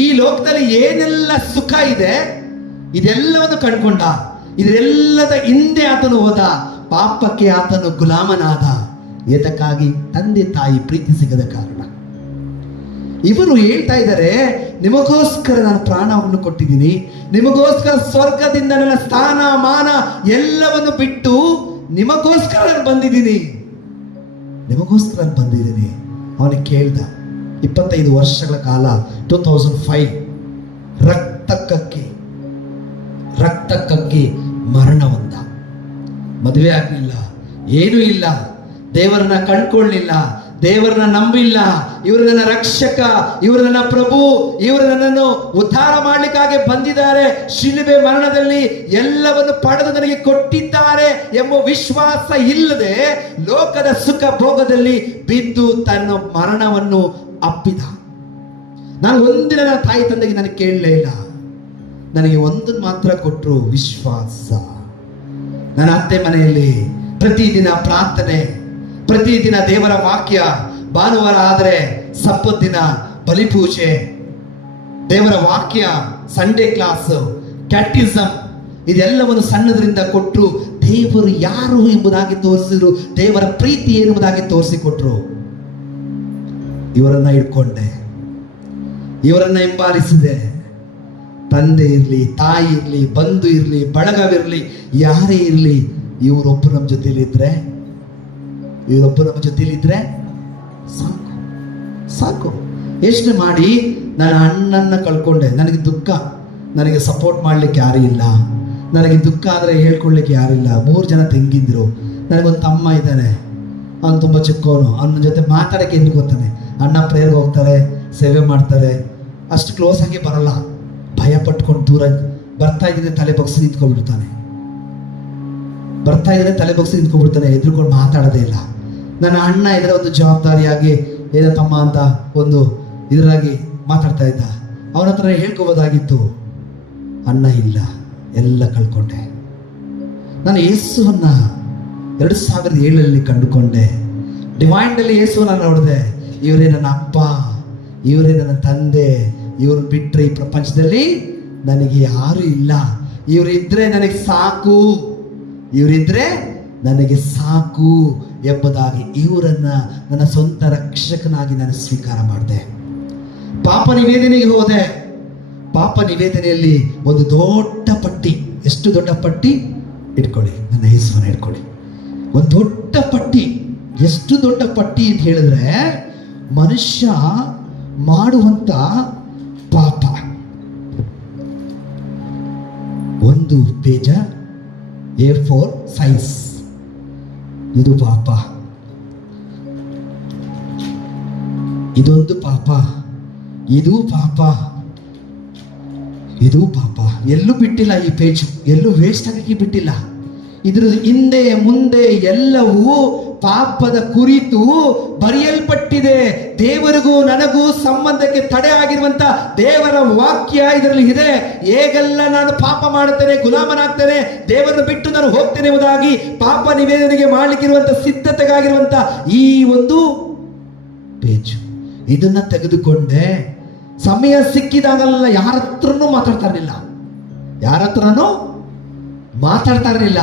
ಈ ಲೋಕದಲ್ಲಿ ಏನೆಲ್ಲ ಸುಖ ಇದೆ ಇದೆಲ್ಲವನ್ನು ಕಂಡುಕೊಂಡ. ಇದೆಲ್ಲದ ಹಿಂದೆ ಆತನು ಹೋದ. ಪಾಪಕ್ಕೆ ಆತನು ಗುಲಾಮನಾದ. ಏತಕ್ಕಾಗಿ? ತಂದೆ ತಾಯಿ ಪ್ರೀತಿ ಸಿಗದ ಕಾರಣ. ಇವರು ಹೇಳ್ತಾ ಇದ್ದಾರೆ, ನಿಮಗೋಸ್ಕರ ನಾನು ಪ್ರಾಣವನ್ನು ಕೊಟ್ಟಿದ್ದೀನಿ, ನಿಮಗೋಸ್ಕರ ಸ್ವರ್ಗದಿಂದ ನನ್ನ ಸ್ಥಾನ ಮಾನ ಎಲ್ಲವನ್ನು ಬಿಟ್ಟು ನಿಮಗೋಸ್ಕರ ನಾನು ಬಂದಿದ್ದೀನಿ. ಅವನಿಗೆ ಕೇಳ್ದ. 25 ವರ್ಷಗಳ ಕಾಲ, 2005 ರಕ್ತಕ್ಕಕ್ಕಿ ಮರಣ ಹೊಂದ. ಮದುವೆ ಆಗಲಿಲ್ಲ, ಏನೂ ಇಲ್ಲ, ದೇವರನ್ನ ಕಂಡುಕೊಳ್ಳಲಿಲ್ಲ, ದೇವರನ್ನ ನಂಬಿಲ್ಲ. ಇವರು ನನ್ನ ರಕ್ಷಕ, ಇವರು ನನ್ನ ಪ್ರಭು, ಇವರು ನನ್ನನ್ನು ಉದ್ಧಾರ ಮಾಡಲಿಕ್ಕಾಗಿ ಬಂದಿದ್ದಾರೆ, ಶಿಲುಬೆ ಮರಣದಲ್ಲಿ ಎಲ್ಲವನ್ನು ಪಡೆದು ನನಗೆ ಕೊಟ್ಟಿದ್ದಾರೆ ಎಂಬ ವಿಶ್ವಾಸ ಇಲ್ಲದೆ ಲೋಕದ ಸುಖ ಭೋಗದಲ್ಲಿ ಬಿದ್ದು ತನ್ನ ಮರಣವನ್ನು ಅಪ್ಪಿದ. ನಾನು ಒಂದಿನ ನನ್ನ ತಾಯಿ ತಂದೆಗೆ ನನಗೆ ಕೇಳಲೇ ಇಲ್ಲ. ನನಗೆ ಒಂದನ್ನು ಮಾತ್ರ ಕೊಟ್ಟರು, ವಿಶ್ವಾಸ. ನನ್ನ ಅತ್ತೆ ಮನೆಯಲ್ಲಿ ಪ್ರತಿದಿನ ಪ್ರಾರ್ಥನೆ, ಪ್ರತಿದಿನ ದೇವರ ವಾಕ್ಯ, ಭಾನುವಾರ ಆದರೆ ಸಬ್ಬತ್ ದಿನ ಬಲಿಪೂಜೆ, ದೇವರ ವಾಕ್ಯ, ಸಂಡೇ ಕ್ಲಾಸ್, ಕ್ಯಾಟಿಸಮ್, ಇದೆಲ್ಲವನ್ನು ಸಣ್ಣದರಿಂದ ಕೊಟ್ಟರು. ದೇವರು ಯಾರು ಎಂಬುದಾಗಿ ತೋರಿಸಿದ್ರು, ದೇವರ ಪ್ರೀತಿ ಏನೆಂಬುದಾಗಿ ತೋರಿಸಿಕೊಟ್ರು. ಇವರನ್ನ ಇಟ್ಕೊಂಡೆ, ಇವರನ್ನ ಹಿಂಬಾಲಿಸಿದೆ. ತಂದೆ ಇರಲಿ, ತಾಯಿ ಇರಲಿ, ಬಂಧು ಇರಲಿ, ಬಳಗವಿರಲಿ, ಯಾರೇ ಇರಲಿ, ಇವರೊಬ್ಬರು ನಮ್ಮ ಜೊತೆಲಿದ್ರೆ ಸಾಕು ಸಾಕು. ಯೋಚನೆ ಮಾಡಿ, ನನ್ನ ಅಣ್ಣನ್ನ ಕಳ್ಕೊಂಡೆ, ನನಗೆ ದುಃಖ, ನನಗೆ ಸಪೋರ್ಟ್ ಮಾಡ್ಲಿಕ್ಕೆ ಯಾರೂ ಇಲ್ಲ, ನನಗೆ ದುಃಖ ಆದರೆ ಹೇಳ್ಕೊಳ್ಲಿಕ್ಕೆ ಯಾರಿಲ್ಲ. 3 ಜನ ತಂಗಿದ್ರು, ನನಗೊಂದು ತಮ್ಮ ಇದ್ದಾನೆ, ಅವನು ತುಂಬ ಚಿಕ್ಕವನು, ಅವನ ಜೊತೆ ಮಾತಾಡೋಕ್ಕೆ ಎಲ್ಲಿ ಗೊತ್ತಾನೆ. ಅಣ್ಣ ಪ್ರೇಯರ್ಗೆ ಹೋಗ್ತಾರೆ, ಸೇವೆ ಮಾಡ್ತಾರೆ, ಅಷ್ಟು ಕ್ಲೋಸ್ ಆಗಿ ಬರಲ್ಲ, ಭಯ ಪಟ್ಕೊಂಡು ದೂರ ಬರ್ತಾ ಇದ್ದೀನಿ, ತಲೆ ಬಗ್ಸಿ ನಿಂತ್ಕೊಂಡ್ಬಿಡ್ತಾನೆ, ಎದ್ರುಕೊಂಡು ಮಾತಾಡೋದೇ ಇಲ್ಲ. ನನ್ನ ಅಣ್ಣ ಇದರ ಒಂದು ಜವಾಬ್ದಾರಿಯಾಗಿ ಏನೋ ತಮ್ಮ ಅಂತ ಒಂದು ಇದರಾಗಿ ಮಾತಾಡ್ತಾ ಇದ್ದ, ಅವನ ಹತ್ರ ಹೇಳ್ಕೋಬೋದಾಗಿತ್ತು. ಅಣ್ಣ ಇಲ್ಲ, ಎಲ್ಲ ಕಳ್ಕೊಂಡೆ. ನಾನು ಯೇಸುವನ್ನ 2007 ಕಂಡುಕೊಂಡೆ. ಡಿವೈನ್ನಲ್ಲಿ ಯೇಸುವನ್ನ ನೋಡಿದೆ. ಇವರೇ ನನ್ನ ಅಪ್ಪ, ಇವರೇ ನನ್ನ ತಂದೆ, ಇವ್ರನ್ನ ಬಿಟ್ಟರೆ ಈ ಪ್ರಪಂಚದಲ್ಲಿ ನನಗೆ ಯಾರೂ ಇಲ್ಲ, ಇವರಿದ್ರೆ ನನಗೆ ಸಾಕು, ಇವರಿದ್ರೆ ನನಗೆ ಸಾಕು ಎಂಬುದಾಗಿ ಇವರನ್ನ ನನ್ನ ಸ್ವಂತ ರಕ್ಷಕನಾಗಿ ನಾನು ಸ್ವೀಕಾರ ಮಾಡಿದೆ. ಪಾಪ ನಿವೇದನೆಗೆ ಹೋದೆ. ಪಾಪ ನಿವೇದನೆಯಲ್ಲಿ ಒಂದು ದೊಡ್ಡ ಪಟ್ಟಿ, ಎಷ್ಟು ದೊಡ್ಡ ಪಟ್ಟಿ ಇಟ್ಕೊಳ್ಳಿ, ನನ್ನ ಹೆಸರನ್ನು ಇಟ್ಕೊಳ್ಳಿ. ಒಂದು ದೊಡ್ಡ ಪಟ್ಟಿ, ಎಷ್ಟು ದೊಡ್ಡ ಪಟ್ಟಿ ಅಂತ ಹೇಳಿದ್ರೆ, ಮನುಷ್ಯ ಮಾಡುವಂತ ಪಾಪ. 1 ಪೇಜ A4 ಸೈಜ್, ಇದು ಪಾಪ, ಇದೊಂದು ಪಾಪ, ಇದು ಪಾಪ, ಇದು ಪಾಪ. ಎಲ್ಲೂ ಬಿಟ್ಟಿಲ್ಲ, ಈ ಪೇಜು ಎಲ್ಲೂ ವೇಸ್ಟ್ ಆಗಿ ಬಿಟ್ಟಿಲ್ಲ. ಇದ್ರ ಹಿಂದೆ ಮುಂದೆ ಎಲ್ಲವೂ ಪಾಪದ ಕುರಿತು ಬರೆಯಲ್ಪಟ್ಟಿದೆ. ದೇವರಿಗೂ ನನಗೂ ಸಂಬಂಧಕ್ಕೆ ತಡೆ ಆಗಿರುವಂತ ದೇವರ ವಾಕ್ಯ ಇದರಲ್ಲಿ ಇದೆ. ಹೇಗೆಲ್ಲ ನಾನು ಪಾಪ ಮಾಡುತ್ತೇನೆ, ಗುಲಾಮನಾಗ್ತೇನೆ, ದೇವರನ್ನು ಬಿಟ್ಟು ನಾನು ಹೋಗ್ತೇನೆ ಎಂಬುದಾಗಿ ಪಾಪ ನಿವೇದನೆಗೆ ಮಾಡಲಿಕ್ಕಿರುವಂತ ಸಿದ್ಧತೆಗಾಗಿರುವಂತ ಈ ಒಂದು ಪೇಜ್, ಇದನ್ನ ತೆಗೆದುಕೊಂಡೆ. ಸಮಯ ಸಿಕ್ಕಿದಾಗಲ್ಲ ಯಾರ ಹತ್ರನೂ ಮಾತಾಡ್ತಾ ಇರಲಿಲ್ಲ.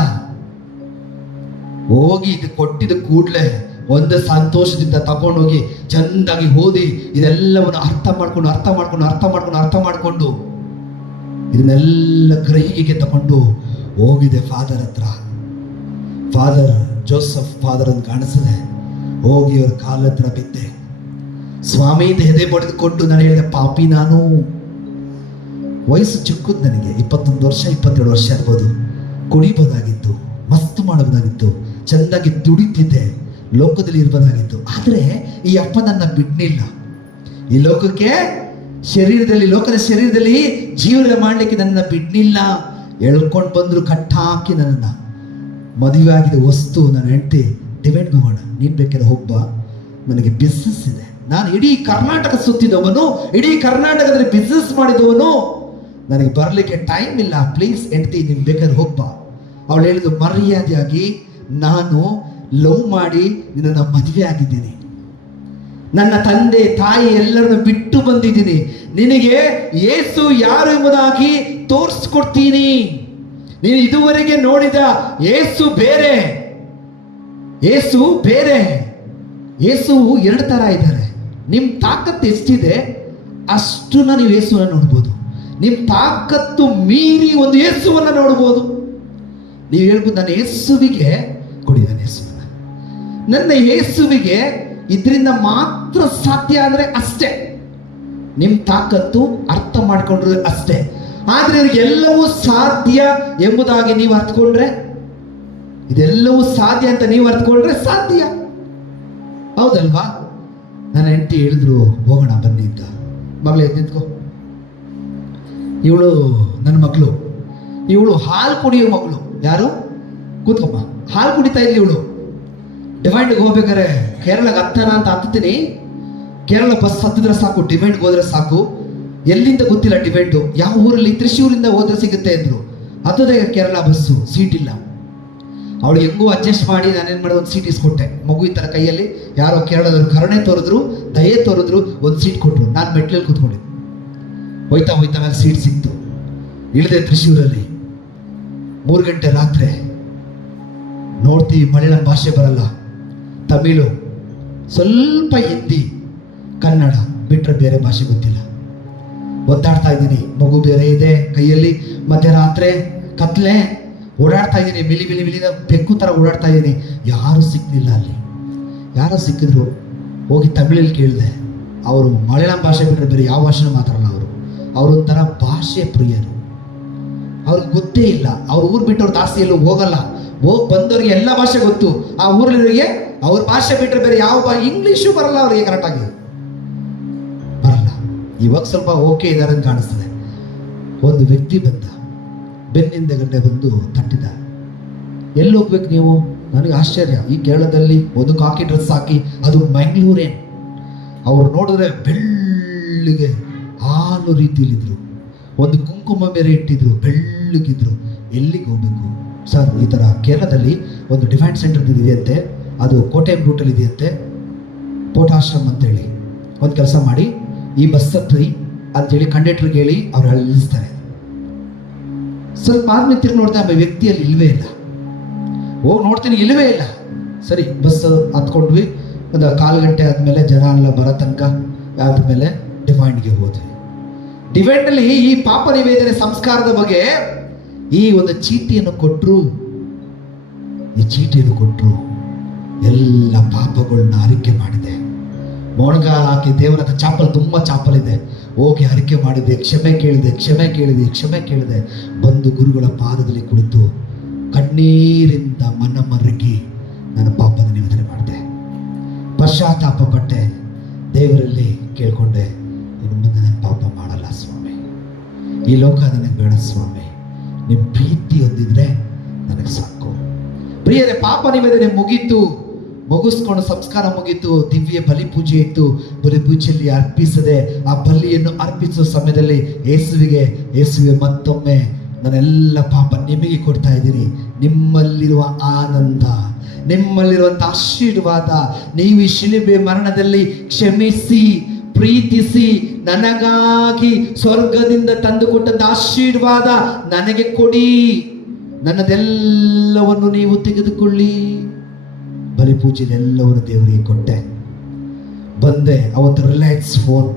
ಹೋಗಿ ಇದು ಕೊಟ್ಟಿದ್ದ ಕೂಡಲೇ ಒಂದು ಸಂತೋಷದಿಂದ ತಗೊಂಡೋಗಿ ಚೆಂದಾಗಿ ಓದಿ ಇದೆಲ್ಲವನ್ನು ಅರ್ಥ ಮಾಡ್ಕೊಂಡು ಇದನ್ನೆಲ್ಲ ಗ್ರಹಿಕೆಗೆ ತಗೊಂಡು ಹೋಗಿದೆ ಫಾದರ್ ಹತ್ರ. ಫಾದರ್ ಜೋಸಫ್ ಫಾದರ್ ಅಂತ ಕಾಣಿಸಿದೆ. ಹೋಗಿ ಅವ್ರ ಕಾಲ ಹತ್ರ ಬಿದ್ದೆ. ಸ್ವಾಮಿ ಎದೆ ಬಡಿದುಕೊಂಡು ನಾನು ಹೇಳಿದೆ, ಪಾಪಿ ನಾನು. ವಯಸ್ಸು ಚಿಕ್ಕದು ನನಗೆ, 21 ವರ್ಷ 22 ವರ್ಷ ಇರ್ಬೋದು. ಕುಡಿಬೋದಾಗಿತ್ತು, ಮಸ್ತ್ ಮಾಡಬಹುದಾಗಿತ್ತು, ಚೆಂದಾಗಿ ದುಡಿತಿದ್ದೆ, ಲೋಕದಲ್ಲಿ ಇರ್ಬೋದಾಗಿತ್ತು. ಆದರೆ ಈ ಅಪ್ಪ ನನ್ನ ಬಿಡ್ಲಿಲ್ಲ. ಈ ಲೋಕದ ಶರೀರದಲ್ಲಿ ಜೀವನ ಮಾಡಲಿಕ್ಕೆ ನನ್ನ ಬಿಡ್ಲಿಲ್ಲ. ಎಳ್ಕೊಂಡು ಬಂದ್ರು, ಕಟ್ಟಾಕಿ ನನ್ನನ್ನ. ಮದುವೆ ಆಗಿದೆ ವಸ್ತು, ನನ್ನ ಹೆಂಡತಿ, ಡಿವೈನ್ಗೆ ಹೋಗೋಣ, ನೀನ್ ಬೇಕಾದ್ರೆ ಹೋಗ್ಬಾ, ನನಗೆ ಬಿಸ್ನೆಸ್ ಇದೆ. ನಾನು ಇಡೀ ಕರ್ನಾಟಕ ಸುತ್ತಿದವನು, ಇಡೀ ಕರ್ನಾಟಕದಲ್ಲಿ ಬಿಸ್ನೆಸ್ ಮಾಡಿದವನು, ನನಗೆ ಬರಲಿಕ್ಕೆ ಟೈಮ್ ಇಲ್ಲ, ಪ್ಲೀಸ್ ಹೆಂಡತಿ ನೀನು ಬೇಕಾದ್ರೆ ಹೋಗ್ಬಾ. ಅವಳು ಹೇಳಿದ್ದು, ಮರ್ಯಾದೆಯಾಗಿ ನಾನು ಲವ್ ಮಾಡಿ ನಿನ್ನ ಮದುವೆ ಆಗಿದ್ದೀನಿ, ನನ್ನ ತಂದೆ ತಾಯಿ ಎಲ್ಲರನ್ನು ಬಿಟ್ಟು ಬಂದಿದ್ದೀನಿ, ನಿನಗೆ ಯೇಸು ಯಾರು ಎಂಬುದಾಗಿ ತೋರಿಸ್ಕೊಡ್ತೀನಿ. ನೀನು ಇದುವರೆಗೆ ನೋಡಿದ ಯೇಸು ಬೇರೆ, ಯೇಸು 2 ತರ ಇದ್ದಾರೆ. ನಿಮ್ಮ ತಾಕತ್ತು ಎಷ್ಟಿದೆ ಅಷ್ಟನ್ನ ನೀವು ಯೇಸುವನ್ನ ನೋಡ್ಬೋದು. ನಿಮ್ಮ ತಾಕತ್ತು ಮೀರಿ ಒಂದು ಯೇಸುವನ್ನ ನೋಡ್ಬೋದು. ನೀವು ಹೇಳ್ಬೋದು, ನನ್ನ ಯೇಸುವಿಗೆ ಕೊಡಿ, ನನ್ನ ಯೇಸುವಿಗೆ ಇದರಿಂದ ಮಾತ್ರ ಸಾಧ್ಯ ಆದರೆ ಅಷ್ಟೇ. ನಿಮ್ಮ ತಾಕತ್ತು ಅರ್ಥ ಮಾಡ್ಕೊಂಡ್ರೆ ಅಷ್ಟೇ. ಆದ್ರೆ ಎಲ್ಲವೂ ಸಾಧ್ಯ ಎಂಬುದಾಗಿ ನೀವು ಅರ್ಥಕೊಂಡ್ರೆ, ಇದೆಲ್ಲವೂ ಸಾಧ್ಯ ಅಂತ ನೀವು ಅರ್ಥಕೊಂಡ್ರೆ ಸಾಧ್ಯ, ಹೌದಲ್ವಾ? ನನ್ನ ಹೆಂಡತಿ ಹೇಳಿದ್ರು, ಹೋಗೋಣ ಬನ್ನಿ ಅಂತ. ಮಗಳೇ ನಿಂತ್ಕೋ, ಇವಳು ನನ್ನ ಮಗಳು, ಇವಳು ಹಾಲು ಕುಡಿಯೋ ಮಗಳು. ಯಾರು? ಕೂತ್ಕೊಮ್ಮ. ಹಾಲು ಕುಡಿತಾ ಇದ್ಲಿ ಇವಳು. ಡಿವೈನ್ಗೆ ಹೋಗ್ಬೇಕಾರೆ ಕೇರಳಕ್ಕೆ ಹತ್ತನ ಅಂತ ಹತ್ತೀನಿ. ಕೇರಳ ಬಸ್ ಹತ್ತಿದ್ರೆ ಸಾಕು, ಡಿವೈನ್ಗೆ ಹೋದ್ರೆ ಸಾಕು. ಎಲ್ಲಿಂದ ಗೊತ್ತಿಲ್ಲ ಡಿವೈನ್ಡು, ಯಾವ ಊರಲ್ಲಿ, ತ್ರಿಶೂರಿಂದ ಹೋದ್ರೆ ಸಿಗುತ್ತೆ ಅಂದ್ರು. ಹತ್ತದೇ ಕೇರಳ ಬಸ್ಸು, ಸೀಟ್ ಇಲ್ಲ. ಅವಳು ಹೆಂಗೂ ಅಡ್ಜಸ್ಟ್ ಮಾಡಿ ನಾನೇನು ಮಾಡಿದೆ, ಒಂದು ಸೀಟ್ ಇಸ್ಕೊಟ್ಟೆ. ಮಗು ಈ ಥರ ಕೈಯಲ್ಲಿ ಯಾರೋ ಕೇರಳದವ್ರು ಕರುಣೆ ತೋರಿದ್ರು, ದಯೆ ತೋರಿದ್ರು, ಒಂದು ಸೀಟ್ ಕೊಟ್ಟರು. ನಾನು ಮೆಟ್ಲಲ್ಲಿ ಕೂತ್ಕೊಂಡಿದ್ದೆ. ಹೋಯ್ತಾ ಮೇಲೆ ಸೀಟ್ ಸಿಕ್ತು. ಇಳಿದೆ ತ್ರಿಶೂರಲ್ಲಿ. 3 ಗಂಟೆ ರಾತ್ರಿ ನೋಡ್ತೀವಿ, ಮಲಯಾಳಂ ಭಾಷೆ ಬರಲ್ಲ, ತಮಿಳು, ಸ್ವಲ್ಪ ಹಿಂದಿ, ಕನ್ನಡ ಬಿಟ್ಟರೆ ಬೇರೆ ಭಾಷೆ ಗೊತ್ತಿಲ್ಲ. ಒದ್ದಾಡ್ತಾ ಇದ್ದೀನಿ, ಮಗು ಬೇರೆ ಇದೆ ಕೈಯಲ್ಲಿ, ಮಧ್ಯರಾತ್ರಿ ಕತ್ಲೆ, ಓಡಾಡ್ತಾ ಇದ್ದೀನಿ, ಮಿಲಿ ಮಿಲಿ ಮಿಲಿನ ಬೆಕ್ಕು ಥರ ಓಡಾಡ್ತಾ ಇದ್ದೀನಿ. ಯಾರೂ ಸಿಕ್ಕಲಿಲ್ಲ. ಅಲ್ಲಿ ಯಾರೋ ಸಿಕ್ಕಿದ್ರು, ಹೋಗಿ ತಮಿಳಲ್ಲಿ ಕೇಳಿದೆ. ಅವರು ಮಲಯಾಳಂ ಭಾಷೆ ಬಿಟ್ಟರೆ ಬೇರೆ ಯಾವ ಭಾಷೆನೂ ಮಾತಾಡಲ್ಲ. ಅವರೊಂಥರ ಭಾಷೆ ಪ್ರಿಯರು, ಅವ್ರಿಗೆ ಗೊತ್ತೇ ಇಲ್ಲ. ಅವ್ರ ಊರು ಬಿಟ್ಟವ್ರು ಜಾಸ್ತಿ ಎಲ್ಲೂ ಹೋಗಲ್ಲ. ಹೋಗಿ ಬಂದವ್ರಿಗೆ ಎಲ್ಲ ಭಾಷೆ ಗೊತ್ತು. ಆ ಊರಲ್ಲಿರೋರಿಗೆ ಅವ್ರ ಭಾಷೆ ಬಿಟ್ಟರೆ ಬೇರೆ ಯಾವ ಇಂಗ್ಲೀಷು ಬರಲ್ಲ ಅವ್ರಿಗೆ, ಕರೆಕ್ಟಾಗಿ ಬರಲ್ಲ. ಇವಾಗ ಸ್ವಲ್ಪ ಓಕೆ ಇದ್ದಾರೆ ಅಂತ ಕಾಣಿಸ್ತದೆ. ಒಂದು ವ್ಯಕ್ತಿ ಬಂದ, ಬೆನ್ನಿಂದ ಗಂಟೆ ಬಂದು ತಟ್ಟಿದ. ಎಲ್ಲಿ ಹೋಗ್ಬೇಕು ನೀವು? ನನಗೆ ಆಶ್ಚರ್ಯ. ಈ ಕೇರಳದಲ್ಲಿ ಒಂದು ಕಾಕಿ ಡ್ರೆಸ್ ಹಾಕಿ, ಅದು ಮಂಗಳೂರೇನು. ಅವ್ರು ನೋಡಿದ್ರೆ ಬೆಳ್ಳಗೆ ಹಾಲು ರೀತಿಯಲ್ಲಿದ್ರು, ಒಂದು ಕುಂಕುಮ ಬೇರೆ ಇಟ್ಟಿದ್ರು, ಬೆಳ್ಳಗಿದ್ರು. ಎಲ್ಲಿಗೆ ಹೋಗ್ಬೇಕು ಸರ್? ಈ ಥರ ಕೇರಳದಲ್ಲಿ ಒಂದು ಡಿವೈನ್ ಸೆಂಟರ್ ಇದೆಯಂತೆ, ಅದು ಕೋಟೆಯಂ ರೂಟಲ್ಲಿ ಇದೆಯಂತೆ, ಪೋಟಾಶ್ರಮ್ ಅಂತೇಳಿ. ಒಂದು ಕೆಲಸ ಮಾಡಿ, ಈ ಬಸ್ ಹತ್ರಿ ಅಂತೇಳಿ ಕಂಡಕ್ಟರ್ಗೆ ಹೇಳಿ ಅವ್ರು ನಿಲ್ಲಿಸ್ತಾರೆ. ಸ್ವಲ್ಪ ಆದ್ಮೇಲೆ ತಿರುಗಿ ನೋಡ್ತಾ ವ್ಯಕ್ತಿಯಲ್ಲಿ ಇಲ್ವೇ ಇಲ್ಲ. ಹೋಗಿ ನೋಡ್ತೀನಿ, ಇಲ್ಲವೇ ಇಲ್ಲ. ಸರಿ, ಬಸ್ ಹತ್ಕೊಂಡ್ವಿ. ಒಂದು 1/4 ಗಂಟೆ ಆದಮೇಲೆ ಜನ ಎಲ್ಲ ಬರೋ ತನಕ ಆದಮೇಲೆ ಡಿವೈನ್ಗೆ ಹೋದ್ವಿ. ಡಿವೈನಲ್ಲಿ ಈ ಪಾಪ ನಿವೇದನೆ ಸಂಸ್ಕಾರದ ಬಗ್ಗೆ ಈ ಒಂದು ಚೀಟಿಯನ್ನು ಕೊಟ್ಟರು. ಈ ಚೀಟಿಯನ್ನು ಕೊಟ್ಟರು, ಎಲ್ಲ ಪಾಪಗಳನ್ನ ಅರಿಕೆ ಮಾಡಿದೆ. ಮೊಣಗಾಲ ಹಾಕಿ ದೇವರ ಹತ್ರ ಚಾಪಲ್, ತುಂಬ ಚಾಪಲ್ ಇದೆ, ಹೋಗಿ ಅರಿಕೆ ಮಾಡಿದೆ, ಕ್ಷಮೆ ಕೇಳಿದೆ, ಕ್ಷಮೆ ಕೇಳಿದೆ, ಕ್ಷಮೆ ಕೇಳಿದೆ. ಬಂದು ಗುರುಗಳ ಪಾದದಲ್ಲಿ ಕುಳಿತು ಕಣ್ಣೀರಿಂದ ಮನ ಮರುಗಿ ನನ್ನ ಪಾಪದ ನಿವೇದನೆ ಮಾಡಿದೆ, ಪಶ್ಚಾತ್ತಾಪ ಪಟ್ಟೆ, ದೇವರಲ್ಲಿ ಕೇಳ್ಕೊಂಡೆ, ಇನ್ನು ಮುಂದೆ ನಾನು ಪಾಪ ಮಾಡಲ್ಲ ಸ್ವಾಮಿ, ಈ ಲೋಕ ನನಗೆ ಬೇಡ ಸ್ವಾಮಿ, ನಿಮ್ಮ ಪ್ರೀತಿ ಹೊಂದಿದ್ರೆ ನನಗೆ ಸಾಕು. ಪ್ರಿಯರೇ, ಪಾಪ ನಿವೇದನೆ ಮುಗೀತು, ಮುಗಿಸ್ಕೊಂಡು ಸಂಸ್ಕಾರ ಮುಗೀತು, ದಿವ್ಯ ಬಲಿ ಪೂಜೆ ಇತ್ತು. ಬಲಿ ಪೂಜೆಯಲ್ಲಿ ಅರ್ಪಿಸದೆ ಆ ಬಲಿಯನ್ನು ಅರ್ಪಿಸುವ ಸಮಯದಲ್ಲಿ ಯೇಸುವೆ ಮತ್ತೊಮ್ಮೆ ನಾನೆಲ್ಲ ಪಾಪ ನಿಮಗೆ ಕೊಡ್ತಾ ಇದ್ದೀನಿ. ನಿಮ್ಮಲ್ಲಿರುವ ಆನಂದ, ನಿಮ್ಮಲ್ಲಿರುವಂಥ ಆಶೀರ್ವಾದ, ನೀವು ಈ ಶಿಲುಬೆ ಮರಣದಲ್ಲಿ ಕ್ಷಮಿಸಿ ಪ್ರೀತಿಸಿ ನನಗಾಗಿ ಸ್ವರ್ಗದಿಂದ ತಂದುಕೊಟ್ಟಂತ ಆಶೀರ್ವಾದ ನನಗೆ ಕೊಡಿ, ನನ್ನದೆಲ್ಲವನ್ನು ನೀವು ತೆಗೆದುಕೊಳ್ಳಿ. ಬಲಿ ಪೂಜೆದೆಲ್ಲವನ್ನು ದೇವರಿಗೆ ಕೊಟ್ಟೆ. ಬಂದೆ. ಅವತ್ತು ರಿಲಯನ್ಸ್ ಫೋನ್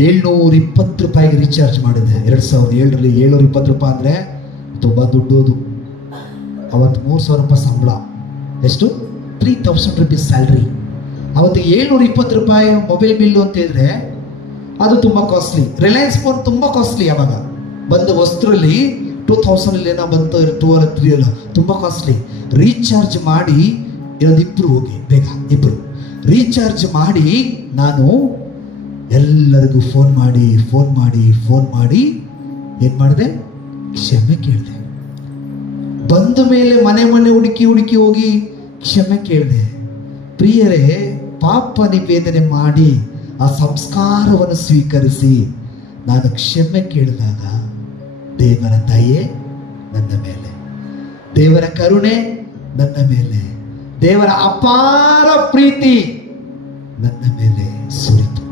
720 ರೂಪಾಯಿಗೆ ರೀಚಾರ್ಜ್ ಮಾಡಿದೆ. 2007ರಲ್ಲಿ 720 ರೂಪಾಯಿ ಅಂದರೆ ತುಂಬ ದುಡ್ಡು. ಅವತ್ತು 3000 ರೂಪಾಯಿ ಸಂಬಳ. ಎಷ್ಟು? 3000 ರುಪೀಸ್ ಸ್ಯಾಲ್ರಿ. ಅವತ್ತು 720 ರೂಪಾಯಿ ಮೊಬೈಲ್ ಬಿಲ್ಲು ಅಂತ ಹೇಳಿದ್ರೆ ಅದು ತುಂಬ ಕಾಸ್ಟ್ಲಿ. ರಿಲಯನ್ಸ್ ಫೋನ್ ತುಂಬ ಕಾಸ್ಟ್ಲಿ. ಆವಾಗ ಬಂದ ವಸ್ತುರಲ್ಲಿ 2000 ಏನೋ ಬಂತು, 2 or 3 ಅಲ್ಲ, ತುಂಬ ಕಾಸ್ಟ್ಲಿ. ರೀಚಾರ್ಜ್ ಮಾಡಿ ಇನ್ನೊಂದು 2 ಹೋಗಿ ಬೇಗ 2 ರೀಚಾರ್ಜ್ ಮಾಡಿ ನಾನು ಎಲ್ಲರಿಗೂ ಫೋನ್ ಮಾಡಿ ಏನು ಮಾಡಿದೆ? ಕ್ಷಮೆ ಕೇಳಿದೆ. ಬಂದ ಮೇಲೆ ಮನೆ ಹುಡುಕಿ ಹೋಗಿ ಕ್ಷಮೆ ಕೇಳಿದೆ. ಪ್ರಿಯರೇ, ಪಾಪ ನಿವೇದನೆ ಮಾಡಿ ಆ ಸಂಸ್ಕಾರವನ್ನು ಸ್ವೀಕರಿಸಿ ನಾನು ಕ್ಷಮೆ ಕೇಳಿದಾಗ ದೇವರ ದಯೆ ನನ್ನ ಮೇಲೆ, ದೇವರ ಕರುಣೆ ನನ್ನ ಮೇಲೆ, ದೇವರ ಅಪಾರ ಪ್ರೀತಿ ನನ್ನ ಮೇಲೆ ಸುರಿತು.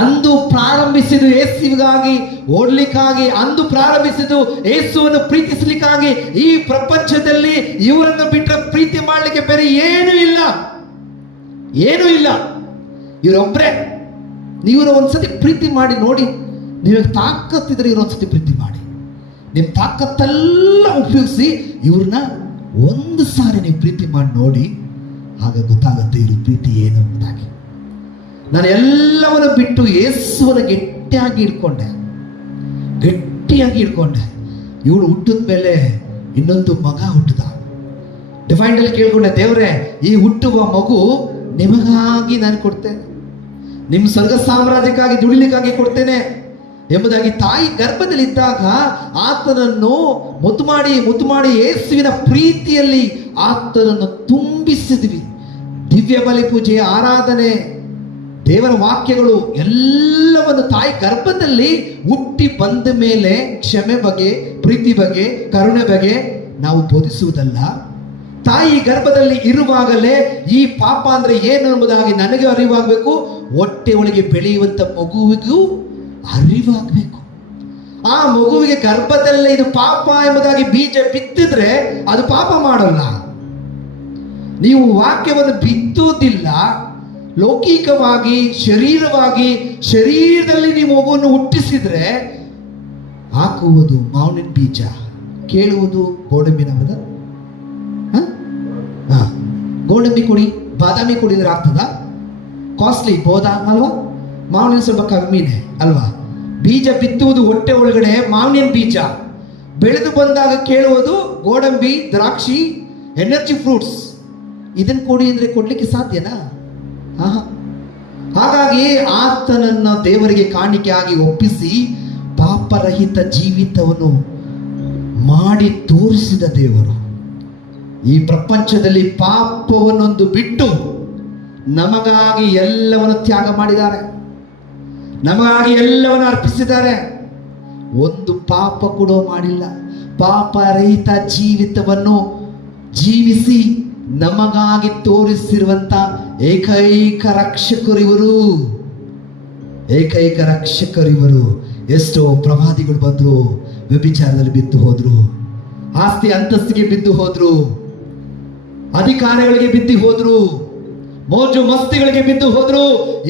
ಅಂದು ಪ್ರಾರಂಭಿಸಿದ್ದು ಯೇಸುವಿಗಾಗಿ ಓಡ್ಲಿಕ್ಕಾಗಿ, ಅಂದು ಪ್ರಾರಂಭಿಸಿದ್ದು ಯೇಸುವನ್ನು ಪ್ರೀತಿಸಲಿಕ್ಕಾಗಿ. ಈ ಪ್ರಪಂಚದಲ್ಲಿ ಇವರನ್ನು ಬಿಟ್ಟರೆ ಪ್ರೀತಿ ಮಾಡಲಿಕ್ಕೆ ಬೇರೆ ಏನೂ ಇಲ್ಲ. ಇವರೊಬ್ಬರೇ. ನೀವು ಒಂದ್ಸತಿ ಪ್ರೀತಿ ಮಾಡಿ ನೋಡಿ. ನೀವು ತಾಕತ್ತಿದ್ರೆ ಇವರೊಂದ್ಸತಿ ಪ್ರೀತಿ ಮಾಡಿ. ನಿಮ್ಮ ತಾಕತ್ತೆಲ್ಲ ಉಪಯೋಗಿಸಿ ಇವ್ರನ್ನ ಒಂದು ಸಾರಿ ನೀವು ಪ್ರೀತಿ ಮಾಡಿ ನೋಡಿ. ಆಗ ಗೊತ್ತಾಗುತ್ತೆ ಇವ್ರ ಪ್ರೀತಿ ಏನು ಅನ್ನೋದಾಗಿ. ನಾನು ಎಲ್ಲವನ್ನು ಬಿಟ್ಟು ಯೇಸುವನ್ನು ಗಟ್ಟಿಯಾಗಿ ಹಿಡ್ಕೊಂಡೆ. ಇವಳು ಹುಟ್ಟಿದ ಮೇಲೆ ಇನ್ನೊಂದು ಮಗ ಹುಟ್ಟಿದ. ಡಿವೈನಲ್ಲಿ ಕೇಳ್ಕೊಂಡೆ, ದೇವರೇ, ಈ ಹುಟ್ಟುವ ಮಗು ನಿಮಗಾಗಿ ನಾನು ಕೊಡ್ತೇನೆ, ನಿಮ್ಮ ಸ್ವರ್ಗ ಸಾಮ್ರಾಜ್ಯಕ್ಕಾಗಿ ದುಡಿಲಿಕ್ಕಾಗಿ ಕೊಡ್ತೇನೆ ಎಂಬುದಾಗಿ ತಾಯಿ ಗರ್ಭದಲ್ಲಿದ್ದಾಗ ಆತನನ್ನು ಮುತ್ತು ಮಾಡಿ ಯೇಸುವಿನ ಪ್ರೀತಿಯಲ್ಲಿ ಆತನನ್ನು ತುಂಬಿಸಿದ್ವಿ. ದಿವ್ಯ ಬಲಿ ಪೂಜೆಯ ಆರಾಧನೆ, ದೇವರ ವಾಕ್ಯಗಳು ಎಲ್ಲವನ್ನು ತಾಯಿ ಗರ್ಭದಲ್ಲಿ ಹುಟ್ಟಿ ಬಂದ ಮೇಲೆ ಕ್ಷಮೆ ಬಗ್ಗೆ, ಪ್ರೀತಿ ಬಗ್ಗೆ, ಕರುಣೆ ಬಗ್ಗೆ ನಾವು ಬೋಧಿಸುವುದಲ್ಲ. ತಾಯಿ ಗರ್ಭದಲ್ಲಿ ಇರುವಾಗಲೇ ಈ ಪಾಪ ಅಂದ್ರೆ ಏನು ಎಂಬುದಾಗಿ ನನಗೆ ಅರಿವಾಗಬೇಕು, ಹೊಟ್ಟೆ ಒಳಗೆ ಬೆಳೆಯುವಂಥ ಮಗುವಿಗೂ ಅರಿವಾಗಬೇಕು. ಆ ಮಗುವಿಗೆ ಗರ್ಭದಲ್ಲೇ ಇದು ಪಾಪ ಎಂಬುದಾಗಿ ಬೀಜ ಬಿತ್ತಿದ್ರೆ ಅದು ಪಾಪ ಮಾಡಲ್ಲ. ನೀವು ವಾಕ್ಯವನ್ನು ಬಿತ್ತುವುದಿಲ್ಲ, ಲೌಕಿಕವಾಗಿ ಶರೀರದಲ್ಲಿ ನೀವು ಮಗುವನ್ನು ಹುಟ್ಟಿಸಿದ್ರೆ ಹಾಕುವುದು ಮಾವಿನ ಬೀಜ, ಕೇಳುವುದು ಗೋಡಂಬಿನ ಮರದ. ಗೋಡಂಬಿ ಕುಡಿ, ಬಾದಾಮಿ ಕುಡಿದ್ರೆ ಆಗ್ತದ? ಕಾಸ್ಟ್ಲಿ ಬೋದಾ ಅಲ್ವಾ? ಮಾವಿನ ಸ್ವಲ್ಪ ಕಮ್ಮಿನೇ ಅಲ್ವಾ? ಬೀಜ ಬಿತ್ತುವುದು ಹೊಟ್ಟೆ ಒಳಗಡೆ ಮಾವಿನ ಬೀಜ, ಬೆಳೆದು ಬಂದಾಗ ಕೇಳುವುದು ಗೋಡಂಬಿ, ದ್ರಾಕ್ಷಿ, ಎನರ್ಜಿ ಫ್ರೂಟ್ಸ್. ಇದನ್ನು ಕೊಡಿ ಅಂದ್ರೆ ಕೊಡ್ಲಿಕ್ಕೆ ಸಾಧ್ಯನಾ? ಹಾಗಾಗಿ ಆತನನ್ನ ದೇವರಿಗೆ ಕಾಣಿಕೆ ಆಗಿ ಒಪ್ಪಿಸಿ ಪಾಪರಹಿತ ಜೀವಿತವನ್ನು ಮಾಡಿ ತೋರಿಸಿದ ದೇವರು ಈ ಪ್ರಪಂಚದಲ್ಲಿ ಪಾಪವನ್ನೊಂದು ಬಿಟ್ಟು ನಮಗಾಗಿ ಎಲ್ಲವನ್ನು ತ್ಯಾಗ ಮಾಡಿದ್ದಾರೆ, ನಮಗಾಗಿ ಎಲ್ಲವನ್ನು ಅರ್ಪಿಸಿದ್ದಾರೆ. ಒಂದು ಪಾಪ ಕೂಡ ಮಾಡಿಲ್ಲ. ಪಾಪರಹಿತ ಜೀವಿತವನ್ನು ಜೀವಿಸಿ ನಮಗಾಗಿ ತೋರಿಸಿರುವಂತ ಏಕೈಕ ರಕ್ಷಕರಿವರು. ಎಷ್ಟೋ ಪ್ರವಾದಿಗಳು ಬಂದ್ರು, ವ್ಯಭಿಚಾರದಲ್ಲಿ ಬಿದ್ದು ಹೋದ್ರು, ಆಸ್ತಿ ಅಂತಸ್ತಿಗೆ ಬಿದ್ದು ಹೋದ್ರು, ಅಧಿಕಾರಿಗಳಿಗೆ ಬಿದ್ದು ಹೋದ್ರು, ಮೋಜು ಮಸ್ತಿಗಳಿಗೆ ಬಿದ್ದು ಹೋದ್ರು.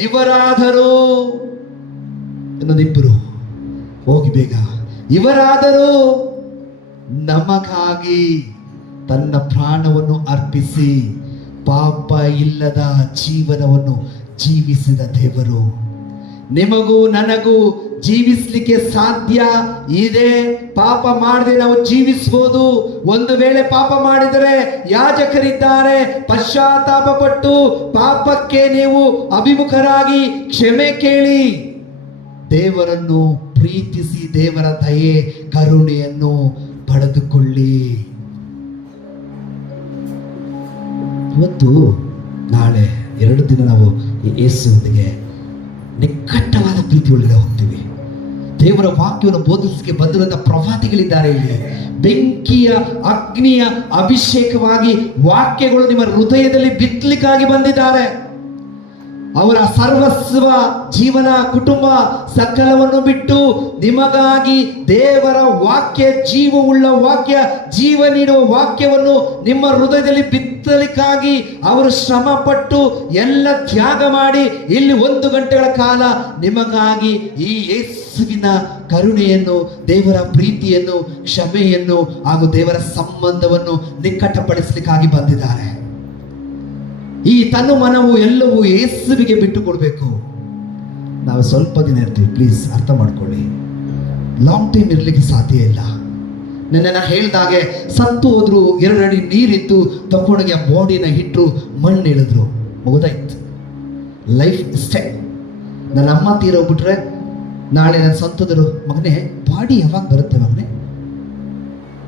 ಇವರಾದರೂ ಇನ್ನೊಂದಿಬ್ಬರು ಹೋಗಿ ಬೇಗ, ಇವರಾದರೂ ನಮಗಾಗಿ ತನ್ನ ಪ್ರಾಣವನ್ನು ಅರ್ಪಿಸಿ ಪಾಪ ಇಲ್ಲದ ಜೀವನವನ್ನು ಜೀವಿಸಿದ ದೇವರು. ನಿಮಗೂ ನನಗೂ ಜೀವಿಸಲಿಕ್ಕೆ ಸಾಧ್ಯ ಇದೆ. ಪಾಪ ಮಾಡದೆ ನಾವು ಜೀವಿಸಬಹುದು. ಒಂದು ವೇಳೆ ಪಾಪ ಮಾಡಿದರೆ ಯಾಜಕರಿದ್ದಾರೆ, ಪಶ್ಚಾತ್ತಾಪ ಪಟ್ಟು ಪಾಪಕ್ಕೆ ನೀವು ಅಭಿಮುಖರಾಗಿ ಕ್ಷಮೆ ಕೇಳಿ ದೇವರನ್ನು ಪ್ರೀತಿಸಿ ದೇವರ ದಯೆ ಕರುಣೆಯನ್ನು ಪಡೆದುಕೊಳ್ಳಿ. ಇವತ್ತು ನಾಳೆ 2 ದಿನ ನಾವು ಯೇಸುವಿಗೆ ನಿಕಟವಾದ ಪ್ರೀತಿ ಒಳಗಡೆ ಹೋಗ್ತೀವಿ. ದೇವರ ವಾಕ್ಯವನ್ನು ಬೋಧಿಸಲಿಕ್ಕೆ ಬಂದಿರುವಂಥ ಪ್ರವಾದಿಗಳಿದ್ದಾರೆ. ಇಲ್ಲಿ ಬೆಂಕಿಯ ಅಗ್ನಿಯ ಅಭಿಷೇಕವಾಗಿ ವಾಕ್ಯಗಳು ನಿಮ್ಮ ಹೃದಯದಲ್ಲಿ ಬಿತ್ತಲಿಕ್ಕಾಗಿ ಬಂದಿದ್ದಾರೆ. ಅವರ ಸರ್ವಸ್ವ ಜೀವನ, ಕುಟುಂಬ ಸಕಲವನ್ನು ಬಿಟ್ಟು ನಿಮಗಾಗಿ ದೇವರ ವಾಕ್ಯ, ಜೀವವುಳ್ಳ ವಾಕ್ಯ, ಜೀವ ನೀಡುವ ವಾಕ್ಯವನ್ನು ನಿಮ್ಮ ಹೃದಯದಲ್ಲಿ ಬಿತ್ತಲಿಕ್ಕಾಗಿ ಅವರು ಶ್ರಮ ಪಟ್ಟು ಎಲ್ಲ ತ್ಯಾಗ ಮಾಡಿ ಇಲ್ಲಿ 1 ಗಂಟೆಗಳ ಕಾಲ ನಿಮಗಾಗಿ ಈ ಯೇಸುವಿನ ಕರುಣೆಯನ್ನು, ದೇವರ ಪ್ರೀತಿಯನ್ನು, ಕ್ಷಮೆಯನ್ನು ಹಾಗೂ ದೇವರ ಸಂಬಂಧವನ್ನು ನಿಕಟಪಡಿಸಲಿಕ್ಕಾಗಿ ಬಂದಿದ್ದಾರೆ. ಈ ತನ್ನ ಮನವು ಎಲ್ಲವೂ ಯೇಸುವಿಗೆ ಬಿಟ್ಟು ಕೊಡಬೇಕು. ನಾವು ಸ್ವಲ್ಪ ದಿನ ಇರ್ತೀವಿ, ಪ್ಲೀಸ್ ಅರ್ಥ ಮಾಡ್ಕೊಳ್ಳಿ. ಲಾಂಗ್ ಟೈಮ್ ಇರಲಿಕ್ಕೆ ಸಾಧ್ಯ ಇಲ್ಲ. ನಾನು ಹೇಳಿದಾಗೆ ಸತ್ತು ಹೋದ್ರು, 2 ಅಡಿ ನೀರಿತ್ತು, ತಗೊಂಡೋಗಿ ಆ ಬಾಡಿನ ಇಟ್ಟರು, ಮಣ್ಣು ಇಳಿದ್ರು, ಮುಗಿದಾಯ್ತು. ಲೈಫ್ ಇಷ್ಟೇ. ನನ್ನ ಅಮ್ಮ ತೀರೋಗ್ಬಿಟ್ರೆ ನಾಳೆ ನನ್ನ ಸ್ವಂತದರು, ಮಗನೇ ಬಾಡಿ ಯಾವಾಗ ಬರುತ್ತೆ ಮಗನೇ?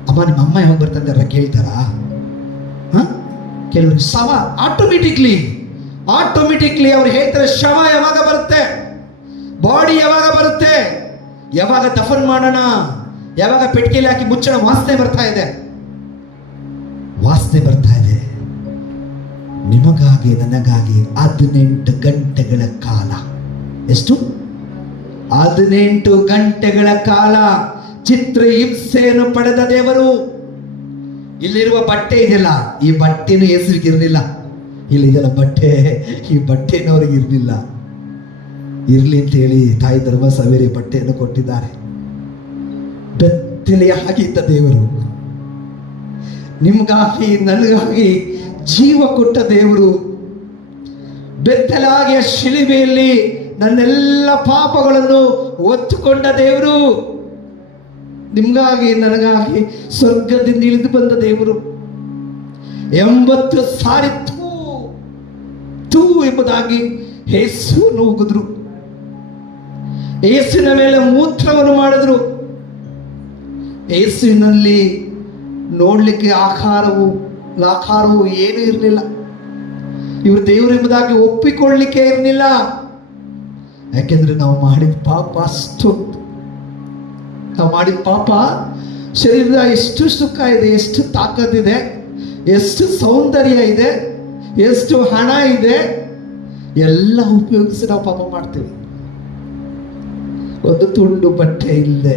ಅಮ್ಮ ನಿಮ್ಮ ಅಮ್ಮ ಯಾವಾಗ ಬರ್ತಂತ ಎಲ್ಲ ಕೇಳ್ತಾರಾ? ಕೆಲವರು ಶವ ಆಟೋಮೆಟಿಕ್ಲಿ ಅವ್ರು ಹೇಳ್ತಾರೆ, ಶವ ಯಾವಾಗ ಬರುತ್ತೆ, ಬಾಡಿ ಯಾವಾಗ ಬರುತ್ತೆ, ಯಾವಾಗ ದಫನ್ ಮಾಡೋಣ, ಯಾವಾಗ ಪೆಟ್ಟಿಗೆಯಲ್ಲಿ ಹಾಕಿ ಮುಚ್ಚೋಣ. ವಾಸನೆ ಬರ್ತಾ ಇದೆ. ನಿಮಗಾಗಿ ನನಗಾಗಿ 18 ಗಂಟೆಗಳ ಕಾಲ. ಎಷ್ಟು? 18 ಗಂಟೆಗಳ ಕಾಲ ಚಿತ್ರ ಹಿಂಸೆಯನ್ನು ಪಡೆದ ದೇವರು. ಇಲ್ಲಿರುವ ಬಟ್ಟೆ ಇದೆಯಲ್ಲ, ಈ ಬಟ್ಟೆನೂ ಯೇಸುವಿಗೆ ಇರಲಿಲ್ಲ. ಇಲ್ಲಿದೆಲ್ಲ ಬಟ್ಟೆ, ಈ ಬಟ್ಟೆನೂ ಅವ್ರಿಗೆ ಇರಲಿಲ್ಲ. ಇರ್ಲಿ ಅಂತ ಹೇಳಿ ತಾಯಿ ಧರ್ಮ ಸವೇರಿ ಬಟ್ಟೆಯನ್ನು ಕೊಟ್ಟಿದ್ದಾರೆ. ಬೆತ್ತಲೆಯ ಹಾಗಿದ್ದ ದೇವರು, ನಿಮ್ಗಾಗಿ ನನಗಾಗಿ ಜೀವ ಕೊಟ್ಟ ದೇವರು, ಬೆತ್ತಲಾಗಿಯ ಶಿಲುಬೆಯಲ್ಲಿ ನನ್ನೆಲ್ಲ ಪಾಪಗಳನ್ನು ಒತ್ತುಕೊಂಡ ದೇವರು, ನಿಮ್ಗಾಗಿ ನನಗಾಗಿ ಸ್ವರ್ಗದಿಂದ ಇಳಿದು ಬಂದ ದೇವರು. 80 ಸಾರಿ ತೂ ಎಂಬುದಾಗಿ ಯೇಸುವನ್ನು ಉಗಿದ್ರು, ಯೇಸುವಿನ ಮೇಲೆ ಮೂತ್ರವನ್ನು ಮಾಡಿದ್ರು. ಯೇಸುವಿನಲ್ಲಿ ನೋಡ್ಲಿಕ್ಕೆ ಆಕಾರವು ಏನೂ ಇರಲಿಲ್ಲ. ಇವರು ದೇವರು ಎಂಬುದಾಗಿ ಒಪ್ಪಿಕೊಳ್ಳಲಿಕ್ಕೆ ಇರಲಿಲ್ಲ. ಯಾಕೆಂದ್ರೆ ನಾವು ಮಾಡಿದ ಪಾಪ ಅಷ್ಟೊಂದು. ನಾವು ಮಾಡಿದ ಪಾಪ ಶರೀರದ ಎಷ್ಟು ಸುಖ ಇದೆ, ಎಷ್ಟು ತಾಕತ್ತಿದೆ, ಎಷ್ಟು ಸೌಂದರ್ಯ ಇದೆ, ಎಷ್ಟು ಹಣ ಇದೆ, ಎಲ್ಲ ಉಪಯೋಗಿಸಿ ನಾವು ಪಾಪ ಮಾಡ್ತೀವಿ. ಒಂದು ತುಂಡು ಬಟ್ಟೆ ಇಲ್ಲದೆ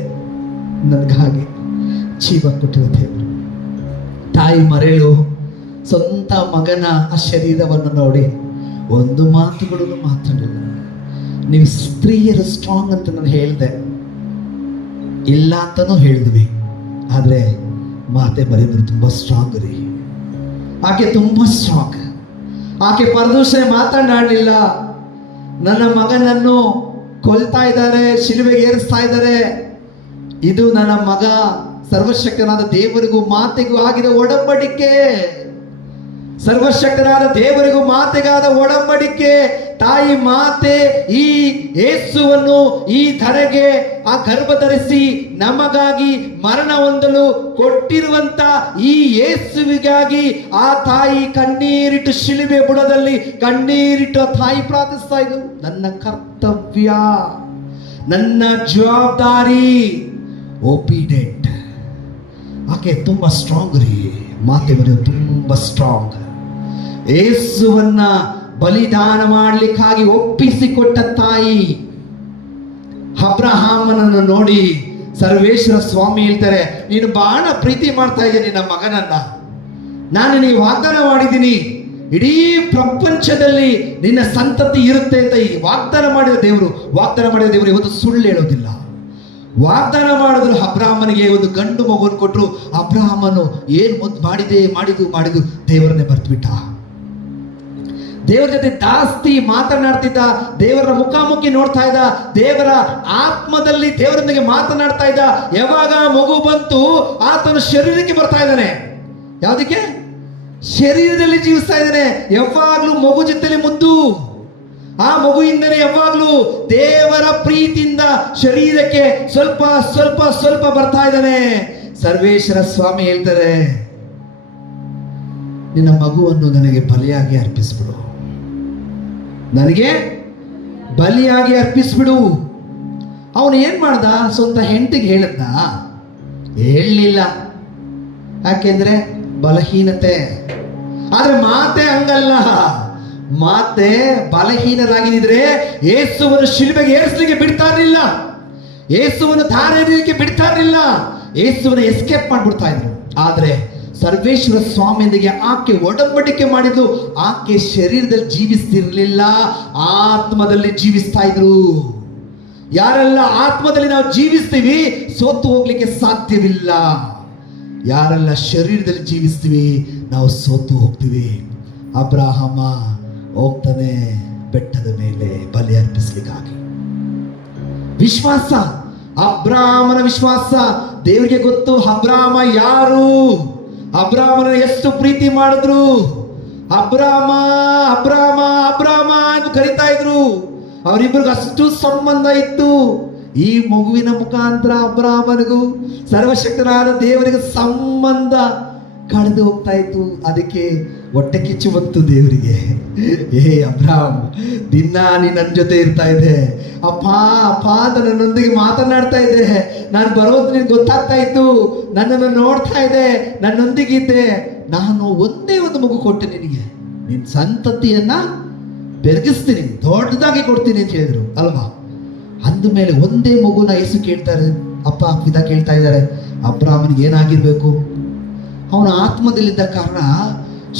ನನಗಾಗಿ ಜೀವ ಕೊಟ್ಟಿರೋ ದೇವರು. ತಾಯಿ ಮರೆಳು ಸ್ವಂತ ಮಗನ ಆ ಶರೀರವನ್ನು ನೋಡಿ ಒಂದು ಮಾತುಗಳನ್ನು ಮಾತಾಡಲಿಲ್ಲ. ನೀವು ಸ್ತ್ರೀಯರು ಸ್ಟ್ರಾಂಗ್ ಅಂತ ನಾನು ಹೇಳಿದೆ, ಇಲ್ಲ ಅಂತನೂ ಹೇಳಿದ್ವಿ. ಆದರೆ ಮಾತೆ ಮರೆಯಲು ತುಂಬ ಸ್ಟ್ರಾಂಗ್ ರೀ. ಆಕೆ ತುಂಬ ಸ್ಟ್ರಾಂಗ್. ಆಕೆ ಪರದೂಷಣೆ ಮಾತನಾಡಲಿಲ್ಲ. ನನ್ನ ಮಗನನ್ನು ಕೊಲ್ತಾ ಇದ್ದಾರೆ, ಶಿಲುಬೆಗೆ ಏರಿಸ್ತಾ ಇದ್ದಾರೆ, ಇದು ನನ್ನ ಮಗ ಸರ್ವಶಕ್ತನಾದ ದೇವರಿಗೂ ಮಾತೆಗೂ ಆಗಿದ ಒಡಂಬಡಿಕೆ. ಸರ್ವಶಕ್ತನಾದ ದೇವರಿಗೂ ಮಾತೆಗಾದ ಒಡಂಬಡಿಕೆ. ತಾಯಿ ಮಾತೆ ಈ ಯೇಸುವನ್ನು ಈ ಧರೆಗೆ ಆ ಗರ್ಭ ಧರಿಸಿ ನಮಗಾಗಿ ಮರಣ ಹೊಂದಲು ಕೊಟ್ಟಿರುವಂತ ಈ ಯೇಸುವಿಗಾಗಿ ಆ ತಾಯಿ ಕಣ್ಣೀರಿಟ್ಟು ಶಿಲುಬೆ ಬುಡದಲ್ಲಿ ಕಣ್ಣೀರಿಟ್ಟು ಆ ತಾಯಿ ಪ್ರಾರ್ಥಿಸ್ತಾ ಇದ್ದು, ನನ್ನ ಕರ್ತವ್ಯ, ನನ್ನ ಜವಾಬ್ದಾರಿ, ಒಬಿಡೆಂಟ್. ಆಕೆ ತುಂಬಾ ಸ್ಟ್ರಾಂಗ್ ರೀ. ಮಾತೆ ಬರೆಯೋದು ತುಂಬಾ ಸ್ಟ್ರಾಂಗ್. ಯೇಸುವನ್ನ ಬಲಿದಾನ ಮಾಡಲಿಕ್ಕಾಗಿ ಒಪ್ಪಿಸಿಕೊಟ್ಟ ತಾಯಿ. ಅಬ್ರಹಾಮನನ್ನು ನೋಡಿ ಸರ್ವೇಶ್ವರ ಸ್ವಾಮಿ ಹೇಳ್ತಾರೆ, ನೀನು ಬಹಳ ಪ್ರೀತಿ ಮಾಡ್ತಾ ಇದ್ದೀನಿ ನಿನ್ನ ಮಗನನ್ನ, ನಾನು ನಿನಗೆ ವಾಗ್ದಾನ ಮಾಡಿದ್ದೀನಿ, ಇಡೀ ಪ್ರಪಂಚದಲ್ಲಿ ನಿನ್ನ ಸಂತತಿ ಇರುತ್ತೆ ಅಂತ. ಈ ವಾಗ್ದಾನ ಮಾಡಿದ ದೇವರು ಇವತ್ತು ಸುಳ್ಳು ಹೇಳೋದಿಲ್ಲ. ವಾಗ್ದಾನ ಮಾಡಿದ್ರು. ಅಬ್ರಹಾಮನಿಗೆ ಒಂದು ಗಂಡು ಮಗುವನ್ನು ಕೊಟ್ಟರು. ಅಬ್ರಹಾಮನು ಏನು ಮುದ್ದು ಮಾಡಿದ್ದು ದೇವರನ್ನೇ ಮರೆತುಬಿಟ್ಟ. ದೇವರ ಜೊತೆ ಜಾಸ್ತಿ ಮಾತನಾಡ್ತಿದ್ದ, ದೇವರ ಮುಖಾಮುಖಿ ನೋಡ್ತಾ ಇದ್ದ, ದೇವರ ಆತ್ಮದಲ್ಲಿ ದೇವರೊಂದಿಗೆ ಮಾತನಾಡ್ತಾ ಇದ್ದ. ಯಾವಾಗ ಮಗು ಬಂತು, ಆತನು ಶರೀರಕ್ಕೆ ಬರ್ತಾ ಇದ್ದಾನೆ. ಯಾವುದಕ್ಕೆ? ಶರೀರದಲ್ಲಿ ಜೀವಿಸ್ತಾ ಇದ್ದಾನೆ. ಯಾವಾಗ್ಲೂ ಮಗು ಜೊತೆಲಿ ಮುದ್ದು. ಆ ಮಗುವಿಂದಲೇ ಯಾವಾಗ್ಲೂ ದೇವರ ಪ್ರೀತಿಯಿಂದ ಶರೀರಕ್ಕೆ ಸ್ವಲ್ಪ ಸ್ವಲ್ಪ ಸ್ವಲ್ಪ ಬರ್ತಾ ಇದ್ದಾನೆ. ಸರ್ವೇಶ್ವರ ಸ್ವಾಮಿ ಹೇಳ್ತಾರೆ, ನಿನ್ನ ಮಗುವನ್ನು ನನಗೆ ಬಲಿಯಾಗಿ ಅರ್ಪಿಸ್ಬಿಡು, ನನಗೆ ಬಲಿಯಾಗಿ ಅರ್ಪಿಸ್ಬಿಡು. ಅವನು ಏನ್ ಮಾಡ್ದ? ಸ್ವಂತ ಹೆಂಡತಿಗೆ ಹೇಳದ್ನ? ಹೇಳಲಿಲ್ಲ. ಯಾಕೆಂದ್ರೆ ಬಲಹೀನತೆ. ಆದ್ರೆ ಮಾತೆ ಹಂಗಲ್ಲ. ಮಾತೆ ಬಲಹೀನರಾಗಿದ್ರೆ ಯೇಸುವನ್ನು ಶಿಲುಬೆಗೆ ಏರಿಸಲಿಕ್ಕೆ ಬಿಡ್ತಾ ಇರಲಿಲ್ಲ, ಯೇಸುವನ್ನು ದಾರಿ ಎರೆಯಲಿಕ್ಕೆ ಬಿಡ್ತಾ ಇರಲಿಲ್ಲ, ಯೇಸುವನ್ನು ಎಸ್ಕೇಪ್ ಮಾಡ್ಬಿಡ್ತಾ ಇದ್ರು. ಆದ್ರೆ ಸರ್ವೇಶ್ವರ ಸ್ವಾಮಿಯೊಂದಿಗೆ ಆಕೆ ಒಡಂಬಡಿಕೆ ಮಾಡಿದ್ದು. ಆಕೆ ಶರೀರದಲ್ಲಿ ಜೀವಿಸ್ತಿರ್ಲಿಲ್ಲ, ಆತ್ಮದಲ್ಲಿ ಜೀವಿಸ್ತಾ ಇದ್ರು. ಯಾರೆಲ್ಲ ಆತ್ಮದಲ್ಲಿ ನಾವು ಜೀವಿಸ್ತೀವಿ, ಸೋತು ಹೋಗ್ಲಿಕ್ಕೆ ಸಾಧ್ಯವಿಲ್ಲ. ಯಾರೆಲ್ಲ ಶರೀರದಲ್ಲಿ ಜೀವಿಸ್ತೀವಿ, ನಾವು ಸೋತು ಹೋಗ್ತೀವಿ. ಅಬ್ರಹಾಮ ಹೋಗ್ತಾನೆ ಬೆಟ್ಟದ ಮೇಲೆ ಬಲಿ ಅರ್ಪಿಸ್ಲಿಕ್ಕಾಗಿ. ವಿಶ್ವಾಸ, ಅಬ್ರಾಹ್ಮನ ವಿಶ್ವಾಸ. ದೇವರಿಗೆ ಗೊತ್ತು ಅಬ್ರಾಹ್ಮ ಯಾರು, ಅಬ್ರಾಹ್ಮನ ಎಷ್ಟು ಪ್ರೀತಿ ಮಾಡಿದ್ರು. ಅಬ್ರಾಹ್ಮ ಅಬ್ರಾಹ್ಮ ಅಬ್ರಾಹ್ಮ ಎಂದು ಕರೀತಾ ಇದ್ರು. ಅವರಿಬ್ಬರಿಗೂ ಅಷ್ಟು ಸಂಬಂಧ ಇತ್ತು. ಈ ಮಗುವಿನ ಮುಖಾಂತರ ಅಬ್ರಾಹ್ಮನಿಗೂ ಸರ್ವಶಕ್ತನಾದ ದೇವರಿಗೂ ಸಂಬಂಧ ಕಳೆದು ಹೋಗ್ತಾ ಇತ್ತು. ಅದಕ್ಕೆ ಹೊಟ್ಟೆ ಕಿಚ್ಚು ಬಂತು ದೇವರಿಗೆ. ಅಬ್ರಾಹ್ಮ್, ದಿನ ನೀ ನನ್ನ ಜೊತೆ ಇರ್ತಾ ಇದೆ, ಅಪ್ಪ ಅಂತ ನನ್ನೊಂದಿಗೆ ಮಾತನಾಡ್ತಾ ಇದೆ, ನಾನು ಬರೋದು ನಿನ್ಗೆ ಗೊತ್ತಾಗ್ತಾ ಇತ್ತು, ನನ್ನನ್ನು ನೋಡ್ತಾ ಇದೆ, ನನ್ನೊಂದಿಗಿದ್ದೆ. ನಾನು ಒಂದೇ ಒಂದು ಮಗು ಕೊಟ್ಟೆ ನಿನಗೆ, ನಿನ್ನ ಸಂತತಿಯನ್ನ ಬೆರಗಿಸ್ತೀನಿ, ದೊಡ್ಡದಾಗಿ ಕೊಡ್ತೀನಿ ಅಂತ ಹೇಳಿದ್ರು ಅಲ್ವಾ. ಅಂದಮೇಲೆ ಒಂದೇ ಮಗುನ ಯೇಸು ಕೇಳ್ತಾರೆ, ಅಪ್ಪ ಪಿತಾ ಕೇಳ್ತಾ ಇದ್ದಾರೆ. ಅಬ್ರಾಹ್ಮನಿಗೆ ಏನಾಗಿರ್ಬೇಕು? ಅವನ ಆತ್ಮದಲ್ಲಿದ್ದ ಕಾರಣ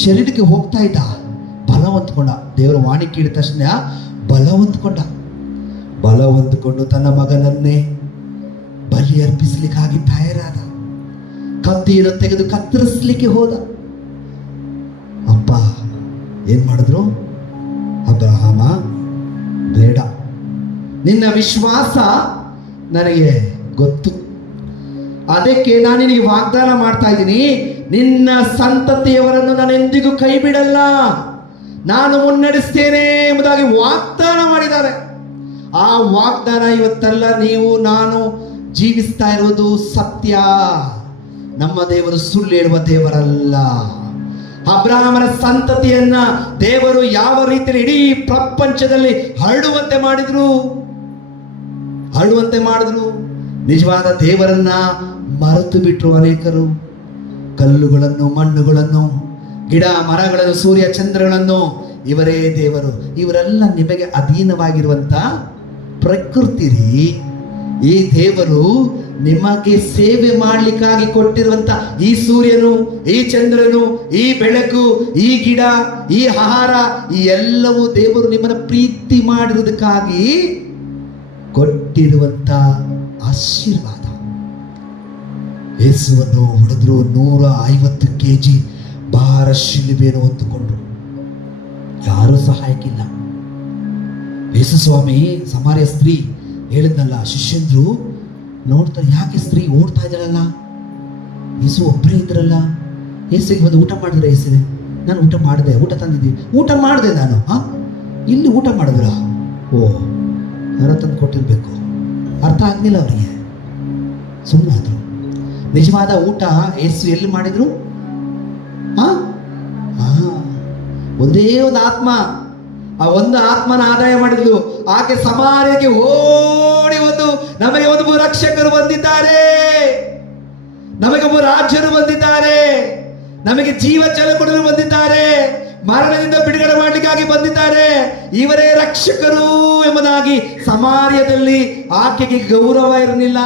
ಶರೀರಕ್ಕೆ ಹೋಗ್ತಾ ಇದ್ದ, ಬಲ ಹೊಂದ್ಕೊಂಡ. ದೇವರ ವಾಣಿ ಕೇಳಿದ ತಕ್ಷಣ ಬಲ ಹೊಂದ್ಕೊಂಡು ತನ್ನ ಮಗನನ್ನೇ ಬಲಿ ಅರ್ಪಿಸ್ಲಿಕ್ಕಾಗಿ ತಯಾರಾದ. ಕತ್ತಿಯನ್ನು ತೆಗೆದು ಕತ್ತರಿಸ್ಲಿಕ್ಕೆ ಹೋದ. ಅಪ್ಪ ಏನ್ ಮಾಡಿದ್ರು? ಅಬ್ರಹಾಮ, ಬೇಡ, ನಿನ್ನ ವಿಶ್ವಾಸ ನನಗೆ ಗೊತ್ತು, ಅದಕ್ಕೆ ನಾನು ನಿನಗೆ ವಾಗ್ದಾನ ಮಾಡ್ತಾ ಇದ್ದೀನಿ, ನಿನ್ನ ಸಂತತಿಯವರನ್ನು ನಾನು ಎಂದಿಗೂ ಕೈ ಬಿಡಲ್ಲ, ನಾನು ಮುನ್ನಡೆಸ್ತೇನೆ ಎಂಬುದಾಗಿ ವಾಗ್ದಾನ ಮಾಡಿದ್ದಾರೆ. ಆ ವಾಗ್ದಾನ ಇವತ್ತೆಲ್ಲ ನೀವು ನಾನು ಜೀವಿಸ್ತಾ ಇರುವುದು ಸತ್ಯ. ನಮ್ಮ ದೇವರು ಸುಳ್ಳು ಹೇಳುವ ದೇವರಲ್ಲ. ಅಬ್ರಾಹ್ಮನ ಸಂತತಿಯನ್ನ ದೇವರು ಯಾವ ರೀತಿಯಲ್ಲಿ ಇಡೀ ಪ್ರಪಂಚದಲ್ಲಿ ಹರಡುವಂತೆ ಮಾಡಿದ್ರು. ನಿಜವಾದ ದೇವರನ್ನ ಮರೆತು ಬಿಟ್ಟರು ಅನೇಕರು. ಕಲ್ಲುಗಳನ್ನು, ಮಣ್ಣುಗಳನ್ನು, ಗಿಡ ಮರಗಳನ್ನು, ಸೂರ್ಯ ಚಂದ್ರಗಳನ್ನು ಇವರೇ ದೇವರು. ಇವರೆಲ್ಲ ನಿಮಗೆ ಅಧೀನವಾಗಿರುವಂತ ಪ್ರಕೃತಿ ರೀ. ಈ ದೇವರು ನಿಮಗೆ ಸೇವೆ ಮಾಡಲಿಕ್ಕಾಗಿ ಕೊಟ್ಟಿರುವಂತ ಈ ಸೂರ್ಯನು, ಈ ಚಂದ್ರನು, ಈ ಬೆಳಕು, ಈ ಗಿಡ, ಈ ಆಹಾರ, ಈ ಎಲ್ಲವೂ ದೇವರು ನಿಮ್ಮನ್ನ ಪ್ರೀತಿ ಮಾಡಿರುವುದಕ್ಕಾಗಿ ಕೊಟ್ಟಿರುವಂತ ಆಶೀರ್ವಾದ. ಯೇಸುವನ್ನು ಹೊಡೆದ್ರು, 150 kg ಭಾರ ಶಿಲುಬೆಯನ್ನು ಹೊತ್ತುಕೊಂಡ್ರು. ಯಾರೂ ಸಹಾಯಕ್ಕಿಲ್ಲ. ಯೇಸು ಸ್ವಾಮಿ ಸಮಾರ್ಯ ಸ್ತ್ರೀ ಹೇಳಿದ್ನಲ್ಲ, ಶಿಷ್ಯಂದ್ರು ನೋಡ್ತಾರೆ, ಯಾಕೆ ಸ್ತ್ರೀ ಓಡ್ತಾ ಇದ್ದಾಳಲ್ಲ, ಯೇಸು ಒಬ್ಬರೇ ಇದ್ರಲ್ಲ, ಯೇಸುಗೆ ಬಂದು ಊಟ ಮಾಡಿದ್ರೆ ಯೇಸುವೆ, ನಾನು ಊಟ ಮಾಡಿದೆ, ಊಟ ತಂದಿದ್ದೀನಿ, ಊಟ ಮಾಡಿದೆ ನಾನು. ಇಲ್ಲಿ ಊಟ ಮಾಡಿದ್ರ? ಓ, ಯಾರ ತಂದು ಕೊಟ್ಟಿರ್ಬೇಕು. ಅರ್ಥ ಆಗ್ಲಿಲ್ಲ ಅವರಿಗೆ, ಸುಮ್ಮನಾದ್ರು. ನಿಜವಾದ ಊಟ ಯೇಸು ಎಲ್ಲಿ ಮಾಡಿದ್ರು? ಒಂದೇ ಒಂದು ಆತ್ಮ, ಆ ಒಂದು ಆತ್ಮನ ಆದಾಯ ಮಾಡಿದ್ಲು. ಆಕೆ ಸಮಾರ್ಯಕ್ಕೆ ಓಡಿ ಬಂದು, ನಮಗೆ ಒಂದು ರಕ್ಷಕರು ಬಂದಿದ್ದಾರೆ, ನಮಗೆ ಒಬ್ಬ ರಾಜ್ಯರು ಬಂದಿದ್ದಾರೆ, ನಮಗೆ ಜೀವ ಜಲ ಕೊಡಲು ಬಂದಿದ್ದಾರೆ, ಮರಣದಿಂದ ಬಿಡುಗಡೆ ಮಾಡಲಿಕ್ಕಾಗಿ ಬಂದಿದ್ದಾರೆ, ಇವರೇ ರಕ್ಷಕರು ಎಂಬುದಾಗಿ ಸಮಾರ್ಯದಲ್ಲಿ ಆಕೆಗೆ ಗೌರವ ಇರಲಿಲ್ಲ,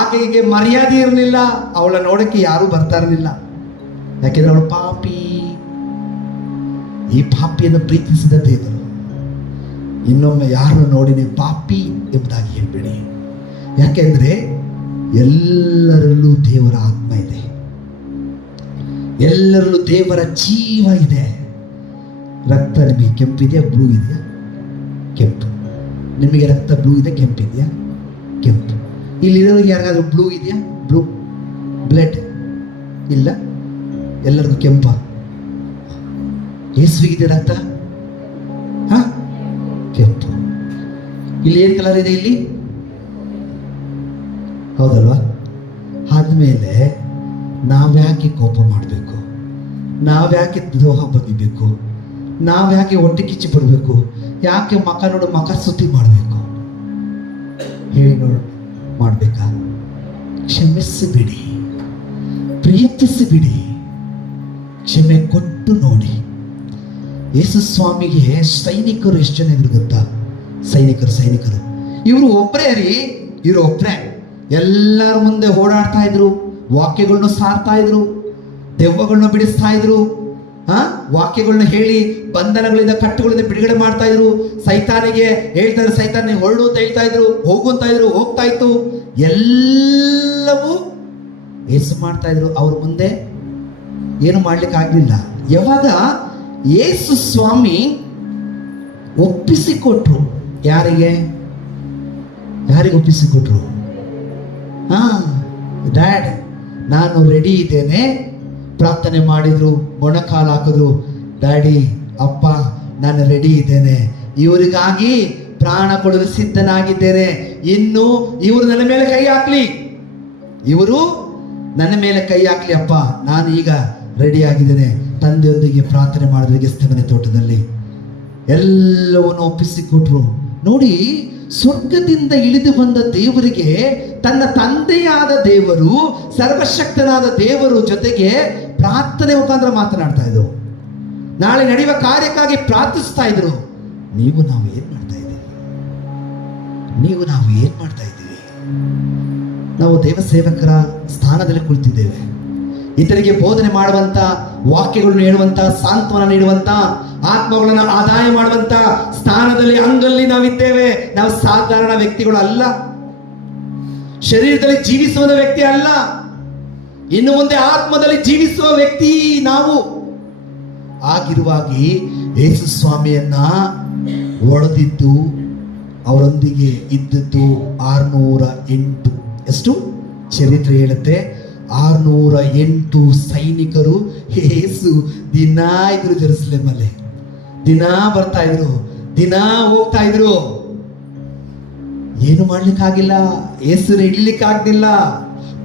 ಆಕೆಗೆ ಮರ್ಯಾದೆ ಇರಲಿಲ್ಲ, ಅವಳ ನೋಡಕ್ಕೆ ಯಾರು ಬರ್ತಾ ಇರಲಿಲ್ಲ. ಯಾಕೆಂದ್ರೆ ಅವಳು ಪಾಪಿ. ಈ ಪಾಪಿಯನ್ನು ಪ್ರೀತಿಸಿದ ದೇವರು ಇನ್ನೊಮ್ಮೆ ಯಾರನ್ನು ನೋಡಿ ನೀವು ಪಾಪಿ ಎಂಬುದಾಗಿ ಹೇಳ್ಬೇಡಿ. ಯಾಕೆಂದ್ರೆ ಎಲ್ಲರಲ್ಲೂ ದೇವರ ಆತ್ಮ ಇದೆ, ಎಲ್ಲರಲ್ಲೂ ದೇವರ ಜೀವ ಇದೆ. ರಕ್ತ ನಿಮಗೆ ಕೆಂಪಿದೆಯಾ, ಬ್ಲೂ ಇದೆಯಾ? ಕೆಂಪು. ನಿಮಗೆ ರಕ್ತ ಬ್ಲೂ ಇದೆ, ಕೆಂಪಿದೆಯಾ? ಕೆಂಪು. ಇಲ್ಲಿರೋರಿಗೆ ಯಾರಿಗಾದ್ರೂ ಬ್ಲೂ ಇದೆಯಾ? ಬ್ಲೂ ಬ್ಲಡ್ ಇಲ್ಲ, ಎಲ್ಲರಿಗೂ ಕೆಂಪ. ಯೇಸುವಿಗಿದೆ ರಕ್ತ ಕೆಂಪು. ಇಲ್ಲಿ ಏನ್ ಕಲರ್ ಇದೆ? ಇಲ್ಲಿ ಹೌದಲ್ವಾ? ಆದ್ಮೇಲೆ ನಾವ್ಯಾಕೆ ಕೋಪ ಮಾಡಬೇಕು? ನಾವ್ಯಾಕೆ ದ್ರೋಹ ಬಗೆಬೇಕು? ನಾವ್ಯಾಕೆ ಹೊಟ್ಟೆ ಕಿಚ್ಚಿ ಪಡಬೇಕು? ಯಾಕೆ ಮಕ ನೋಡು ಮಕ ಸುತ್ತಿ ಮಾಡಬೇಕು? ಹೇಳಿ ನೋಡು, ಮಾಡ್ಬೇಕಾ? ಕ್ಷಮಿಸಿಬಿಡಿ, ಪ್ರೀತಿಸಿಬಿಡಿ, ಕ್ಷಮೆ ಕೊಟ್ಟು ನೋಡಿ. ಯೇಸು ಸ್ವಾಮಿಗೆ ಸೈನಿಕರು ಎಷ್ಟು ಜನ ಇದ್ರು ಗೊತ್ತಾ? ಸೈನಿಕರು ಇವರು ಒಬ್ಬರೇ ರೀ, ಇವರು ಒಬ್ಬರೇ ಎಲ್ಲರ ಮುಂದೆ ಓಡಾಡ್ತಾ ಇದ್ರು, ವಾಕ್ಯಗಳನ್ನ ಸಾರ್ತಾ ಇದ್ರು, ದೆವ್ವಗಳನ್ನ ಬಿಡಿಸ್ತಾ ಇದ್ರು, ವಾಕ್ಯಗಳನ್ನ ಹೇಳಿ ಬಂಧನಗಳಿಂದ ಕಟ್ಟುಗಳಿಂದ ಬಿಡುಗಡೆ ಮಾಡ್ತಾ ಇದ್ರು. ಸೈತಾನಿಗೆ ಹೇಳ್ತಾ ಇದ್ರು, ಸೈತಾನಿಗೆ ಹೊರಡು ಅಂತ ಹೇಳ್ತಾ ಇದ್ರು, ಹೋಗು ಅಂತ ಇದ್ರು, ಹೋಗ್ತಾ ಇತ್ತು. ಎಲ್ಲವೂ ಯೇಸು ಮಾಡ್ತಾ ಇದ್ರು. ಅವ್ರ ಮುಂದೆ ಏನು ಮಾಡ್ಲಿಕ್ಕೆ ಆಗ್ಲಿಲ್ಲ. ಯಾವಾಗ ಯೇಸು ಸ್ವಾಮಿ ಒಪ್ಪಿಸಿಕೊಟ್ರು, ಯಾರಿಗೆ ಒಪ್ಪಿಸಿಕೊಟ್ರು? ಡ್ಯಾಡ್ ನಾನು ರೆಡಿ ಇದ್ದೇನೆ. ಪ್ರಾರ್ಥನೆ ಮಾಡಿದ್ರು, ಮೊಣಕಾಲು ಹಾಕಿದ್ರು, ಡ್ಯಾಡಿ ಅಪ್ಪ ನಾನು ರೆಡಿ ಇದ್ದೇನೆ, ಇವರಿಗಾಗಿ ಪ್ರಾಣ ಕೊಡಲು ಸಿದ್ಧನಾಗಿದ್ದೇನೆ. ಇನ್ನು ಇವರು ನನ್ನ ಮೇಲೆ ಕೈ ಹಾಕ್ಲಿ, ಇವರು ನನ್ನ ಮೇಲೆ ಕೈ ಹಾಕ್ಲಿ ಅಪ್ಪ, ನಾನು ಈಗ ರೆಡಿ ಆಗಿದ್ದೇನೆ. ತಂದೆಯೊಂದಿಗೆ ಪ್ರಾರ್ಥನೆ ಮಾಡಿದ್ರೆ ಗೆಸ್ತಮನೆ ತೋಟದಲ್ಲಿ ಎಲ್ಲವನ್ನು ಒಪ್ಪಿಸಿಕೊಟ್ರು. ನೋಡಿ, ಸ್ವರ್ಗದಿಂದ ಇಳಿದು ಬಂದ ದೇವರಿಗೆ ತನ್ನ ತಂದೆಯಾದ ದೇವರು, ಸರ್ವಶಕ್ತನಾದ ದೇವರು ಜೊತೆಗೆ ಪ್ರಾರ್ಥನೆ ಮುಖಾಂತರ ಮಾತನಾಡ್ತಾ ಇದ್ರು. ನಾಳೆ ನಡೆಯುವ ಕಾರ್ಯಕ್ಕಾಗಿ ಪ್ರಾರ್ಥಿಸ್ತಾ ಇದ್ರು. ನಾವು ಏನ್ ಮಾಡ್ತಾ ಇದ್ದೀವಿ? ನಾವು ದೇವ ಸೇವಕರ ಸ್ಥಾನದಲ್ಲಿ ಕುಳಿತಿದ್ದೇವೆ. ಇತರಿಗೆ ಬೋಧನೆ ಮಾಡುವಂತ, ವಾಕ್ಯಗಳನ್ನು ಹೇಳುವಂತ, ಸಾಂತ್ವನ ನೀಡುವಂತ, ಆತ್ಮಗಳನ್ನು ಆದಾಯ ಮಾಡುವಂತ ಸ್ಥಾನದಲ್ಲಿ, ಅಂಗಲ್ಲಿ ನಾವಿದ್ದೇವೆ. ನಾವು ಸಾಧಾರಣ ವ್ಯಕ್ತಿಗಳು ಅಲ್ಲ, ಶರೀರದಲ್ಲಿ ಜೀವಿಸುವ ವ್ಯಕ್ತಿ ಅಲ್ಲ, ಇನ್ನು ಮುಂದೆ ಆತ್ಮದಲ್ಲಿ ಜೀವಿಸುವ ವ್ಯಕ್ತಿ ನಾವು. ಆಗಿರುವಾಗಿ ಯೇಸು ಸ್ವಾಮಿಯನ್ನ ಒಡೆದಿದ್ದು, ಅವರೊಂದಿಗೆ ಇದ್ದದ್ದು 608. ಎಷ್ಟು? ಚರಿತ್ರೆ ಹೇಳುತ್ತೆ 608 ಸೈನಿಕರು. ಯೇಸು ದಿನಾ ಇದ್ರು ಜೆರುಸಲೇಮಲ್ಲಿ, ದಿನಾ ಬರ್ತಾ ಇದ್ರು, ದಿನಾ ಹೋಗ್ತಾ ಇದ್ರು. ಏನು ಮಾಡ್ಲಿಕ್ಕಾಗಿಲ್ಲ, ಯೇಸುನ ಹಿಡ್ಲಿಕ್ಕಾಗ್ಲಿಲ್ಲ.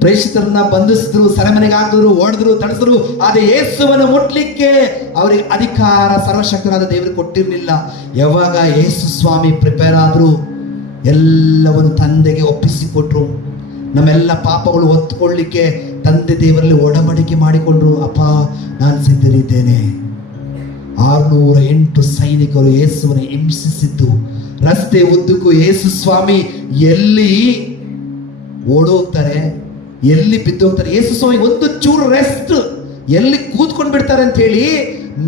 ಪ್ರೇಷಿತರನ್ನ ಬಂಧಿಸಿದ್ರು, ಸೆರೆಮನೆಗೆ ಹಾಕಿದ್ರು, ಹೊಡೆದ್ರು, ತಡೆಸಿದ್ರು. ಆದ್ರೆ ಯೇಸುವನ್ನು ಮುಟ್ಲಿಕ್ಕೆ ಅವರಿಗೆ ಅಧಿಕಾರ ಸರ್ವಶಕ್ತನಾದ ದೇವರು ಕೊಟ್ಟಿರಲಿಲ್ಲ. ಯಾವಾಗ ಯೇಸು ಸ್ವಾಮಿ ಪ್ರಿಪೇರ್ ಆದ್ರು, ಎಲ್ಲವನ್ನು ತಂದೆಗೆ ಒಪ್ಪಿಸಿಕೊಟ್ರು. ನಮ್ಮೆಲ್ಲ ಪಾಪಗಳು ಹೊತ್ತುಕೊಳ್ಳಿಕ್ಕೆ ತಂದೆ ದೇವರಲ್ಲಿ ಒಡಂಬಡಿಕೆ ಮಾಡಿಕೊಂಡ್ರು. ಅಪ್ಪ ನಾನು ಸಿದ್ಧರಿದ್ದೇನೆ. 608 ಸೈನಿಕರು ಯೇಸುವನ್ನು ಹಿಂಸಿಸಿದ್ದು, ರಸ್ತೆ ಉದ್ದಕ್ಕೂ ಯೇಸು ಸ್ವಾಮಿ ಎಲ್ಲಿ ಓಡೋಗ್ತಾರೆ, ಎಲ್ಲಿ ಬಿದ್ದೋಗ್ತಾರೆ. ಯೇಸು ಸ್ವಾಮಿ ಒಂದು ಚೂರು ರೆಸ್ಟ್, ಎಲ್ಲಿ ಕೂತ್ಕೊಂಡು ಬಿಡ್ತಾರೆ ಅಂತ ಹೇಳಿ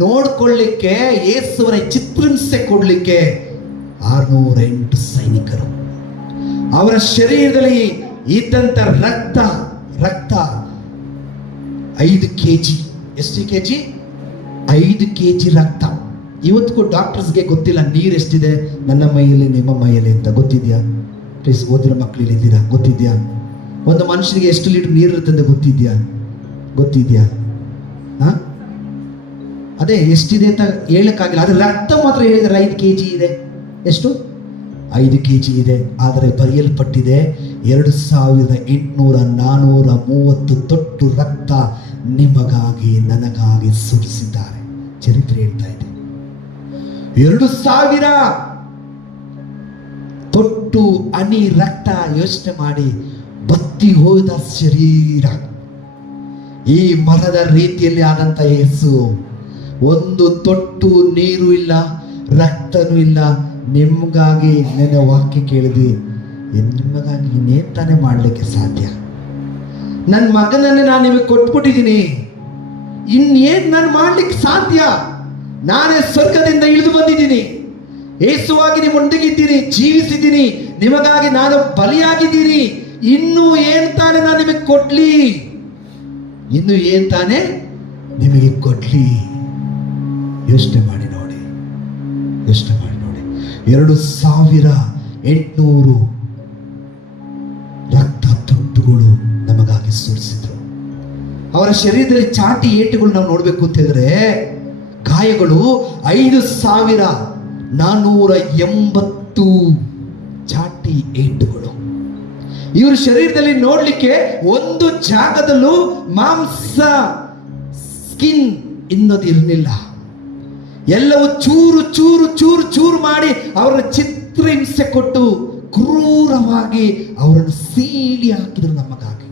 ನೋಡ್ಕೊಳ್ಳಿಕ್ಕೆ, ಯೇಸುವನ ಚಿತ್ರಹಿಂಸೆ ಕೊಡ್ಲಿಕ್ಕೆ 608 ಸೈನಿಕರು. ಅವರ ಶರೀರದಲ್ಲಿ ಇದ್ದಂತ ರಕ್ತ 5 kg. ಎಷ್ಟು kg? 5 kg ರಕ್ತ. ಇವತ್ತಿಗೂ ಡಾಕ್ಟರ್ಸ್ಗೆ ಗೊತ್ತಿಲ್ಲ ನೀರು ಎಷ್ಟಿದೆ ನನ್ನ ಮೈಯಲ್ಲಿ ನಿಮ್ಮ ಮೈಯಲ್ಲಿ ಅಂತ. ಗೊತ್ತಿದ್ಯಾ? ಪ್ಲೀಸ್ ಓದಿರೋ ಮಕ್ಕಳು ಇದ್ದೀರಾ? ಗೊತ್ತಿದ್ಯಾ? ಒಂದು ಮನುಷ್ಯನಿಗೆ ಎಷ್ಟು ಲೀಟರ್ ನೀರು ಇರುತ್ತೆ ಅಂತ ಗೊತ್ತಿದ್ಯಾ? ಅದೇ ಎಷ್ಟಿದೆ ಅಂತ ಹೇಳಕ್ಕಾಗಿಲ್ಲ. ಆದ್ರೆ ರಕ್ತ ಮಾತ್ರ ಹೇಳಿದ್ರೆ 5 kg ಇದೆ. ಎಷ್ಟು? 5 kg ಇದೆ. ಆದರೆ ಬರೆಯಲ್ಪಟ್ಟಿದೆ 2830 ತೊಟ್ಟು ರಕ್ತ ನಿಮಗಾಗಿ ನನಗಾಗಿ ಸುರಿಸಿದ್ದಾರೆ. ಚರಿತ್ರೆ ಹೇಳ್ತಾ ಇದೆ 2000 ತೊಟ್ಟು ಹನಿ ರಕ್ತ. ಯೋಚನೆ ಮಾಡಿ, ಬತ್ತಿ ಹೋದ ಶರೀರ, ಈ ಮರದ ರೀತಿಯಲ್ಲಿ ಆದಂತ ಯೇಸು, ಒಂದು ತೊಟ್ಟು ನೀರು ಇಲ್ಲ, ರಕ್ತನೂ ಇಲ್ಲ. ನಿಮಗಾಗಿ ನನ್ನ ವಾಕ್ಯ ಕೇಳಿದ್ವಿ, ನಿಮಗಾಗಿ ಇನ್ನೇನ್ ತಾನೇ ಮಾಡಲಿಕ್ಕೆ ಸಾಧ್ಯ? ನನ್ನ ಮಗನನ್ನೇ ನಾನು ನಿಮಗೆ ಕೊಟ್ಬಿಟ್ಟಿದ್ದೀನಿ, ಇನ್ನೇನ್ ನಾನು ಮಾಡ್ಲಿಕ್ಕೆ ಸಾಧ್ಯ? ನಾನೇ ಸ್ವರ್ಗದಿಂದ ಇಳಿದು ಬಂದಿದ್ದೀನಿ, ಯೇಸುವಾಗಿ ನಿಮ್ಮೊಂದಿಗಿದ್ದೀನಿ, ಜೀವಿಸಿದ್ದೀನಿ, ನಿಮಗಾಗಿ ನಾನು ಬಲಿಯಾಗಿದ್ದೀನಿ. ಇನ್ನು ಏನ್ ತಾನೇ ನಾನು ನಿಮಗೆ ಕೊಡ್ಲಿ? ಇನ್ನು ಏನ್ ತಾನೇ ನಿಮಗೆ ಕೊಡ್ಲಿ? ಯೋಚನೆ ಮಾಡಿ ನೋಡಿ. 2800 ರಕ್ತ ತೊಟ್ಟುಗಳು ನಮಗಾಗಿ ಸುರಿಸಿದ್ರು. ಅವರ ಶರೀರದಲ್ಲಿ ಚಾಟಿ ಏಟುಗಳು ನಾವು ನೋಡ್ಬೇಕು ಅಂತ ಹೇಳಿದ್ರೆ, ಗಾಯಗಳು 5480 ಚಾಟಿ ಏಟುಗಳು. ಇವ್ರ ಶರೀರದಲ್ಲಿ ನೋಡ್ಲಿಕ್ಕೆ ಒಂದು ಜಾಗದಲ್ಲೂ ಮಾಂಸ, ಸ್ಕಿನ್ ಇನ್ನೋದು ಇರಲಿಲ್ಲ. ಎಲ್ಲವೂ ಚೂರು ಚೂರು ಚೂರು ಚೂರು ಮಾಡಿ ಅವರನ್ನು ಚಿತ್ರಹಿಂಸೆ ಕೊಟ್ಟು ಕ್ರೂರವಾಗಿ ಅವರನ್ನು ಸೀಳಿ ಹಾಕಿದ್ರು ನಮಗಾಗಿ.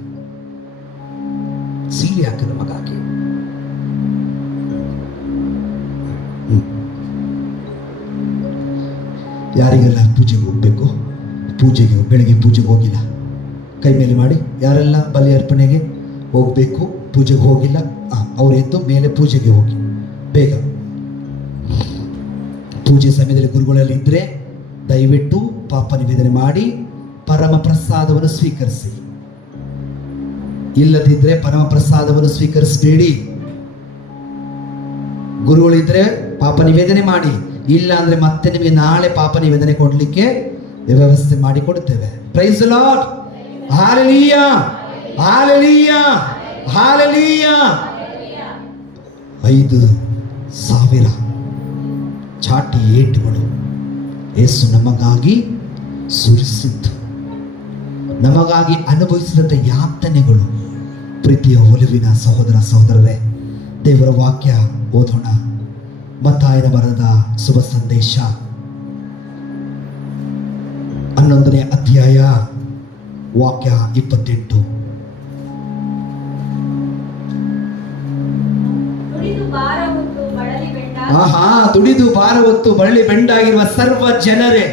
ಯಾರಿಗೆಲ್ಲ ಪೂಜೆಗೆ ಹೋಗ್ಬೇಕು? ಬೆಳಗ್ಗೆ ಪೂಜೆಗೆ ಹೋಗಿಲ್ಲ ಕೈ ಮೇಲೆ ಮಾಡಿ. ಯಾರೆಲ್ಲ ಬಲಿ ಅರ್ಪಣೆಗೆ ಹೋಗ್ಬೇಕು, ಪೂಜೆಗೆ ಹೋಗಿಲ್ಲ, ಅವ್ರು ಎದ್ದು ಮೇಲೆ ಪೂಜೆಗೆ ಹೋಗಿ ಬೇಗ. ಪೂಜೆ ಸಮಯದಲ್ಲಿ ಗುರುಗಳಲ್ಲಿ ಇದ್ರೆ ದಯವಿಟ್ಟು ಪಾಪ ನಿವೇದನೆ ಮಾಡಿ ಪರಮ ಪ್ರಸಾದವನ್ನು ಸ್ವೀಕರಿಸಿ. ಇಲ್ಲದಿದ್ರೆ ಪರಮ ಪ್ರಸಾದವನ್ನು ಸ್ವೀಕರಿಸಬೇಡಿ. ಗುರುಗಳಿದ್ರೆ ಪಾಪ ನಿವೇದನೆ ಮಾಡಿ, ಇಲ್ಲ ಅಂದ್ರೆ ಮತ್ತೆ ನಿಮಗೆ ನಾಳೆ ಪಾಪ ನಿವೇದನೆ ಕೊಡ್ಲಿಕ್ಕೆ ವ್ಯವಸ್ಥೆ ಮಾಡಿ ಕೊಡುತ್ತೇವೆ. Praise the Lord. Hallelujah, hallelujah, hallelujah. 5000 ಚಾಟಿ ಏಟುಗಳು ಯೇಸು ನಮಗಾಗಿ ಸುರಿಸಿದ್ದು, ನಮಗಾಗಿ ಅನುಭವಿಸಿದಂಥ ಯಾತನೆಗಳು. ಪ್ರೀತಿಯ ಒಲುವಿನ ಸಹೋದರ ಸಹೋದರರೇ, ದೇವರ ವಾಕ್ಯ ಓದೋಣ. ಮತ್ತಾಯನ ಬರೆದ ಶುಭ ಸಂದೇಶ 11ನೇ ಅಧ್ಯಾಯ ವಾಕ್ಯ 28. ದುಡಿದು ಭಾರ ಹೊತ್ತು ಬಳಲಿ ಬೆಂಡಾಗಿರುವ ಸರ್ವ ಜನರೇ,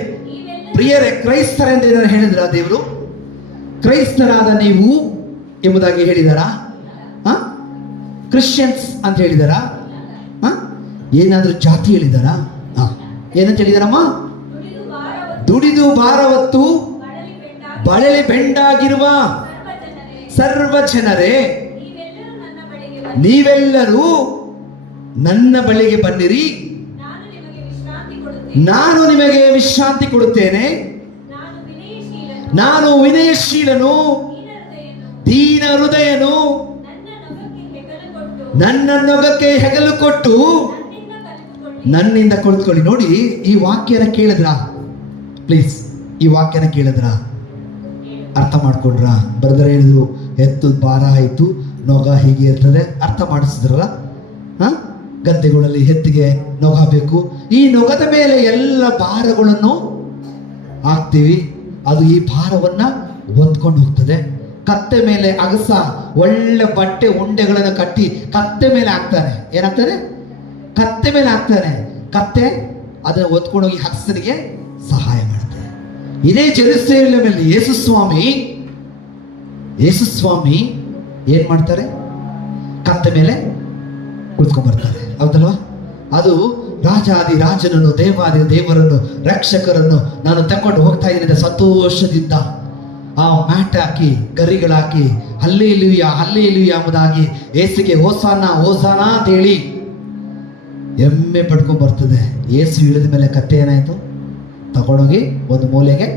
ಪ್ರಿಯರೇ, ಕ್ರೈಸ್ತರೆಂದ ಏನಾರು ಹೇಳಿದ್ರ ದೇವರು? ಕ್ರೈಸ್ತರಾದ ನೀವು ಎಂಬುದಾಗಿ ಹೇಳಿದಾರಾ? ಕ್ರಿಶ್ಚಿಯನ್ಸ್ ಅಂತ ಹೇಳಿದಾರಾ? ಏನಾದ್ರೂ ಜಾತಿ ಹೇಳಿದಾರಾ? ಏನಂತ ಹೇಳಿದಾರಮ್ಮ? ದುಡಿದು ಭಾರ ಹೊತ್ತು ಬಳಲಿ ಬೆಂಡಾಗಿರುವ ಸರ್ವ ಜನರೇ, ನೀವೆಲ್ಲರೂ ನನ್ನ ಬಳಿಗೆ ಬನ್ನಿರಿ, ನಾನು ನಿಮಗೆ ವಿಶ್ರಾಂತಿ ಕೊಡುತ್ತೇನೆ. ನಾನು ವಿನಯಶೀಲನು, ದೀನ ಹೃದಯನು, ನನ್ನ ನೊಗಕ್ಕೆ ಹೆಗಲು ಕೊಟ್ಟು ನನ್ನಿಂದ ಕಲಿತುಕೊಳ್ಳಿ. ನೋಡಿ, ಈ ವಾಕ್ಯನ ಕೇಳಿದ್ರ? ಪ್ಲೀಸ್, ಈ ವಾಕ್ಯನ ಕೇಳಿದ್ರ? ಅರ್ಥ ಮಾಡ್ಕೊಂಡ್ರ? ಬರೆದ್ರೆ ಹೇಳಿದ್ರು ಎತ್ತು ಭಾರ ಆಯ್ತು, ನೊಗ ಹೀಗೆ ಇರ್ತದೆ, ಅರ್ಥ ಮಾಡಿಸಿದ್ರಲ್ಲ. ಗದ್ದೆಗಳಲ್ಲಿ ಎತ್ತಿಗೆ ನೊಗ ಬೇಕು, ಈ ನೊಗದ ಮೇಲೆ ಎಲ್ಲ ಭಾರಗಳನ್ನು ಹಾಕ್ತೀವಿ, ಅದು ಈ ಭಾರವನ್ನ ಹೊತ್ಕೊಂಡು ಹೋಗ್ತದೆ. ಕತ್ತೆ ಮೇಲೆ ಅಗಸ ಒಳ್ಳೆ ಬಟ್ಟೆ ಉಂಡೆಗಳನ್ನು ಕಟ್ಟಿ ಕತ್ತೆ ಮೇಲೆ ಹಾಕ್ತಾನೆ. ಏನಾಗ್ತಾನೆ? ಕತ್ತೆ ಮೇಲೆ ಹಾಕ್ತಾನೆ. ಕತ್ತೆ ಅದನ್ನು ಹೊತ್ಕೊಂಡು ಹೋಗಿ ಹಕ್ಸನಿಗೆ ಸಹಾಯ ಮಾಡುತ್ತೆ. ಇದೇ ಜೆರುಸಲೇಮಿನಲ್ಲಿ ಯೇಸು ಸ್ವಾಮಿ ಯೇಸು ಸ್ವಾಮಿ ಏನ್ ಮಾಡ್ತಾರೆ? ಕತ್ತೆ ಮೇಲೆ ಕುಳಿತುಕೊಂಡ್ಬರ್ತಾರೆ, ಹೌದಲ್ವಾ? ಅದು ರಾಜಾದಿ ರಾಜನನ್ನು, ದೇವಾದಿ ದೇವರನ್ನು, ರಕ್ಷಕರನ್ನು ನಾನು ತಕೊಂಡು ಹೋಗ್ತಾ ಇದ್ದೀನಿ ಸಂತೋಷದಿಂದ. ಆ ಮ್ಯಾಟ್ ಹಾಕಿ, ಗರಿಗಳಾಕಿ, ಹಲ್ಲೇಲೂಯ ಎಂಬುದಾಗಿ ಏಸುಗೆ ಹೋಸಾನ ಹೋಸಾನ ಅಂತ ಹೇಳಿ ಎಮ್ಮೆ ಪಡ್ಕೊಂಡ್ ಬರ್ತದೆ. ಏಸು ಇಳಿದ ಮೇಲೆ ಕತ್ತೆ ಏನಾಯ್ತು? ತಗೊಂಡೋಗಿ ಒಂದು ಮೂಲೆಗೆ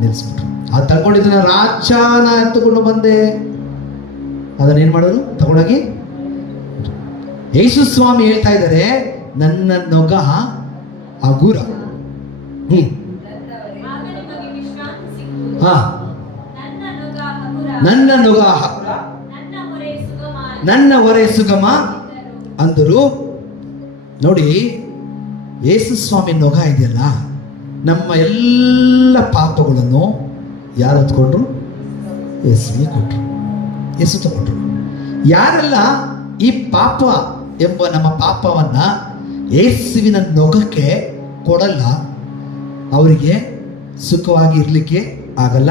ನಿಲ್ಲಿಸ್ಬಿಟ್ರು. ಅದು ತಗೊಂಡಿದ್ದನ್ನ ರಾಜನ ಎತ್ತುಕೊಂಡು ಬಂದೆ, ಅದನ್ನೇನ್ ಮಾಡೋದು? ತಗೊಂಡೋಗಿ ಯೇಸು ಸ್ವಾಮಿ ಹೇಳ್ತಾ ಇದ್ದಾರೆ, ನನ್ನ ನೊಗ ಹಗುರ. ಹಾ, ನನ್ನ ನೊಗ ಹಗುರ, ನನ್ನ ಹೊರೆ ಸುಗಮ ಅಂದರು. ನೋಡಿ, ಯೇಸು ಸ್ವಾಮಿ ನೊಗ ಇದೆಯಲ್ಲ, ನಮ್ಮ ಎಲ್ಲ ಪಾಪಗಳನ್ನು ಯಾರು ಹೊತ್ಕೊಂಡ್ರು? ಯೇಸುವಿಗೆ ಕೊಟ್ಟರು. ಯೇಸು ತಗೊಂಡ್ರು. ಯಾರೆಲ್ಲ ಈ ಪಾಪ ಎಂಬ ನಮ್ಮ ಪಾಪವನ್ನ ಯೇಸುವಿನ ನೊಗಕ್ಕೆ ಕೊಡಲ್ಲ, ಅವರಿಗೆ ಸುಖವಾಗಿ ಇರಲಿಕ್ಕೆ ಆಗಲ್ಲ.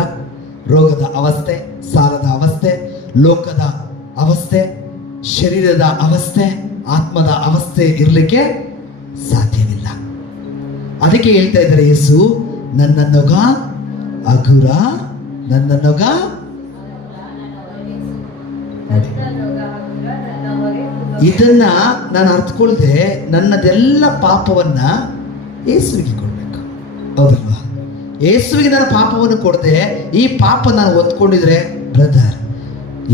ರೋಗದ ಅವಸ್ಥೆ, ಸಾಲದ ಅವಸ್ಥೆ, ಲೋಕದ ಅವಸ್ಥೆ, ಶರೀರದ ಅವಸ್ಥೆ, ಆತ್ಮದ ಅವಸ್ಥೆ ಇರಲಿಕ್ಕೆ ಸಾಧ್ಯವಿಲ್ಲ. ಅದಕ್ಕೆ ಹೇಳ್ತಾ ಇದ್ದಾರೆ ಯೇಸು, ನನ್ನ ನೊಗ ಹಗುರ, ನನ್ನ ನೊಗ. ಇದನ್ನ ನಾನು ಅರ್ಥಕೊಳ್ದೆ ನನ್ನದೆಲ್ಲ ಪಾಪವನ್ನ ಯೇಸುವಿಗೆ ಕೊಡ್ಬೇಕು, ಹೌದಲ್ವಾ? ಯೇಸುವಿಗೆ ನನ್ನ ಪಾಪವನ್ನು ಕೊಡದೆ ಈ ಪಾಪ ನಾನು ಒತ್ಕೊಂಡಿದ್ರೆ, ಬ್ರದರ್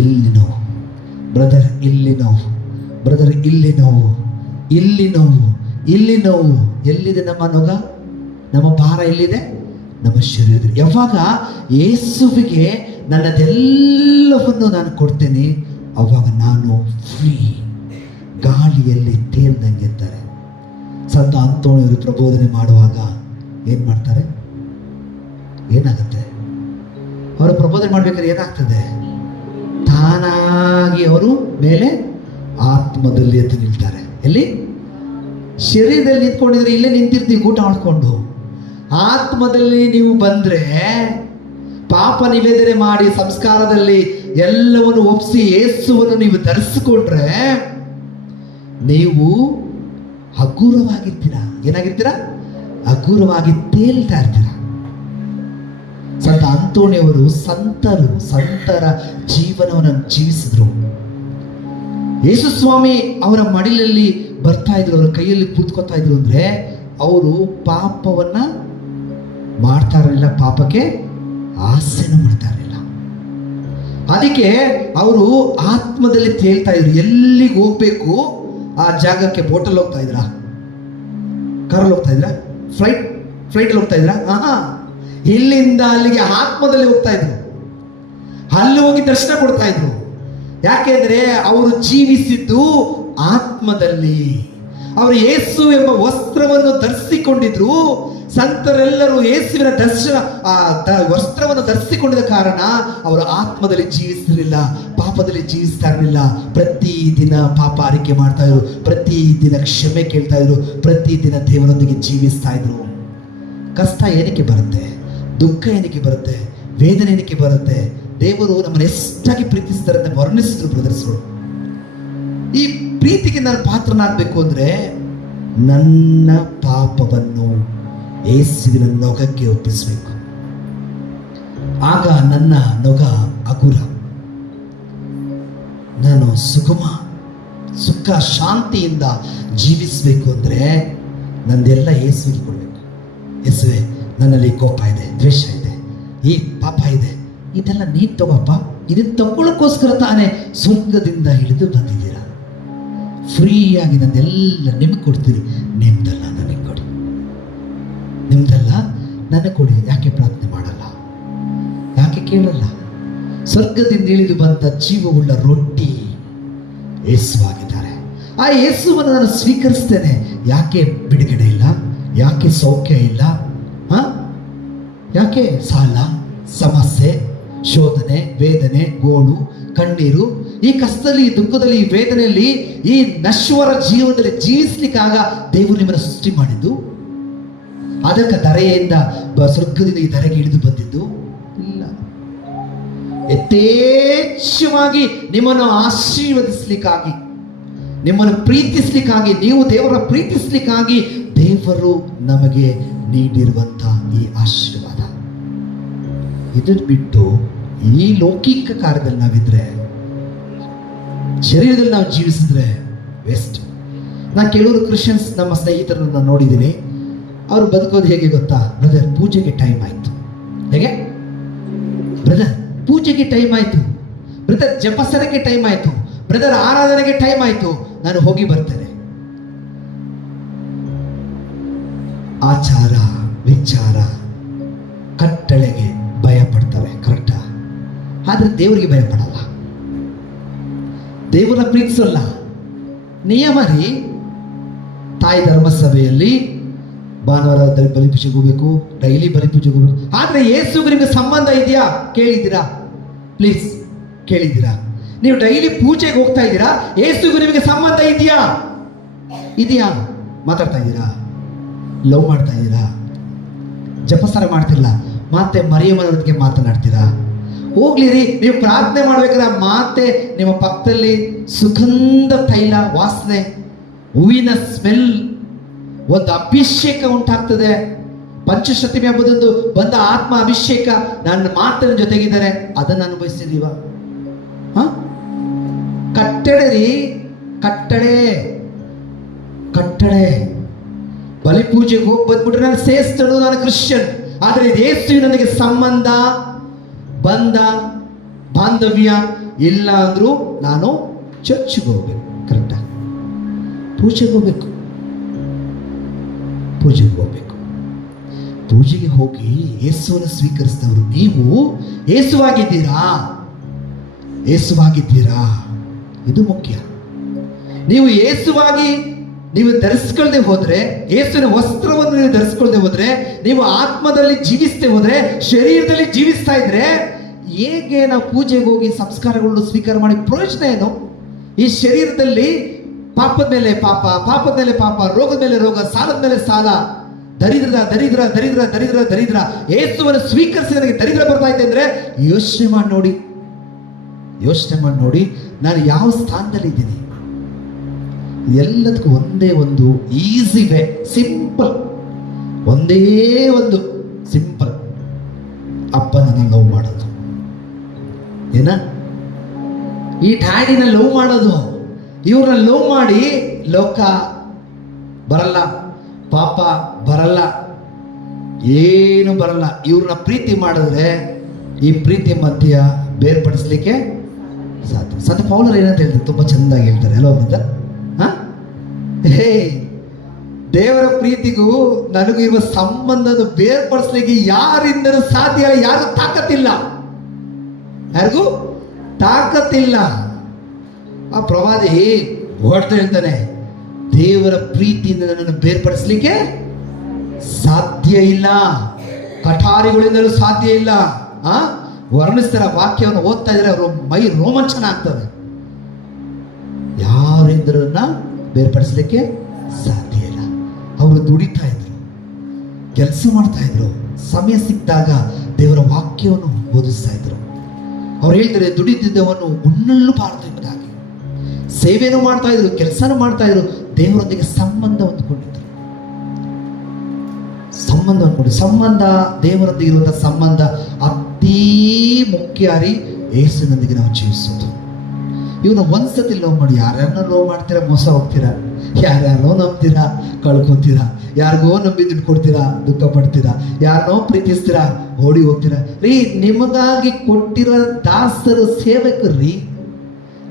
ಇಲ್ಲಿ ನೋವು, ಬ್ರದರ್ ಇಲ್ಲಿ ನೋವು, ಬ್ರದರ್ ಇಲ್ಲಿ ನೋವು, ಇಲ್ಲಿ ನೋವು, ಇಲ್ಲಿ ನೋವು. ಎಲ್ಲಿದೆ ನಮ್ಮ ನೊಗ? ನಮ್ಮ ಭಾರ ಎಲ್ಲಿದೆ? ನಮ್ಮ ಶರೀರದಲ್ಲಿ. ಯಾವಾಗ ಯೇಸುವಿಗೆ ನನ್ನದೆಲ್ಲವನ್ನು ನಾನು ಕೊಡ್ತೇನೆ, ಅವಾಗ ನಾನು ಫ್ರೀ, ಗಾಳಿಯಲ್ಲಿ ತೇಲ್ದಂಗೆ ಇರ್ತಾರೆ. ಸಂತ ಅಂತೋಣಿಯವರು ಪ್ರಬೋಧನೆ ಮಾಡುವಾಗ ಏನ್ ಮಾಡ್ತಾರೆ? ಏನಾಗುತ್ತೆ? ಅವರು ಪ್ರಬೋಧನೆ ಮಾಡ್ಬೇಕಾದ್ರೆ ಏನಾಗ್ತದೆ? ತಾನಾಗಿ ಅವರು ಮೇಲೆ ಆತ್ಮದಲ್ಲಿ ಎದ್ದು ನಿಲ್ತಾರೆ. ಎಲ್ಲಿ? ಶರೀರದಲ್ಲಿ ನಿಂತ್ಕೊಂಡಿದ್ರೆ ಇಲ್ಲೇ ನಿಂತಿರ್ತೀವಿ ಊಟ ಮಾಡ್ಕೊಂಡು. ಆತ್ಮದಲ್ಲಿ ನೀವು ಬಂದ್ರೆ, ಪಾಪ ನಿವೇದನೆ ಮಾಡಿ ಸಂಸ್ಕಾರದಲ್ಲಿ ಎಲ್ಲವನ್ನು ಒಪ್ಪಿಸಿ ಯೇಸುವನ್ನು ನೀವು ಧರಿಸಿಕೊಂಡ್ರೆ, ನೀವು ಹಗುರವಾಗಿರ್ತೀರಾ. ಏನಾಗಿರ್ತೀರಾ? ಹಗುರವಾಗಿ ತೇಲ್ತಾ ಇರ್ತೀರ. ಸಂತ ಅಂತೋಣಿಯವರು ಸಂತರ ಜೀವನವನ್ನು ಜೀವಿಸಿದ್ರು. ಯೇಸು ಸ್ವಾಮಿ ಅವರ ಮಡಿಲಲ್ಲಿ ಬರ್ತಾ ಇದ್ರು, ಅವರ ಕೈಯಲ್ಲಿ ಕೂತ್ಕೊತಾ ಇದ್ರು ಅಂದ್ರೆ ಅವರು ಪಾಪವನ್ನ ಮಾಡ್ತಾ ಇರಲಿಲ್ಲ, ಪಾಪಕ್ಕೆ ಆಸೆನೂ ಮಾಡ್ತಾ ಇರಲಿಲ್ಲ. ಅದಕ್ಕೆ ಅವರು ಆತ್ಮದಲ್ಲಿ ತೇಲ್ತಾ ಇದ್ರು. ಎಲ್ಲಿಗೆ ಹೋಗ್ಬೇಕು ಆ ಜಾಗಕ್ಕೆ ಬೋಟಲ್ಲಿ ಹೋಗ್ತಾ ಇದ್ರ, ಕಾರಲ್ಲಿ ಹೋಗ್ತಾ ಇದ್ರ, ಫ್ಲೈಟಲ್ಲಿ ಹೋಗ್ತಾ ಇದ್ರ? ಇಲ್ಲಿಂದ ಅಲ್ಲಿಗೆ ಆತ್ಮದಲ್ಲಿ ಹೋಗ್ತಾ ಇದ್ರು. ಅಲ್ಲಿ ಹೋಗಿ ದರ್ಶನ ಕೊಡ್ತಾ ಇದ್ರು. ಯಾಕೆಂದ್ರೆ ಅವರು ಜೀವಿಸಿದ್ದು ಆತ್ಮದಲ್ಲಿ. ಅವರು ಯೇಸು ಎಂಬ ವಸ್ತ್ರವನ್ನು ಧರಿಸಿಕೊಂಡಿದ್ರು. ಸಂತರೆಲ್ಲರೂ ಯೇಸುವಿನ ವಸ್ತ್ರವನ್ನು ಧರಿಸಿಕೊಂಡಿದ್ದ ಕಾರಣ ಅವರು ಆತ್ಮದಲ್ಲಿ ಜೀವಿಸಲಿಲ್ಲ, ಪಾಪದಲ್ಲಿ ಜೀವಿಸ್ತಾ ಇರಲಿಲ್ಲ. ಪ್ರತಿದಿನ ಪಾಪ ಆರೈಕೆ ಮಾಡ್ತಾ ಇದ್ರು, ಪ್ರತಿದಿನ ಕ್ಷಮೆ ಕೇಳ್ತಾ ಇದ್ರು, ಪ್ರತಿದಿನ ದೇವರೊಂದಿಗೆ ಜೀವಿಸ್ತಾ ಇದ್ರು. ಕಷ್ಟ ಏನಕ್ಕೆ ಬರುತ್ತೆ? ದುಃಖ ಏನಕ್ಕೆ ಬರುತ್ತೆ? ವೇದನೆ ಏನಕ್ಕೆ ಬರುತ್ತೆ? ದೇವರು ನಮ್ಮನ್ನು ಎಷ್ಟಾಗಿ ಪ್ರೀತಿಸ್ತಾರೆ ಅಂತ ವರ್ಣಿಸಿದ್ರು ಬ್ರದರ್ಸ್ಗಳು. ಈ ಪ್ರೀತಿಗೆ ನಾನು ಪಾತ್ರನಾಗಬೇಕು ಅಂದ್ರೆ ನನ್ನ ಪಾಪವನ್ನು ಯೇಸುವಿನ ನೊಗಕ್ಕೆ ಒಪ್ಪಿಸಬೇಕು. ಆಗ ನನ್ನ ನೊಗ ಹಗುರ, ನಾನು ಸುಖ ಶಾಂತಿಯಿಂದ ಜೀವಿಸಬೇಕು ಅಂದ್ರೆ ನಂದೆಲ್ಲ ಯೇಸುವಿಗೆ ಕೊಡಬೇಕು. ಯೇಸುವೆ, ನನ್ನಲ್ಲಿ ಕೋಪ ಇದೆ, ದ್ವೇಷ ಇದೆ, ಈ ಪಾಪ ಇದೆ, ಇದೆಲ್ಲ ನೀನು ತಗೋಪ್ಪ. ಇದನ್ನ ತಗೊಳ್ಳೋಕ್ಕೋಸ್ಕರ ತಾನೇ ಸ್ವರ್ಗದಿಂದ ಇಳಿದು ಬಂದಿದ್ದೀರಾ. ಫ್ರೀಯಾಗಿ ನಂದೆಲ್ಲ ನಿಮಗೆ ಕೊಡ್ತೀರಿ. ನಿಮ್ದಲ್ಲ ನನಗೆ ಕೊಡಿ, ನಿಮ್ದಲ್ಲ ನನಗೆ ಕೊಡಿ. ಯಾಕೆ ಪ್ರಾರ್ಥನೆ ಮಾಡಲ್ಲ? ಯಾಕೆ ಕೇಳಲ್ಲ? ಸ್ವರ್ಗದಿಂದ ಇಳಿದು ಬಂದ ಜೀವವುಳ್ಳ ರೊಟ್ಟಿ ಯೇಸುವಾಗಿದ್ದಾರೆ. ಆ ಯೇಸುವನ್ನು ನಾನು ಸ್ವೀಕರಿಸ್ತೇನೆ. ಯಾಕೆ ಬಿಡುಗಡೆ ಇಲ್ಲ? ಯಾಕೆ ಸೌಖ್ಯ ಇಲ್ಲ? ಯಾಕೆ ಸಾಲ, ಸಮಸ್ಯೆ, ಶೋಧನೆ, ವೇದನೆ, ಗೋಳು, ಕಣ್ಣೀರು, ಈ ಕಷ್ಟದಲ್ಲಿ, ಈ ದುಃಖದಲ್ಲಿ, ಈ ವೇದನೆಯಲ್ಲಿ, ಈ ನಶ್ವರ ಜೀವನದಲ್ಲಿ ಜೀವಿಸ್ಲಿಕ್ಕಾಗ ದೇವರು ನಿಮ್ಮನ್ನು ಸೃಷ್ಟಿ ಮಾಡಿದ್ದು. ಅದಕ್ಕೆ ಧರೆಯಿಂದ ಸ್ವರ್ಗದಿಂದ ಈ ಧರೆಗೆ ಇಳಿದು ಬಂದಿದ್ದು ಇಲ್ಲ. ಯಥೇಚ್ಛವಾಗಿ ನಿಮ್ಮನ್ನು ಆಶೀರ್ವದಿಸ್ಲಿಕ್ಕಾಗಿ, ನಿಮ್ಮನ್ನು ಪ್ರೀತಿಸ್ಲಿಕ್ಕಾಗಿ, ನೀವು ದೇವರ ಪ್ರೀತಿಸ್ಲಿಕ್ಕಾಗಿ ದೇವರು ನಮಗೆ ನೀಡಿರುವಂತ ಈ ಆಶೀರ್ವಾದ. ಇದನ್ನು ಬಿಟ್ಟು ಈ ಲೌಕಿಕ ಕಾರ್ಯದಲ್ಲಿ ನಾವಿದ್ರೆ, ಶರೀರದಲ್ಲಿ ನಾವು ಜೀವಿಸಿದ್ರೆ ವೇಸ್ಟ್. ನಾನು ಕೆಲವರು ಕ್ರಿಶ್ಚಿಯನ್ಸ್ ನಮ್ಮ ಸ್ನೇಹಿತರನ್ನು ನೋಡಿದ್ದೀನಿ. ಅವರು ಬದುಕೋದು ಹೇಗೆ ಗೊತ್ತಾ? ಬ್ರದರ್, ಪೂಜೆಗೆ ಟೈಮ್ ಆಯಿತು. ಹೇಗೆ ಬ್ರದರ್? ಪೂಜೆಗೆ ಟೈಮ್ ಆಯಿತು, ಬ್ರದರ್ ಜಪಸರಕ್ಕೆ ಟೈಮ್ ಆಯಿತು, ಬ್ರದರ್ ಆರಾಧನೆಗೆ ಟೈಮ್ ಆಯಿತು, ನಾನು ಹೋಗಿ ಬರ್ತೇನೆ. ಆಚಾರ ವಿಚಾರ ಕಟ್ಟಳೆಗೆ ಭಯ ಪಡ್ತವೆ, ಕರೆಕ್ಟಾ? ಆದರೆ ದೇವರಿಗೆ ಭಯ ಪಡಲ್ಲ, ದೇವರನ್ನ ಪ್ರೀತಿಸಲ್ಲ. ನಿಯಮ ರೀ, ತಾಯಿ ಧರ್ಮಸಭೆಯಲ್ಲಿ ಭಾನುವಾರ ಬಲಿಪೂಜೆಗೆ ಹೋಗ್ಬೇಕು, ಡೈಲಿ ಬಲಿಪೂಜೆಗೆ ಹೋಗ್ಬೇಕು. ಆದರೆ ಯೇಸುಗೂ ನಿಮಗೆ ಸಂಬಂಧ ಇದೆಯಾ? ಕೇಳಿದ್ದೀರಾ? ಪ್ಲೀಸ್ ಕೇಳಿದ್ದೀರಾ? ನೀವು ಡೈಲಿ ಪೂಜೆಗೆ ಹೋಗ್ತಾ ಇದ್ದೀರಾ, ಯೇಸುಗೂ ನಿಮಗೆ ಸಂಬಂಧ ಇದೆಯಾ? ಇದೆಯಾ? ಮಾತಾಡ್ತಾ ಇದ್ದೀರಾ? ಲವ್ ಮಾಡ್ತಾ ಇದ್ದೀರಾ? ಜಪಸಾರ ಮಾಡ್ತಿಲ್ಲ, ಮತ್ತೆ ಮರಿಯಮ್ಮನೊಂದಿಗೆ ಮಾತನಾಡ್ತೀರಾ? ಹೋಗ್ಲಿ ರೀ, ನೀವು ಪ್ರಾರ್ಥನೆ ಮಾಡ್ಬೇಕಾದ್ರೆ ಮಾತೆ ನಿಮ್ಮ ಪಕ್ಕದಲ್ಲಿ ಸುಗಂಧ ತೈಲ ವಾಸನೆ, ಹೂವಿನ ಸ್ಮೆಲ್, ಒಂದು ಅಭಿಷೇಕ ಉಂಟಾಗ್ತದೆ. ಪಂಚಶತಮಿ ಹಬ್ಬದಂದು ಬಂದ ಆತ್ಮ ಅಭಿಷೇಕ ನನ್ನ ಮಾತಿನ ಜೊತೆಗಿದ್ದಾರೆ, ಅದನ್ನು ಅನುಭವಿಸಿದೀವ? ಕಟ್ಟಳೆ ರೀ, ಕಟ್ಟಳೆ ಕಟ್ಟಳೆ. ಬಲಿಪೂಜೆಗೆ ಹೋಗಿ ಬಂದ್ಬಿಟ್ರೆ ನಾನು ಸೇಸ್ತಳು, ನಾನು ಕ್ರಿಶ್ಚಿಯನ್. ಆದರೆ ಯೇಸು ನನಗೆ ಸಂಬಂಧ, ಬಂಧ, ಬಾಂಧವ್ಯ ಇಲ್ಲ ಅಂದ್ರೂ ನಾನು ಚರ್ಚ್ಗೆ ಹೋಗ್ಬೇಕು, ಕರೆಕ್ಟಾ? ಪೂಜೆಗೆ ಹೋಗ್ಬೇಕು, ಪೂಜೆಗೆ ಹೋಗ್ಬೇಕು. ಪೂಜೆಗೆ ಹೋಗಿ ಯೇಸುವನ್ನು ಸ್ವೀಕರಿಸಿದವರು ನೀವು ಯೇಸುವಾಗಿದ್ದೀರಾ? ಯೇಸುವಾಗಿದ್ದೀರಾ? ಇದು ಮುಖ್ಯ. ನೀವು ಯೇಸುವಾಗಿ ನೀವು ಧರಿಸ್ಕೊಳ್ಳದೆ ಹೋದ್ರೆ, ಯೇಸುವಿನ ವಸ್ತ್ರವನ್ನು ನೀವು ಧರಿಸ್ಕೊಳ್ಳದೆ ಹೋದ್ರೆ, ನೀವು ಆತ್ಮದಲ್ಲಿ ಜೀವಿಸದೆ ಹೋದ್ರೆ, ಶರೀರದಲ್ಲಿ ಜೀವಿಸ್ತಾ ಇದ್ರೆ, ಹೇಗೆ ನಾವು ಪೂಜೆಗೆ ಹೋಗಿ ಸಂಸ್ಕಾರಗಳನ್ನು ಸ್ವೀಕಾರ ಮಾಡಿ ಪ್ರಯೋಜನ ಏನು? ಈ ಶರೀರದಲ್ಲಿ ಪಾಪದ ಮೇಲೆ ಪಾಪ, ಪಾಪದ ಮೇಲೆ ಪಾಪ, ರೋಗದ ಮೇಲೆ ರೋಗ, ಸಾಲದ ಮೇಲೆ ಸಾಲ, ದರಿದ್ರ ದರಿದ್ರ ದರಿದ್ರ ದರಿದ್ರ ದರಿದ್ರ. ಯೇಸುವನ್ನು ಸ್ವೀಕರಿಸಿ ನನಗೆ ದರಿದ್ರ ಬರ್ತಾ ಇದೆ ಅಂದ್ರೆ ಯೋಚನೆ ಮಾಡಿ ನೋಡಿ, ಯೋಚನೆ ಮಾಡಿ ನೋಡಿ, ನಾನು ಯಾವ ಸ್ಥಾನದಲ್ಲಿ ಇದ್ದೀನಿ. ಎಲ್ಲದಕ್ಕೂ ಒಂದೇ ಒಂದು ಈಸಿ ವೇ, ಸಿಂಪಲ್, ಒಂದೇ ಒಂದು ಸಿಂಪಲ್. ಅಪ್ಪನನ್ನು ಲವ್ ಮಾಡೋದು. ಏನ? ಈ ಡ್ಯಾಡಿನ ಲವ್ ಮಾಡೋದು. ಇವ್ರನ್ನ ಲವ್ ಮಾಡಿ ಲೋಕ ಬರಲ್ಲ, ಪಾಪ ಬರಲ್ಲ, ಏನು ಬರಲ್ಲ. ಇವ್ರನ್ನ ಪ್ರೀತಿ ಮಾಡಿದ್ರೆ ಈ ಪ್ರೀತಿ ಮಧ್ಯ ಬೇರ್ಪಡಿಸ್ಲಿಕ್ಕೆ ಸಾಧ್ಯ. ಸಂತ ಪೌಲರು ಏನಂತ ಹೇಳ್ತಾರೆ, ತುಂಬಾ ಚೆಂದಾಗಿ ಹೇಳ್ತಾರೆ. ಅಲ್ವಾ ಬ್ರದರ್? ಹೇ, ದೇವರ ಪ್ರೀತಿಗೂ ನನಗೂ ಇರುವ ಸಂಬಂಧದ ಬೇರ್ಪಡಿಸ್ಲಿಕ್ಕೆ ಯಾರಿಂದಲೂ ಸಾಧ್ಯ ಇಲ್ಲ. ಯಾರಿಗೂ ತಾಕತ್ತಿಲ್ಲ, ಯಾರಿಗೂ ತಾಕತ್ತಿಲ್ಲ. ಆ ಪ್ರವಾದಿ ಹೊರಡ್ತಾ ಹೇಳ್ತಾನೆ, ದೇವರ ಪ್ರೀತಿಯಿಂದ ನನ್ನನ್ನು ಬೇರ್ಪಡಿಸ್ಲಿಕ್ಕೆ ಸಾಧ್ಯ ಇಲ್ಲ, ಕಠಾರಿಗಳಿಂದಲೂ ಸಾಧ್ಯ ಇಲ್ಲ. ವರ್ಣಿಸ್ತಾರ, ವಾಕ್ಯವನ್ನು ಓದ್ತಾ ಇದ್ರೆ ಅವರು ಮೈ ರೋಮಾಂಚನ ಆಗ್ತದೆ. ಯಾರಿಂದರನ್ನ ಬೇರ್ಪಡಿಸ್ಲಿಕ್ಕೆ ಸಾಧ್ಯ ಇಲ್ಲ. ಅವರು ದುಡಿತಾ ಇದ್ರು, ಕೆಲಸ ಮಾಡ್ತಾ ಇದ್ರು, ಸಮಯ ಸಿಕ್ಕಿದಾಗ ದೇವರ ವಾಕ್ಯವನ್ನು ಬೋಧಿಸ್ತಾ ಇದ್ರು. ಅವ್ರು ಹೇಳ್ತಾರೆ, ದುಡಿದಿದ್ದವನು ಉಣ್ಣಲು ಬಾರದು ಎಂಬುದಾಗಿ. ಸೇವೆನೂ ಮಾಡ್ತಾ ಇದ್ರು, ಕೆಲಸನೂ ಮಾಡ್ತಾ ಇದ್ರು, ದೇವರೊಂದಿಗೆ ಸಂಬಂಧ ಹೊಂದ್ಕೊಂಡಿದ್ರು. ಸಂಬಂಧ ಹೊಂದ್ಕೊಂಡು, ಸಂಬಂಧ ದೇವರೊಂದಿಗೆ ಇರುವಂತಹ ಸಂಬಂಧ ಅತೀ ಮುಖ್ಯ ರೀ. ಯೇಸುವಿನೊಂದಿಗೆ ನಾವು ಜೀವಿಸೋದು. ಇವನು ಒಂದ್ಸತಿ ಲವ್ ಮಾಡಿ, ಯಾರ್ಯಾರನ್ನ ಲವ್ ಮಾಡ್ತೀರಾ ಮೋಸ ಹೋಗ್ತೀರಾ, ಯಾರ್ಯಾರೋ ನಂಬ್ತೀರಾ ಕಳ್ಕೊತೀರಾ, ಯಾರಿಗೋ ನಂಬಿ ದುಡ್ಡು ಕೊಡ್ತೀರಾ ದುಃಖ ಪಡ್ತೀರಾ, ಯಾರನ್ನೋ ಪ್ರೀತಿಸ್ತೀರಾ ಓಡಿ ಹೋಗ್ತೀರಾ ರೀ. ನಿಮಗಾಗಿ ಕೊಟ್ಟಿರೋ ದಾಸರು ಸೇವಕರು ರೀ,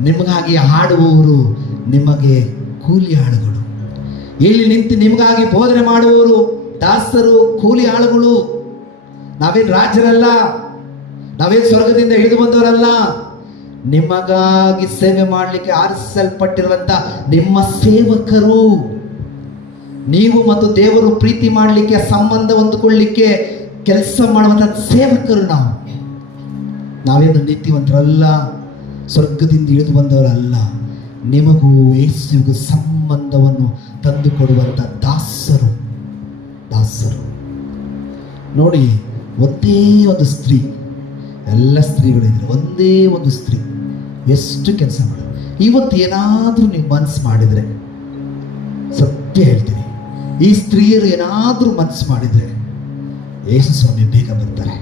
ನಿಮಗಾಗಿ ಹಾಡುವವರು ನಿಮಗೆ ಕೂಲಿ ಆಳುಗಳು. ಇಲ್ಲಿ ನಿಂತು ನಿಮಗಾಗಿ ಬೋಧನೆ ಮಾಡುವವರು ದಾಸರು, ಕೂಲಿ ಆಳುಗಳು. ನಾವೇನು ರಾಜರಲ್ಲ, ನಾವೇನು ಸ್ವರ್ಗದಿಂದ ಇಳಿದು ಬಂದವರಲ್ಲ. ನಿಮಗಾಗಿ ಸೇವೆ ಮಾಡಲಿಕ್ಕೆ ಆರಿಸಲ್ಪಟ್ಟಿರುವಂತ ನಿಮ್ಮ ಸೇವಕರು. ನೀವು ಮತ್ತು ದೇವರು ಪ್ರೀತಿ ಮಾಡಲಿಕ್ಕೆ, ಸಂಬಂಧ ಹೊಂದಿಕೊಳ್ಳಿಕ್ಕೆ ಕೆಲಸ ಮಾಡುವಂತ ಸೇವಕರು ನಾವು. ನಾವೇನು ನೀತಿವಂತರಲ್ಲ, ಸ್ವರ್ಗದಿಂದ ಇಳಿದು ಬಂದವರಲ್ಲ. ನಿಮಗೂ ಯೇಸುವಿಗೂ ಸಂಬಂಧವನ್ನು ತಂದು ಕೊಡುವಂತ ದಾಸರು. ದಾಸರು ನೋಡಿ, ಒಂದೇ ಒಂದು ಸ್ತ್ರೀ ಎಲ್ಲ ಸ್ತ್ರೀಗಳಿದ್ರು, ಒಂದೇ ಒಂದು ಸ್ತ್ರೀ ಎಷ್ಟು ಕೆಲಸ ಮಾಡೋದು. ಇವತ್ತು ಏನಾದರೂ ನೀವು ಮನಸ್ಸು ಮಾಡಿದರೆ, ಸತ್ಯ ಹೇಳ್ತೀನಿ, ಈ ಸ್ತ್ರೀಯರು ಏನಾದರೂ ಮನಸ್ಸು ಮಾಡಿದರೆ ಯೇಸು ಸ್ವಾಮಿ ಬೇಗ ಬರ್ತಾರೆ.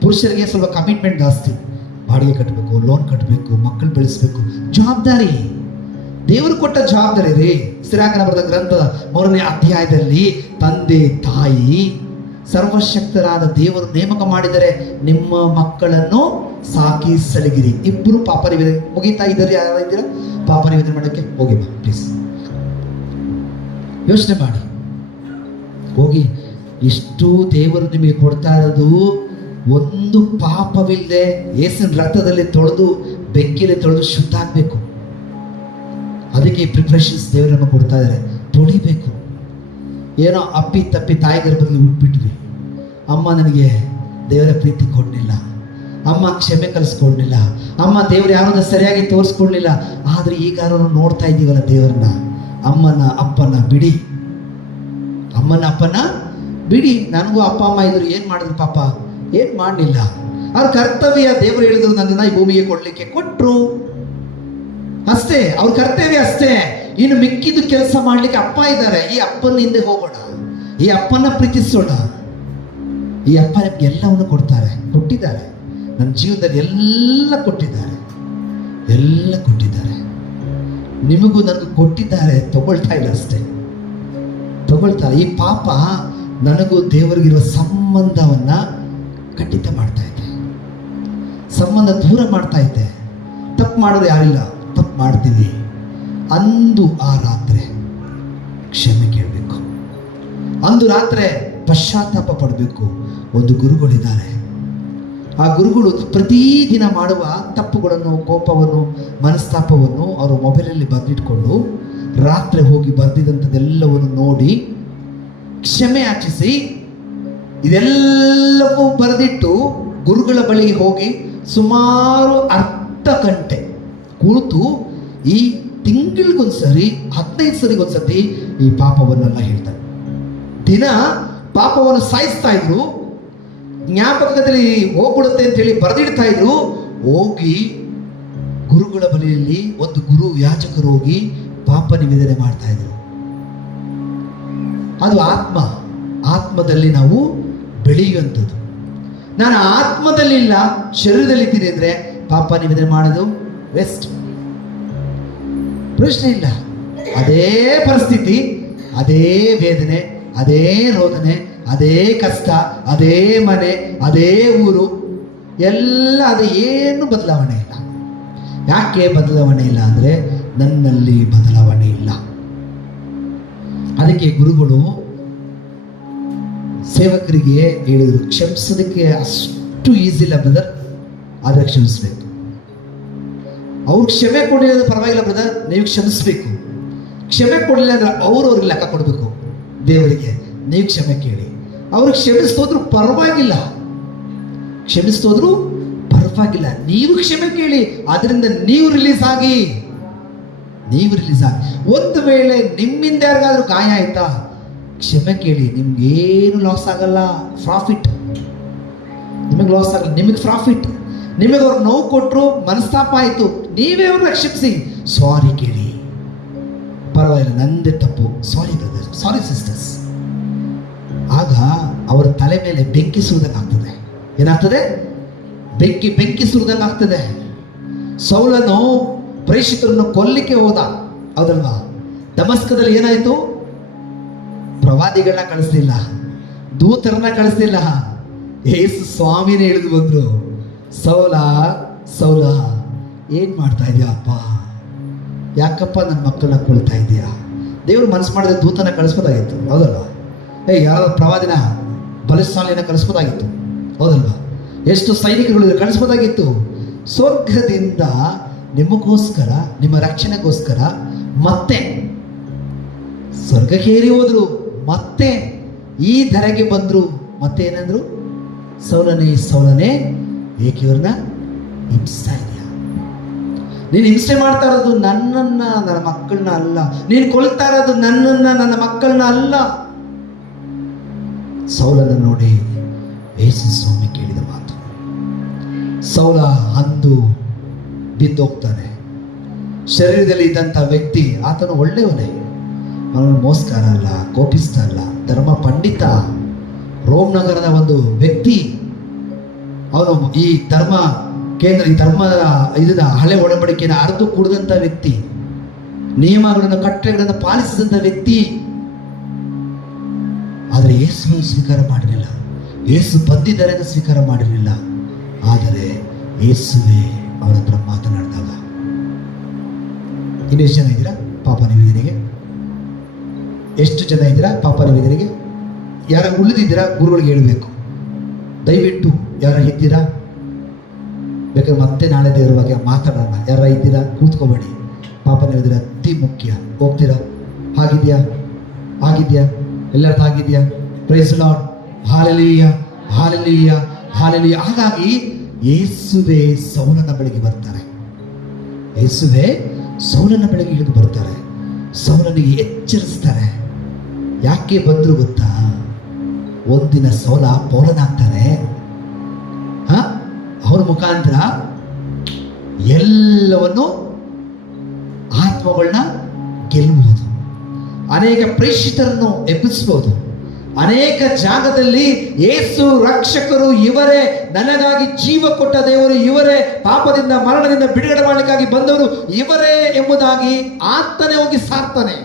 ಪುರುಷರಿಗೆ ಸ್ವಲ್ಪ ಕಮಿಟ್ಮೆಂಟ್ ಜಾಸ್ತಿ, ಬಾಡಿಗೆ ಕಟ್ಟಬೇಕು, ಲೋನ್ ಕಟ್ಟಬೇಕು, ಮಕ್ಕಳು ಬೆಳೆಸಬೇಕು, ಜವಾಬ್ದಾರಿ, ದೇವರು ಕೊಟ್ಟ ಜವಾಬ್ದಾರಿ ರೀ. ಸಿರಾಕನ ಬರೆದ ಗ್ರಂಥದ 3ನೇ ಅಧ್ಯಾಯದಲ್ಲಿ ತಂದೆ ತಾಯಿ ಸರ್ವಶಕ್ತರಾದ ದೇವರು ನೇಮಕ ಮಾಡಿದರೆ ನಿಮ್ಮ ಮಕ್ಕಳನ್ನು ಸಾಕಿ ಸಲಗಿರಿ. ಇಬ್ಬರು ಪಾಪ ನಿವೇದನೆ ಮುಗಿತಾ ಇದ್ದಾರೆ. ಯಾರಿದ್ದೀರಾ ಪಾಪ ನಿವೇದನೆ ಮಾಡೋಕ್ಕೆ? ಹೋಗಿ ಬಾ ಪ್ಲೀಸ್, ಯೋಚನೆ ಮಾಡಿ ಹೋಗಿ. ಇಷ್ಟು ದೇವರು ನಿಮಗೆ ಕೊಡ್ತಾ ಇರೋದು ಒಂದು ಪಾಪವಿಲ್ಲದೆ ಯೇಸುವಿನ ರಕ್ತದಲ್ಲಿ ತೊಳೆದು ಬೆಂಕಿಯಲ್ಲಿ ತೊಳೆದು ಶುದ್ಧ ಆಗಬೇಕು. ಅದಕ್ಕೆ ಪ್ರಿಪ್ರೇಷನ್ಸ್ ದೇವರನ್ನು ಕೊಡ್ತಾ ಇದ್ದಾರೆ. ತೊಳಿಬೇಕು. ಏನೋ ಅಪ್ಪಿ ತಪ್ಪಿ ತಾಯಿ ಗರ್ಭದಲ್ಲಿ ಹುಟ್ಬಿಟ್ವಿ, ಅಮ್ಮ ನನಗೆ ದೇವರ ಪ್ರೀತಿ ಕೊಡಲಿಲ್ಲ, ಅಮ್ಮ ಕ್ಷಮೆ ಕಲಿಸ್ಕೊಡ್ಲಿಲ್ಲ, ಅಮ್ಮ ದೇವರು ಯಾರನ್ನ ಸರಿಯಾಗಿ ತೋರಿಸ್ಕೊಡ್ಲಿಲ್ಲ. ಆದರೆ ಈಗ ನೋಡ್ತಾ ಇದ್ದೀವಲ್ಲ ದೇವರನ್ನ, ಅಮ್ಮನ ಅಪ್ಪನ ಬಿಡಿ, ಅಮ್ಮನ ಅಪ್ಪನ ಬಿಡಿ. ನನಗೂ ಅಪ್ಪ ಅಮ್ಮ ಇದ್ರು, ಏನು ಮಾಡಿದ್ರು ಪಾಪ? ಏನು ಮಾಡಲಿಲ್ಲ. ಅವ್ರ ಕರ್ತವ್ಯ ದೇವರು ಹೇಳಿದ್ರು ನನ್ನನ್ನು ಈ ಭೂಮಿಗೆ ಕೊಡಲಿಕ್ಕೆ, ಕೊಟ್ಟರು ಅಷ್ಟೇ. ಅವ್ರ ಕರ್ತವ್ಯ ಅಷ್ಟೇ. ಇನ್ನು ಮಿಕ್ಕಿದ್ದು ಕೆಲಸ ಮಾಡಲಿಕ್ಕೆ ಅಪ್ಪ ಇದ್ದಾರೆ. ಈ ಅಪ್ಪನ ಹಿಂದೆ ಹೋಗೋಣ, ಈ ಅಪ್ಪನ ಪ್ರೀತಿಸೋಣ. ಈ ಅಪ್ಪ ನಿಮ್ಗೆ ಎಲ್ಲವನ್ನು ಕೊಟ್ಟಿದ್ದಾರೆ. ನನ್ನ ಜೀವನದಲ್ಲಿ ಎಲ್ಲ ಕೊಟ್ಟಿದ್ದಾರೆ, ಎಲ್ಲ ಕೊಟ್ಟಿದ್ದಾರೆ. ನಿಮಗೂ ನನಗೂ ಕೊಟ್ಟಿದ್ದಾರೆ, ತಗೊಳ್ತಾ ಇಲ್ಲ ಅಷ್ಟೇ, ತಗೊಳ್ತಾರೆ. ಈ ಪಾಪ ನನಗೂ ದೇವರಿಗಿರುವ ಸಂಬಂಧವನ್ನ ಖಂಡಿತ ಮಾಡ್ತಾ ಇದೆ, ಸಂಬಂಧ ದೂರ ಮಾಡ್ತಾ ಇದೆ. ತಪ್ಪು ಮಾಡೋರು ಯಾರಿಲ್ಲ, ತಪ್ಪು ಮಾಡ್ತೀವಿ. ಅಂದು ಆ ರಾತ್ರಿ ಕ್ಷಮೆ ಕೇಳಬೇಕು, ಅಂದು ರಾತ್ರಿ ಪಶ್ಚಾತ್ತಾಪ ಪಡಬೇಕು. ಒಂದು ಗುರುಗಳಿದ್ದಾರೆ, ಆ ಗುರುಗಳು ಪ್ರತಿದಿನ ಮಾಡುವ ತಪ್ಪುಗಳನ್ನು, ಕೋಪವನ್ನು, ಮನಸ್ತಾಪವನ್ನು ಅವರು ಮೊಬೈಲಲ್ಲಿ ಬರೆದಿಟ್ಕೊಂಡು ರಾತ್ರಿ ಹೋಗಿ ಬರೆದಿದ್ದಂಥದ್ದೆಲ್ಲವನ್ನು ನೋಡಿ ಕ್ಷಮೆ ಯಾಚಿಸಿ, ಇದೆಲ್ಲವೂ ಬರೆದಿಟ್ಟು ಗುರುಗಳ ಬಳಿಗೆ ಹೋಗಿ ಸುಮಾರು ಅರ್ಧ ಗಂಟೆ ಕೂತು ಈ ತಿಂಗಳಿಗೊಂದ್ಸರಿ 15 ಸರಿಗೊಂದ್ಸತಿ ಈ ಪಾಪವನ್ನೆಲ್ಲ ಹೇಳ್ತಾರೆ. ದಿನ ಪಾಪವನ್ನು ಸಾಯಿಸ್ತಾ ಇದ್ರು, ಜ್ಞಾಪಕದಲ್ಲಿ ಹೋಗ್ಬಿಡುತ್ತೆ ಅಂತೇಳಿ ಬರೆದಿಡ್ತಾ ಇದ್ರು. ಹೋಗಿ ಗುರುಗಳ ಬಳಿಯಲ್ಲಿ ಒಂದು ಗುರು ಯಾಚಕರು ಹೋಗಿ ಪಾಪ ನಿವೇದನೆ ಮಾಡ್ತಾ ಇದ್ರು. ಅದು ಆತ್ಮದಲ್ಲಿ ನಾವು ಬೆಳೆಯುವಂಥದ್ದು. ನಾನು ಆತ್ಮದಲ್ಲಿಲ್ಲ, ಶರೀರದಲ್ಲಿ ಇದ್ದೀನಿ ಅಂದರೆ ಪಾಪ ನಿವೇದನೆ ಮಾಡೋದು ವೆಸ್ಟ್, ಪ್ರಶ್ನೆ ಇಲ್ಲ. ಅದೇ ಪರಿಸ್ಥಿತಿ, ಅದೇ ವೇದನೆ, ಅದೇ ರೋದನೆ, ಅದೇ ಕಷ್ಟ, ಅದೇ ಮನೆ, ಅದೇ ಊರು, ಎಲ್ಲ ಅದು ಏನು ಬದಲಾವಣೆ ಇಲ್ಲ. ಯಾಕೆ ಬದಲಾವಣೆ ಇಲ್ಲ ಅಂದರೆ ನನ್ನಲ್ಲಿ ಬದಲಾವಣೆ ಇಲ್ಲ. ಅದಕ್ಕೆ ಗುರುಗಳು ಸೇವಕರಿಗೆ ಹೇಳಿದರು, ಕ್ಷಮಿಸೋದಕ್ಕೆ ಅಷ್ಟು ಈಸಿ ಇಲ್ಲ ಬ್ರದರ್, ಆದರೆ ಕ್ಷಮಿಸ್ಬೇಕು. ಅವ್ರು ಕ್ಷಮೆ ಕೊಡಲಿಲ್ಲ ಪರವಾಗಿಲ್ಲ ಬ್ರದರ್, ನೀವು ಕ್ಷಮಿಸ್ಬೇಕು. ಕ್ಷಮೆ ಕೊಡಲಿಲ್ಲ ಅಂದ್ರೆ ಅವ್ರಿಗೆ ಲೆಕ್ಕ ಕೊಡಬೇಕು ದೇವರಿಗೆ. ನೀವು ಕ್ಷಮೆ ಕೇಳಿ, ಅವ್ರಿಗೆ ಕ್ಷಮಿಸ್ತೋದ್ರು ಪರವಾಗಿಲ್ಲ, ಕ್ಷಮಿಸ್ತೋದ್ರು ಪರವಾಗಿಲ್ಲ. ನೀವು ಕ್ಷಮೆ ಕೇಳಿ, ಅದರಿಂದ ನೀವು ರಿಲೀಸ್ ಆಗಿ. ಒಂದು ವೇಳೆ ನಿಮ್ಮಿಂದ ಯಾರಿಗಾದ್ರೂ ಗಾಯ ಆಯ್ತಾ, ಕ್ಷಮೆ ಕೇಳಿ, ನಿಮ್ಗೇನು ಲಾಸ್ ಆಗಲ್ಲ, ಪ್ರಾಫಿಟ್. ನಿಮಗೆ ಲಾಸ್ ಆಗಲ್ಲ, ನಿಮಗೆ ಪ್ರಾಫಿಟ್. ನಿಮಗೆ ಅವ್ರು ನೋವು ಕೊಟ್ಟರು, ಮನಸ್ತಾಪ ಆಯಿತು, ನೀವೇ ಅವ್ರನ್ನ ಕ್ಷಮಿಸಿ, ಸಾರಿ ಕೇಳಿ, ಪರವಾಗಿಲ್ಲ ನಂದೇ ತಪ್ಪು, ಸಾರಿ ಬ್ರದರ್, ಸಾರಿ ಸಿಸ್ಟರ್ಸ್. ಆಗ ಅವರ ತಲೆ ಮೇಲೆ ಬೆಂಕಿ ಸುರಿದಂಗೆ ಆಗ್ತದೆ. ಏನಾಗ್ತದೆ? ಬೆಂಕಿ ಸುರಿದಂಗೆ ಆಗ್ತದೆ. ಸೌಲನು ಪ್ರೇಷಿತರನ್ನು ಕೊಲ್ಲಿಕ್ಕೆ ಹೋದ, ಹೌದಲ್ವಾ? ದಮಸ್ಕದಲ್ಲಿ ಏನಾಯಿತು? ಪ್ರವಾದಿಗಳನ್ನ ಕಳಿಸ್ಲಿಲ್ಲ, ದೂತರನ್ನ ಕಳಿಸ್ಲಿಲ್ಲ, ಯೇಸು ಸ್ವಾಮಿನೇ ಇಳಿದು ಬಂದ್ರು. ಸೌಲ ಏನು ಮಾಡ್ತಾ ಇದೆಯಾ ಅಪ್ಪ? ಯಾಕಪ್ಪ ನನ್ನ ಮಕ್ಕಳನ್ನ ಕೊಳ್ತಾ ಇದೆಯಾ? ದೇವರು ಮನಸ್ಸು ಮಾಡಿದ್ರೆ ದೂತನ ಕಳಿಸ್ಬೋದಾಗಿತ್ತು, ಹೌದಲ್ವಾ? ಯಾರೋ ಪ್ರವಾದಿನ ಬಲಶಾಲಿನ ಕಳಿಸ್ಬೋದಾಗಿತ್ತು, ಹೌದಲ್ವಾ? ಎಷ್ಟು ಸೈನಿಕಗಳು ಕಳಿಸ್ಬೋದಾಗಿತ್ತು. ಸ್ವರ್ಗದಿಂದ ನಿಮಗೋಸ್ಕರ, ನಿಮ್ಮ ರಕ್ಷಣೆಗೋಸ್ಕರ ಮತ್ತೆ ಸ್ವರ್ಗಕ್ಕೆ ಹೋದ್ರು, ಮತ್ತೆ ಈ ಧರೆಗೆ ಬಂದ್ರು. ಮತ್ತೆ ಏನಂದ್ರು? ಸೌಲನೇ ಏಕೆ ಇವ್ರನ್ನ ಹಿಂಸಿಸ್ತಾ ಇದೆಯಾ? ನೀನು ಹಿಂಸೆ ಮಾಡ್ತಾ ಇರೋದು ನನ್ನನ್ನ, ನನ್ನ ಮಕ್ಕಳನ್ನ ಅಲ್ಲ. ನೀನು ಕೊಳ್ತಾ ಇರೋದು ನನ್ನನ್ನ, ನನ್ನ ಮಕ್ಕಳನ್ನ ಅಲ್ಲ. ಸೌಲನ ನೋಡಿ ಯೇಸು ಸ್ವಾಮಿ ಕೇಳಿದ ಮಾತು, ಸೌಲ ಅಂದು ಬಿದ್ದೋಗ್ತಾನೆ. ಶರೀರದಲ್ಲಿ ಇದ್ದಂಥ ವ್ಯಕ್ತಿ ಆತನು ಒಳ್ಳೆಯವನೇ, ಅವನು ಮೋಸ್ಕಾರ ಅಲ್ಲ, ಕೋಪಿಸ್ತ ಅಲ್ಲ, ಧರ್ಮ ಪಂಡಿತ, ರೋಮ್ ನಗರದ ಒಂದು ವ್ಯಕ್ತಿ. ಅವನು ಈ ಧರ್ಮ ಕೇಂದ್ರ, ಈ ಧರ್ಮದ ಇದನ್ನ ಹಳೆ ಒಡಂಬಡಿಕೆಯನ್ನು ಅರ್ದು ಕುಡಿದಂಥ ವ್ಯಕ್ತಿ, ನಿಯಮಗಳನ್ನು ಕಟ್ಟಳೆಗಳನ್ನು ಪಾಲಿಸಿದಂಥ ವ್ಯಕ್ತಿ. ಆದರೆ ಯೇಸುವನ್ನು ಸ್ವೀಕಾರ ಮಾಡಲಿಲ್ಲ, ಯೇಸು ಬಂದಿದ್ದಾರೆ ಅಂತ ಸ್ವೀಕಾರ ಮಾಡಿರಲಿಲ್ಲ. ಆದರೆ ಯೇಸುವೇ ಅವನ ಹತ್ರ ಮಾತನಾಡಿದಾಗ, ಇನ್ನು ಎಷ್ಟು ಜನ ಇದ್ದೀರಾ ಪಾಪ ನಿವೇದನೆಗೆ? ಎಷ್ಟು ಜನ ಇದ್ದೀರಾ ಪಾಪ ನಿವೇದನೆಗೆ? ಯಾರ ಉಳಿದಿದ್ದೀರಾ? ಗುರುಗಳಿಗೆ ಹೇಳಬೇಕು, ದಯವಿಟ್ಟು ಯಾರ ಇದ್ದೀರಾ? ಬೇಕಾದ್ರೆ ಮತ್ತೆ ನಾಳೆ ದೇವರ ಬಗ್ಗೆ ಮಾತಾಡೋಣ. ಯಾರ ಇದ್ದೀರಾ? ಕೂತ್ಕೋಬೇಡಿ. ಪಾಪ ನಿವೇದನೆ ಅತಿ ಮುಖ್ಯ. ಹೋಗ್ತೀರಾ? ಆಗಿದೆಯಾ? ಆಗಿದೆಯಾ? ಎಲ್ಲರದ್ದು ಆಗಿದೆಯಾ? Praise Lord, hallelujah, hallelujah, hallelujah. ಹಾಗಾಗಿ ಯೇಸುವೇ ಸೌಲನ ಬಳಿಗೆ ಬರ್ತಾರೆ. ಯೇಸುವೇ ಸೌಲನ ಬಳಿಗೆ ಇಳಿದು ಬರ್ತಾರೆ. ಸೌಲನಿಗೆ ಎಚ್ಚರಿಸ್ತಾರೆ. ಯಾಕೆ ಬಂದ್ರು ಗೊತ್ತಾ? ಒಂದಿನ ಸೌಲ ಪೌಲನಾಗ್ತಾನೆ. ಅವರ ಮುಖಾಂತರ ಎಲ್ಲವನ್ನು ಆತ್ಮಗಳನ್ನ ಗೆಲ್ಲಬಹುದು, ಅನೇಕ ಪ್ರೇಷಿತರನ್ನು ಎಬ್ಬಿಸಬಹುದು. ಅನೇಕ ಜಾಗದಲ್ಲಿ ಯೇಸು ರಕ್ಷಕರು ಇವರೇ, ನನಗಾಗಿ ಜೀವ ಕೊಟ್ಟ ದೇವರು ಇವರೇ, ಪಾಪದಿಂದ ಮರಣದಿಂದ ಬಿಡುಗಡೆ ಮಾಡಲಿಕ್ಕಾಗಿ ಬಂದವರು ಇವರೇ ಎಂಬುದಾಗಿ ಆತನೇ ಹೋಗಿ ಸಾರ್ತಾನೆ.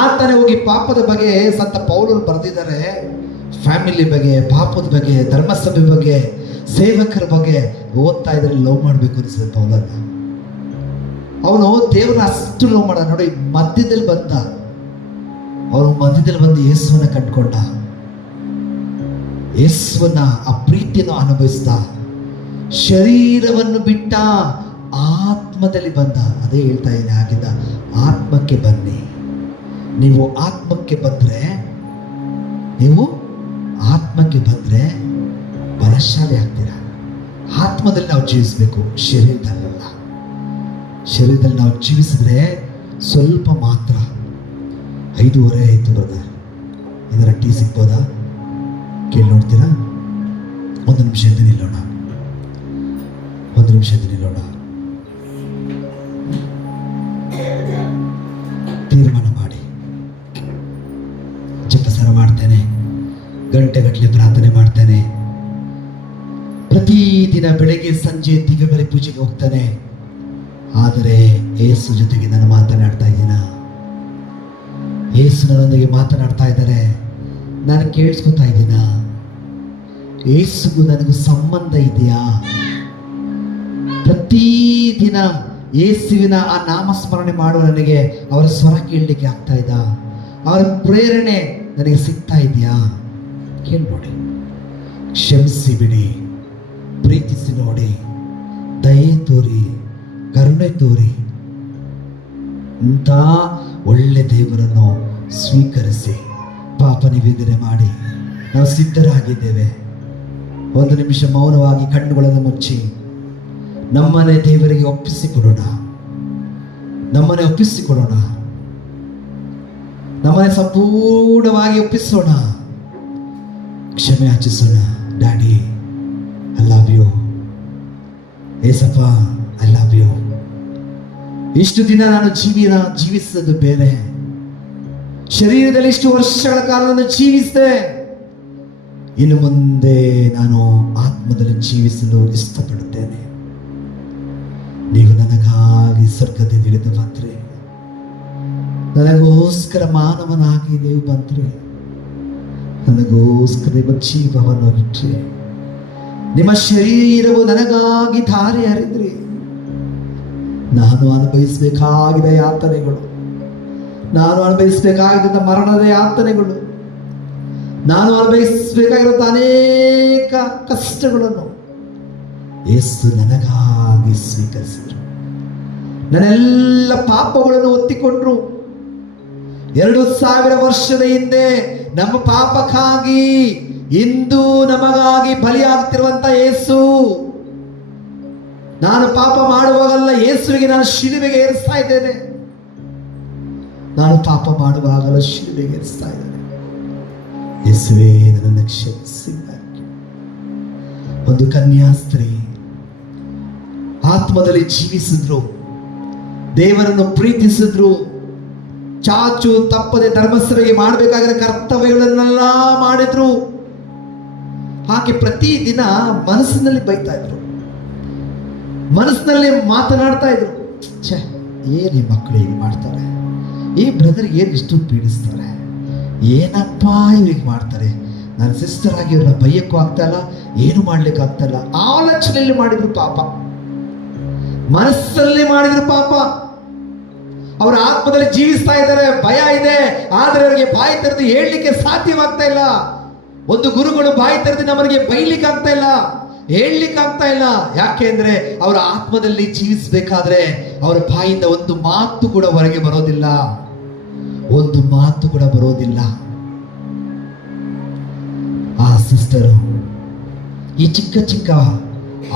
ಆತನೇ ಹೋಗಿ ಪಾಪದ ಬಗ್ಗೆ ಸಂತ ಪೌಲರು ಬರೆದಿದ್ದಾರೆ. ಫ್ಯಾಮಿಲಿ ಬಗ್ಗೆ, ಪಾಪದ ಬಗ್ಗೆ, ಧರ್ಮಸಭೆ ಬಗ್ಗೆ, ಸೇವಕರ ಬಗ್ಗೆ ಓದ್ತಾ ಇದ್ರೆ ಲವ್ ಮಾಡಬೇಕು ಅನಿಸುತ್ತೆ ಪೌಲನ್ನ. ಅವನು ದೇವರನ್ನ ಅಷ್ಟು ಲವ್ ಮಾಡ ನೋಡಿ. ಮಧ್ಯದಲ್ಲಿ ಬಂದ, ಅವನು ಮಧ್ಯದಲ್ಲಿ ಬಂದು ಯೇಸುವನ್ನ ಕಂಡುಕೊಂಡ, ಯೇಸುವನ್ನ ಆ ಪ್ರೀತಿಯನ್ನು ಅನುಭವಿಸ್ದ, ಶರೀರವನ್ನು ಬಿಟ್ಟ ಆತ್ಮದಲ್ಲಿ ಬಂದ. ಅದೇ ಹೇಳ್ತಾ ಇದ್ದೀನಿ, ಆಗಿದ್ದ ಆತ್ಮಕ್ಕೆ ಬನ್ನಿ. ನೀವು ಆತ್ಮಕ್ಕೆ ಬಂದ್ರೆ, ನೀವು ಆತ್ಮಕ್ಕೆ ಬಂದ್ರೆ ಬಲಶಾಲಿ ಆಗ್ತೀರಾ. ಆತ್ಮದಲ್ಲಿ ನಾವು ಜೀವಿಸಬೇಕು, ಶರೀರದಲ್ಲ. ಶರೀರದಲ್ಲಿ ನಾವು ಜೀವಿಸಿದ್ರೆ ಸ್ವಲ್ಪ ಮಾತ್ರ. 5:30 ಆಯಿತು ಬ್ರದರ್, ಇದರ ಟೀ ಸಿಗ್ಬೋದಾ? ಕೇಳಿ ನೋಡ್ತೀರಾ? ಒಂದು ನಿಮಿಷ ಎದ್ದು ನಿಲ್ಲೋಣ, ಒಂದು ನಿಮಿಷ ಎದ್ದು ನಿಲ್ಲೋಣ. ತೀರ್ಮಾನ ಮಾಡಿ. ಜಪಸರ ಮಾಡ್ತೇನೆ, ಗಂಟೆಗಟ್ಟಲೆ ಪ್ರಾರ್ಥನೆ ಮಾಡ್ತೇನೆ. ಪ್ರತಿದಿನ ಬೆಳಗ್ಗೆ ಸಂಜೆ ದಿವ್ಯ ಬಲಿ ಪೂಜೆಗೆ ಹೋಗ್ತಾನೆ. ಆದರೆ ಯೇಸು ಜೊತೆಗೆ ನಾನು ಮಾತನಾಡ್ತಾ ಇದ್ದೀನ? ಯೇಸು ನನ್ನೊಂದಿಗೆ ಮಾತನಾಡ್ತಾ ಇದ್ದಾರೆ, ನಾನು ಕೇಳಿಸ್ಕೊತಾ ಇದ್ದೀನ? ಯೇಸುಗೂ ನನಗೂ ಸಂಬಂಧ ಇದೆಯಾ? ಪ್ರತಿದಿನ ಯೇಸುವಿನ ಆ ನಾಮಸ್ಮರಣೆ ಮಾಡುವ ನನಗೆ ಅವರ ಸ್ವರ ಕೇಳಲಿಕ್ಕೆ ಆಗ್ತಾ ಇದ್ದ? ಅವರ ಪ್ರೇರಣೆ ನನಗೆ ಸಿಗ್ತಾ ಇದೆಯಾ? ಕೇಳಿ ನೋಡಿ. ಕ್ಷಮಿಸಿ ಬಿಡಿ, ಪ್ರೀತಿಸಿ ನೋಡಿ, ದಯೆ ತೋರಿ, ಕರುಣೆ ತೋರಿ. ಇಂಥ ಒಳ್ಳೆ ದೇವರನ್ನು ಸ್ವೀಕರಿಸಿ ಪಾಪ ನಿವೇದನೆ ಮಾಡಿ ನಾವು ಸಿದ್ಧರಾಗಿದ್ದೇವೆ. ಒಂದು ನಿಮಿಷ ಮೌನವಾಗಿ ಕಣ್ಣುಗಳನ್ನು ಮುಚ್ಚಿ ನಮ್ಮನೆ ದೇವರಿಗೆ ಒಪ್ಪಿಸಿಕೊಡೋಣ. ನಮ್ಮನೆ ಒಪ್ಪಿಸಿಕೊಡೋಣ, ನಮ್ಮನೆ ಸಂಪೂರ್ಣವಾಗಿ ಒಪ್ಪಿಸೋಣ. ಕ್ಷಮೆ ಯಾಚಿಸೋಣ. Daddy, I love you. Yesappa, I love you. ಇಷ್ಟು ದಿನ ನಾನು ಜೀವಿಸಿದ್ದು ಬೇರೆ. ಶರೀರದಲ್ಲಿ ಇಷ್ಟು ವರ್ಷಗಳ ಕಾಲ ನಾನು ಜೀವಿಸಿದೆ. ಇನ್ನು ಮುಂದೆ ನಾನು ಆತ್ಮದಲ್ಲಿ ಜೀವಿಸಲು ಇಷ್ಟಪಡುತ್ತೇನೆ. ನೀವು ನನಗಾಗಿ ಸ್ವರ್ಗದಿಂದ ಇಳಿದು ಬಂದ್ರಿ, ನನಗೋಸ್ಕರ ಮಾನವನಾಗಿ ನೀವು ಬಂದ್ರಿ, ನನಗೋಸ್ಕರ ನಿಮ್ಮ ಜೀವವನ್ನು ಇಟ್ರಿ, ನಿಮ್ಮ ಶರೀರವು ನನಗಾಗಿ ಧಾರೆ ಹರಿದ್ರಿ. ನಾನು ಅನುಭವಿಸಬೇಕಾಗಿದ್ದ ಯಾತನೆಗಳು, ನಾನು ಅನುಭವಿಸಬೇಕಾಗಿದ್ದ ಮರಣದ ಯಾತನೆಗಳು, ನಾನು ಅನುಭವಿಸಬೇಕಾಗಿರುವಂಥ ಅನೇಕ ಕಷ್ಟಗಳನ್ನು ಯೇಸು ನನಗಾಗಿ ಸ್ವೀಕರಿಸಿದರು. ನನ್ನೆಲ್ಲ ಪಾಪಗಳನ್ನು ಒತ್ತಿಕೊಂಡ್ರು. 2000 ವರ್ಷದ ಹಿಂದೆ ನಮ್ಮ ಪಾಪಕ್ಕಾಗಿ ಇಂದು ನಮಗಾಗಿ ಬಲಿಯಾಗುತ್ತಿರುವಂತ ಯೇಸು, ನಾನು ಪಾಪ ಮಾಡುವಾಗಲ್ಲ ಯೇಸುವಿಗೆ ನಾನು ಶಿಲುಬೆಗೆ ಏರಿಸ್ತಾ ಇದ್ದೇನೆ. ನಾನು ಪಾಪ ಮಾಡುವಾಗಲ್ಲ ಶಿಲುಬೆಗೆ ಏರಿಸ್ತಾ ಇದ್ದೇನೆ. ಯೇಸುವೇ, ನನ್ನನ್ನು ಕ್ಷಮಿಸಿ. ಒಂದು ಕನ್ಯಾಸ್ತ್ರೀ ಆತ್ಮದಲ್ಲಿ ಜೀವಿಸಿದ್ರು, ದೇವರನ್ನು ಪ್ರೀತಿಸಿದ್ರು, ಚಾಚು ತಪ್ಪದೆ ಧರ್ಮಸ್ಥರಿಗೆ ಮಾಡಬೇಕಾಗಿರೋ ಕರ್ತವ್ಯಗಳನ್ನೆಲ್ಲ ಮಾಡಿದ್ರು. ಹಾಗೆ ಪ್ರತಿದಿನ ಮನಸ್ಸಿನಲ್ಲಿ ಬೈತಾ ಇದ್ರು, ಮನಸ್ಸಿನಲ್ಲಿ ಮಾತನಾಡ್ತಾ ಇದ್ರು. ಛೇ, ಏನು ಈ ಮಕ್ಕಳು ಹೀಗೆ ಮಾಡ್ತಾರೆ, ಈ ಬ್ರದರ್ ಏನು ಇಷ್ಟು ಪೀಡಿಸ್ತಾರೆ, ಏನಪ್ಪ ಇವ್ರಿಗೆ ಮಾಡ್ತಾರೆ, ನನ್ನ ಸಿಸ್ಟರ್ ಆಗಿ ಇವ್ರನ್ನ ಬೈಯಕ್ಕೂ ಆಗ್ತಾ ಇಲ್ಲ, ಏನು ಮಾಡ್ಲಿಕ್ಕೆ ಆಗ್ತಾ ಇಲ್ಲ. ಆಲೋಚನೆಯಲ್ಲಿ ಮಾಡಿದ್ರು ಪಾಪ, ಮನಸ್ಸಲ್ಲಿ ಮಾಡಿದ್ರು ಪಾಪ. ಅವರ ಆತ್ಮದಲ್ಲಿ ಜೀವಿಸ್ತಾ ಇದ್ದಾರೆ, ಭಯ ಇದೆ, ಆದರೆ ಅವರಿಗೆ ಬಾಯಿ ತೆರೆದು ಹೇಳಲಿಕ್ಕೆ ಸಾಧ್ಯವಾಗ್ತಾ ಇಲ್ಲ. ಒಂದು ಗುರುಗಳು ಬಾಯಿ ತೆರೆದು ನಮಗೆ ಬೈಲಿಕ್ಕೆ ಆಗ್ತಾ ಇಲ್ಲ, ಹೇಳಲಿಕ್ಕೆ ಆಗ್ತಾ ಇಲ್ಲ. ಯಾಕೆ ಅಂದ್ರೆ ಅವರ ಆತ್ಮದಲ್ಲಿ ಜೀವಿಸಬೇಕಾದ್ರೆ ಅವರ ಬಾಯಿಂದ ಒಂದು ಮಾತು ಕೂಡ ಹೊರಗೆ ಬರೋದಿಲ್ಲ, ಒಂದು ಮಾತು ಕೂಡ ಬರೋದಿಲ್ಲ. ಆ ಸಿಸ್ಟರು ಈ ಚಿಕ್ಕ ಚಿಕ್ಕ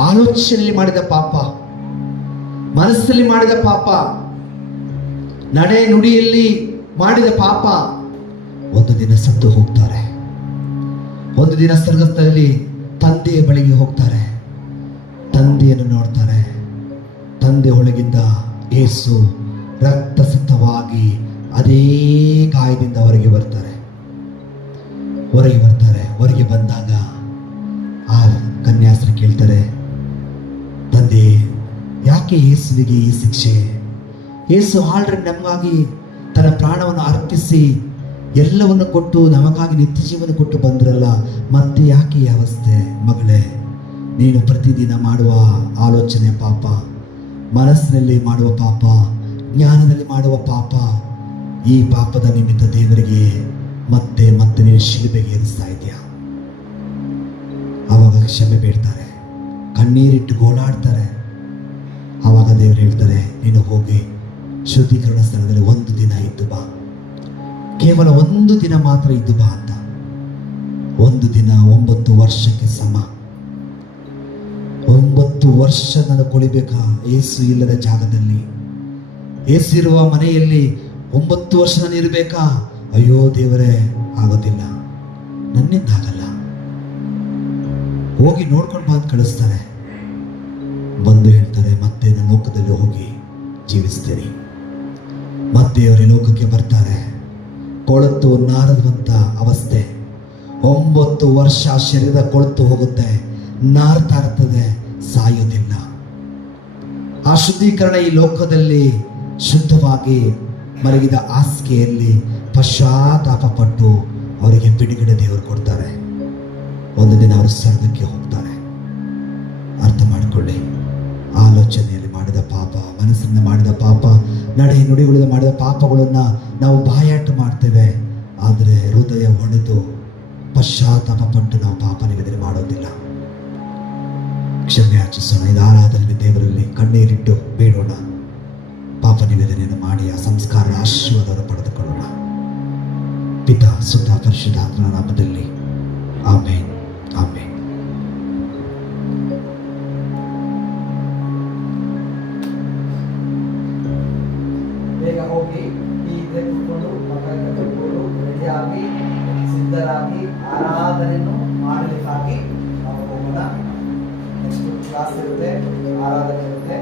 ಆಲೋಚನೆಯಲ್ಲಿ ಮಾಡಿದ ಪಾಪ, ಮನಸ್ಸಲ್ಲಿ ಮಾಡಿದ ಪಾಪ, ನಡೆ ನುಡಿಯಲ್ಲಿ ಮಾಡಿದ ಪಾಪ, ಒಂದು ದಿನ ಸತ್ತು ಹೋಗ್ತಾರೆ. ಒಂದು ದಿನ ಸ್ವರ್ಗದಲ್ಲಿ ತಂದೆಯ ಬಳಿಗೆ ಹೋಗ್ತಾರೆ, ತಂದೆಯನ್ನು ನೋಡ್ತಾರೆ. ತಂದೆ ಒಳಗಿದ್ದ ಯೇಸು ರಕ್ತಸಿಕ್ತವಾಗಿ ಅದೇ ಗಾಯದಿಂದ ಹೊರಗೆ ಬರ್ತಾರೆ. ಹೊರಗೆ ಬಂದಾಗ ಆ ಕನ್ಯಾಸ್ತ್ರೀ ಕೇಳ್ತಾರೆ, ತಂದೆ ಯಾಕೆ ಯೇಸುವಿಗೆ ಈ ಶಿಕ್ಷೆ? ಯೇಸು ಆಲ್ರೆಡಿ ನಮಗಾಗಿ ತನ್ನ ಪ್ರಾಣವನ್ನು ಅರ್ಪಿಸಿ ಎಲ್ಲವನ್ನು ಕೊಟ್ಟು ನಮಗಾಗಿ ನಿತ್ಯ ಜೀವನ ಕೊಟ್ಟು ಬಂದ್ರಲ್ಲ, ಮತ್ತೆ ಯಾಕೆ ಈ ಅವಸ್ಥೆ? ಮಗಳೇ, ನೀನು ಪ್ರತಿದಿನ ಮಾಡುವ ಆಲೋಚನೆ ಪಾಪ, ಮನಸ್ಸಿನಲ್ಲಿ ಮಾಡುವ ಪಾಪ, ಜ್ಞಾನದಲ್ಲಿ ಮಾಡುವ ಪಾಪ, ಈ ಪಾಪದ ನಿಮಿತ್ತ ದೇವರಿಗೆ ಮತ್ತೆ ಮತ್ತೆ ನೀನು ಶಿಲುಬೆಗೆ ಏರಿಸ್ತಾ ಇದೆಯಾ? ಆವಾಗ ಕ್ಷಮೆ ಬೇಡ್ತಾರೆ, ಕಣ್ಣೀರಿಟ್ಟು ಗೋಳಾಡ್ತಾರೆ. ಆವಾಗ ದೇವರು ಹೇಳ್ತಾರೆ, ನೀನು ಹೋಗಿ ಶುದ್ಧೀಕರಣ ಸ್ಥಳದಲ್ಲಿ ಒಂದು ದಿನ ಇದ್ದು ಬಾ, ಕೇವಲ ಒಂದು ದಿನ ಮಾತ್ರ ಇದ್ದು ಬಾ ಅಂತ. ಒಂದು ದಿನ 9 ವರ್ಷಕ್ಕೆ ಸಮ. 9 ವರ್ಷ ನಾನು ಕೊಳಿಬೇಕಾ ಏಸು ಇಲ್ಲದ ಜಾಗದಲ್ಲಿ? ಏಸು ಇರುವ ಮನೆಯಲ್ಲಿ 9 ವರ್ಷ ನಾನು ಇರಬೇಕಾ? ಅಯ್ಯೋ ದೇವರೇ, ಆಗೋದಿಲ್ಲ, ನನ್ನಿಂದ ಆಗಲ್ಲ. ಹೋಗಿ ನೋಡ್ಕೊಂಡು ಬಾ ಅಂತ ಕಳಿಸ್ತಾರೆ. ಬಂದು ಹೇಳ್ತಾರೆ, ಮತ್ತೆ ನನ್ನ ಲೋಕದಲ್ಲಿ ಹೋಗಿ ಜೀವಿಸ್ತೀರಿ. ಮತ್ತೆ ಅವರ ಲೋಕಕ್ಕೆ ಬರ್ತಾರೆ. ಕೊಳತು ನಾರದಂತ ಅವಸ್ಥೆ. 9 ವರ್ಷ ಶರೀರ ಕೊಳತು ಹೋಗುತ್ತೆ, ನಾರ್ತಾ ಇರ್ತದೆ, ಸಾಯೋದಿಲ್ಲ. ಆ ಶುದ್ಧೀಕರಣ ಈ ಲೋಕದಲ್ಲಿ ಶುದ್ಧವಾಗಿ ಮಲಗಿದ ಹಾಸಿಗೆಯಲ್ಲಿ ಪಶ್ಚಾತ್ತಾಪ ಪಟ್ಟು ಅವರಿಗೆ ಬಿಡುಗಡೆ ದೇವರು ಕೊಡ್ತಾರೆ. ಒಂದು ದಿನ ಅವರು ಸ್ವರ್ಗಕ್ಕೆ ಹೋಗ್ತಾರೆ. ಅರ್ಥ ಮಾಡಿಕೊಳ್ಳಿ, ಆಲೋಚನೆಯಲ್ಲಿ ಮಾಡಿದ ಪಾಪ, ಮನಸ್ಸಿನಿಂದ ಮಾಡಿದ ಪಾಪ, ನಡೆ ನುಡಿಗಳಿಂದ ಮಾಡಿದ ಪಾಪಗಳನ್ನು ನಾವು ಬಾಯಾಟ ಮಾಡ್ತೇವೆ. ಆದರೆ ಹೃದಯ ಒಡೆದು ಪಶ್ಚಾತ್ತಾಪ ಪಟ್ಟು ನಾವು ಪಾಪ ನಿವೇದನೆ ಮಾಡೋದಿಲ್ಲ. ಕ್ಷಮೆ ಯಾಚಿಸೋಣ. ಇದು ಆರಾಧನೆ ದೇವರಲ್ಲಿ ಕಣ್ಣೀರಿಟ್ಟು ಬೇಡೋಣ. ಪಾಪ ನಿವೇದನೆಯನ್ನು ಮಾಡಿ ಆ ಸಂಸ್ಕಾರ ಆಶೀರ್ವಾದವನ್ನು ಪಡೆದುಕೊಳ್ಳೋಣ. ಪಿತಾ ಸುತ ಪರಿಶುದ್ಧಾತ್ಮನ ನಾಮದಲ್ಲಿ ಆಮೇನ್, ಆಮೇನ್. ಬೇಗ ಹೋಗಿ ಟೀ ಕುತ್ಕೊಂಡು ಮಕ್ಕಳನ್ನ ಕರ್ಕೊಂಡು ರೆಡಿಯಾಗಿ ಸಿದ್ಧರಾಗಿ ಆರಾಧನೆಯನ್ನು ಮಾಡಲಿಕ್ಕಾಗಿ ನಾವು ಹೋಗೋಣ. ನೆಕ್ಸ್ಟ್ ಕ್ಲಾಸ್ ಇರುತ್ತೆ, ಆರಾಧನೆ ಇರುತ್ತೆ.